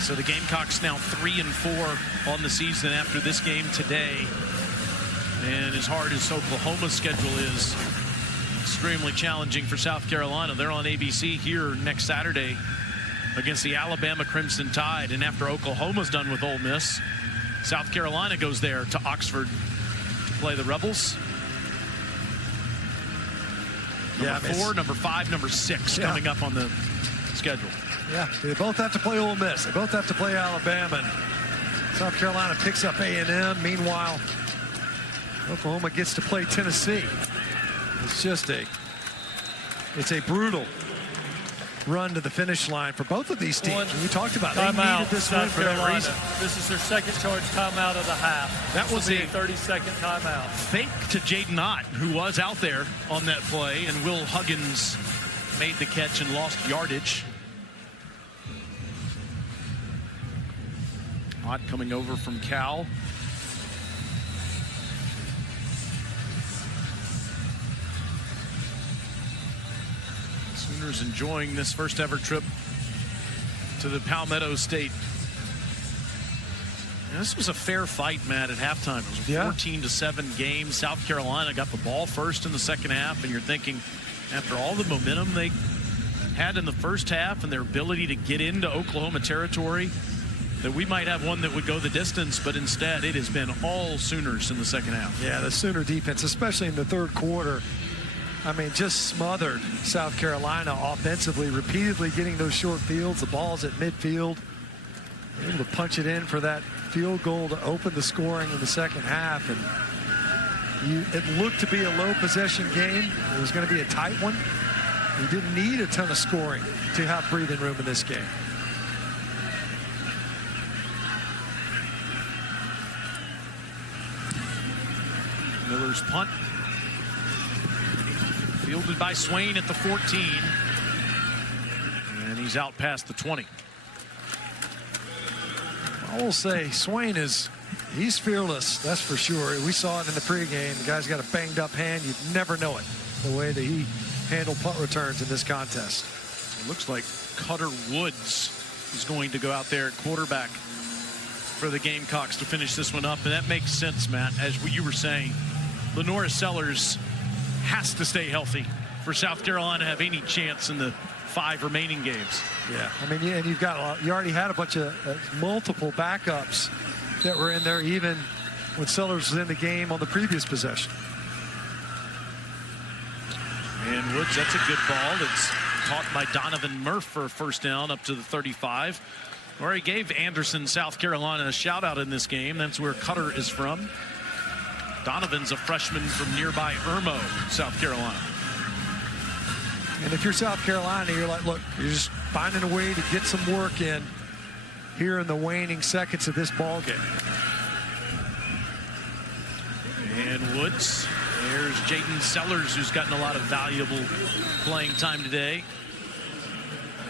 So the Gamecocks now 3-4 on the season after this game today. And as hard as Oklahoma's schedule is, extremely challenging for South Carolina. They're on ABC here next Saturday against the Alabama Crimson Tide. And after Oklahoma's done with Ole Miss, South Carolina goes there to Oxford to play the Rebels. Number 4, number 5, number 6 coming up on the schedule. Yeah, they both have to play Ole Miss. They both have to play Alabama. And South Carolina picks up A&M. Meanwhile, Oklahoma gets to play Tennessee. It's just a brutal run to the finish line for both of these teams. We talked about it. They needed this win for that reason. This is their second charge timeout of the half. That was a 30-second timeout. Fake to Jaden Ott, who was out there on that play, and Will Huggins made the catch and lost yardage. Ott coming over from Cal. Sooners enjoying this first ever trip to the Palmetto State. Now, this was a fair fight, Matt, at halftime. It was a 14-7 game. South Carolina got the ball first in the second half, and you're thinking, after all the momentum they had in the first half and their ability to get into Oklahoma territory, that we might have one that would go the distance, but instead it has been all Sooners in the second half. Yeah, the Sooner defense, especially in the third quarter, I mean, just smothered South Carolina offensively, repeatedly getting those short fields, the balls at midfield, able to punch it in for that field goal to open the scoring in the second half. And it looked to be a low possession game. It was going to be a tight one. You didn't need a ton of scoring to have breathing room in this game. Miller's punt. Fielded by Swain at the 14. And he's out past the 20. I will say Swain he's fearless, that's for sure. We saw it in the pregame. The guy's got a banged up hand. You'd never know it, the way that he handled punt returns in this contest. It looks like Cutter Woods is going to go out there at quarterback for the Gamecocks to finish this one up. And that makes sense, Matt. As you were saying, Lenora Sellers has to stay healthy for South Carolina to have any chance in the 5 remaining games. Yeah, I mean, and you already had a bunch of multiple backups that were in there, even when Sellers was in the game on the previous possession. And Woods, that's a good ball. It's caught by Donovan Murph for a first down up to the 35. Where he gave Anderson, South Carolina, a shout out in this game. That's where Cutter is from. Donovan's a freshman from nearby Irmo, South Carolina. And if you're South Carolina, you're like, look, you're just finding a way to get some work in here in the waning seconds of this ball game. And Woods, there's Jaden Sellers, who's gotten a lot of valuable playing time today.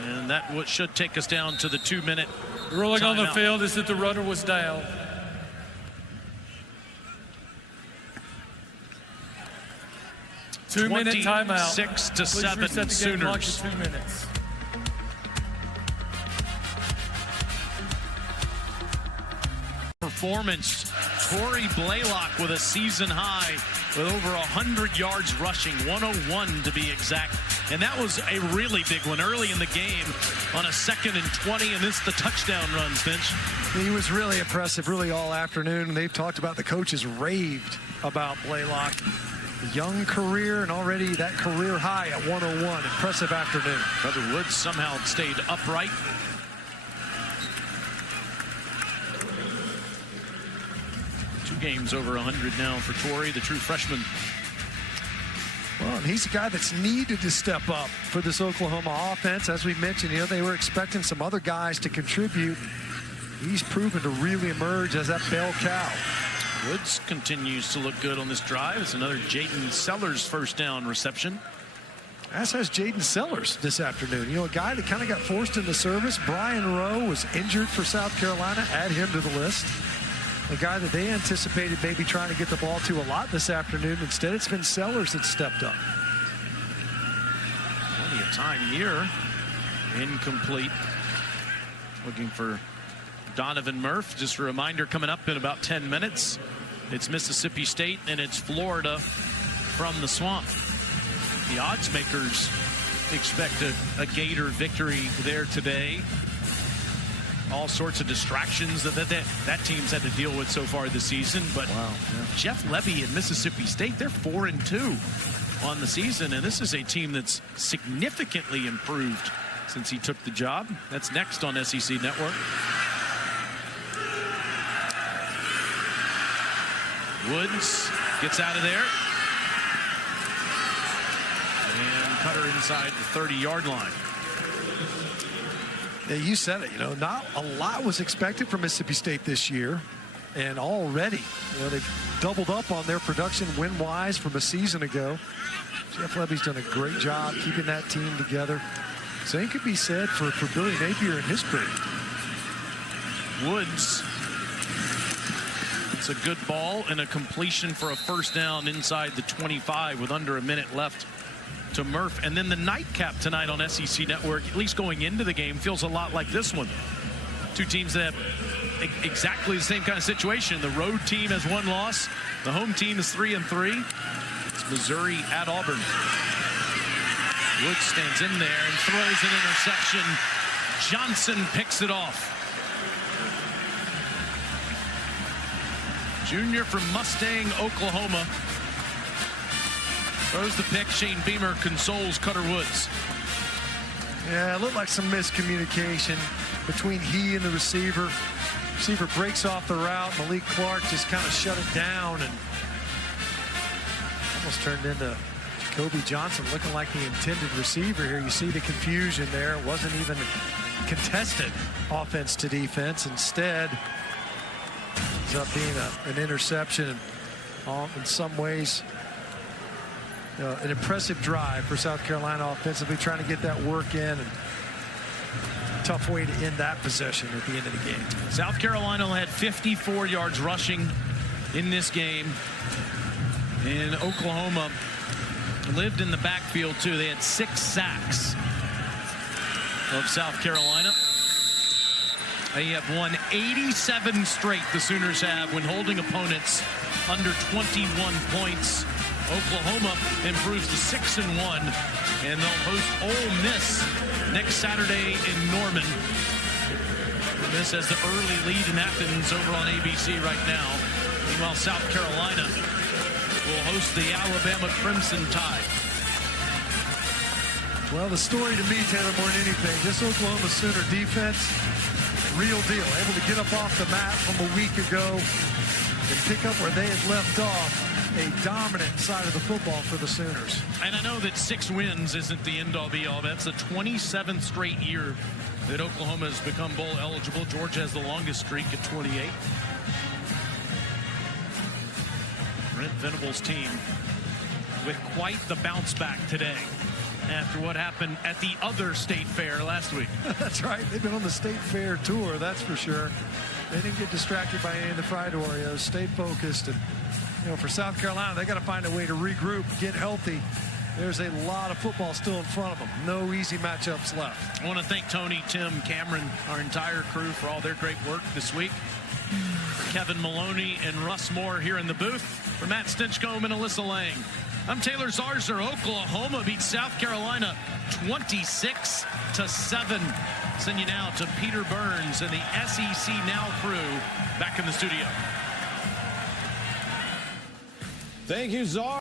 And that should take us down to the 2-minute ruling on the timeout. field is that the runner was down. Two-minute timeout. 6-7 Sooners. 2 minutes. Performance. Torrey Blaylock with a season high with over 100 yards rushing, 101 to be exact. And that was a really big one early in the game on a 2nd and 20, and this is the touchdown runs, Finch. He was really impressive, really all afternoon. They've talked about, the coaches raved about Blaylock. Young career, and already that career high at 101. Impressive afternoon. Brother Woods somehow stayed upright. Two games over 100 now for Torrey, the true freshman. Well, and he's a guy that's needed to step up for this Oklahoma offense. As we mentioned, they were expecting some other guys to contribute. He's proven to really emerge as that bell cow. Woods continues to look good on this drive. It's another Jaden Sellers first down reception. As has Jaden Sellers this afternoon. You know, a guy that kind of got forced into service. Brian Rowe was injured for South Carolina. Add him to the list. A guy that they anticipated maybe trying to get the ball to a lot this afternoon. Instead, it's been Sellers that stepped up. Plenty of time here. Incomplete. Looking for Donovan Murph. Just a reminder, coming up in about 10 minutes, it's Mississippi State and it's Florida from the Swamp. The odds makers expect a Gator victory there today. All sorts of distractions that team's had to deal with so far this season. But wow, yeah. Jeff Levy and Mississippi State, they're 4-2 on the season, and this is a team that's significantly improved since he took the job. That's next on SEC Network. Woods gets out of there. And Cutter inside the 30-yard line. Yeah, you said it. You know, not a lot was expected from Mississippi State this year. And already, you know, they've doubled up on their production win-wise from a season ago. Jeff Levy's done a great job keeping that team together. Same could be said for Billy Napier and his crew. Woods. It's a good ball and a completion for a first down inside the 25 with under a minute left to Murph. And then the nightcap tonight on SEC Network, at least going into the game, feels a lot like this one. Two teams that have exactly the same kind of situation. The road team has one loss. The home team is 3-3. It's Missouri at Auburn. Woods stands in there and throws an interception. Johnson picks it off. Junior from Mustang, Oklahoma. Throws the pick. Shane Beamer consoles Cutter Woods. Yeah, it looked like some miscommunication between he and the receiver. Receiver breaks off the route. Malik Clark just kind of shut it down and almost turned into Jacoby Johnson looking like the intended receiver here. You see the confusion there. It wasn't even contested offense to defense. Instead, ends up being an interception. In some ways, an impressive drive for South Carolina offensively, trying to get that work in. And tough way to end that possession at the end of the game. South Carolina had 54 yards rushing in this game. And Oklahoma lived in the backfield, too. They had 6 sacks of South Carolina. They have won 87 straight, the Sooners have, when holding opponents under 21 points. Oklahoma improves to 6-1, and they'll host Ole Miss next Saturday in Norman. Miss has the early lead in Athens over on ABC right now. Meanwhile, South Carolina will host the Alabama Crimson Tide. Well, the story to me, Taylor, more than anything, this Oklahoma Sooner defense, real deal. Able to get up off the mat from a week ago and pick up where they had left off. A dominant side of the football for the Sooners. And I know that 6 wins isn't the end-all be-all. That's the 27th straight year that Oklahoma has become bowl eligible. Georgia has the longest streak at 28. Brent Venables' team with quite the bounce back today after what happened at the other state fair last week. That's right. They've been on the state fair tour, that's for sure. They didn't get distracted by any of the fried Oreos. Stayed focused. And, you know, for South Carolina, they got to find a way to regroup, get healthy. There's a lot of football still in front of them. No easy matchups left. I want to thank Tony, Tim, Cameron, our entire crew for all their great work this week. Kevin Maloney and Russ Moore here in the booth. For Matt Stinchcomb and Alyssa Lang, I'm Taylor Zarzer. Oklahoma beats South Carolina 26-7. Send you now to Peter Burns and the SEC Now crew back in the studio. Thank you, Czar.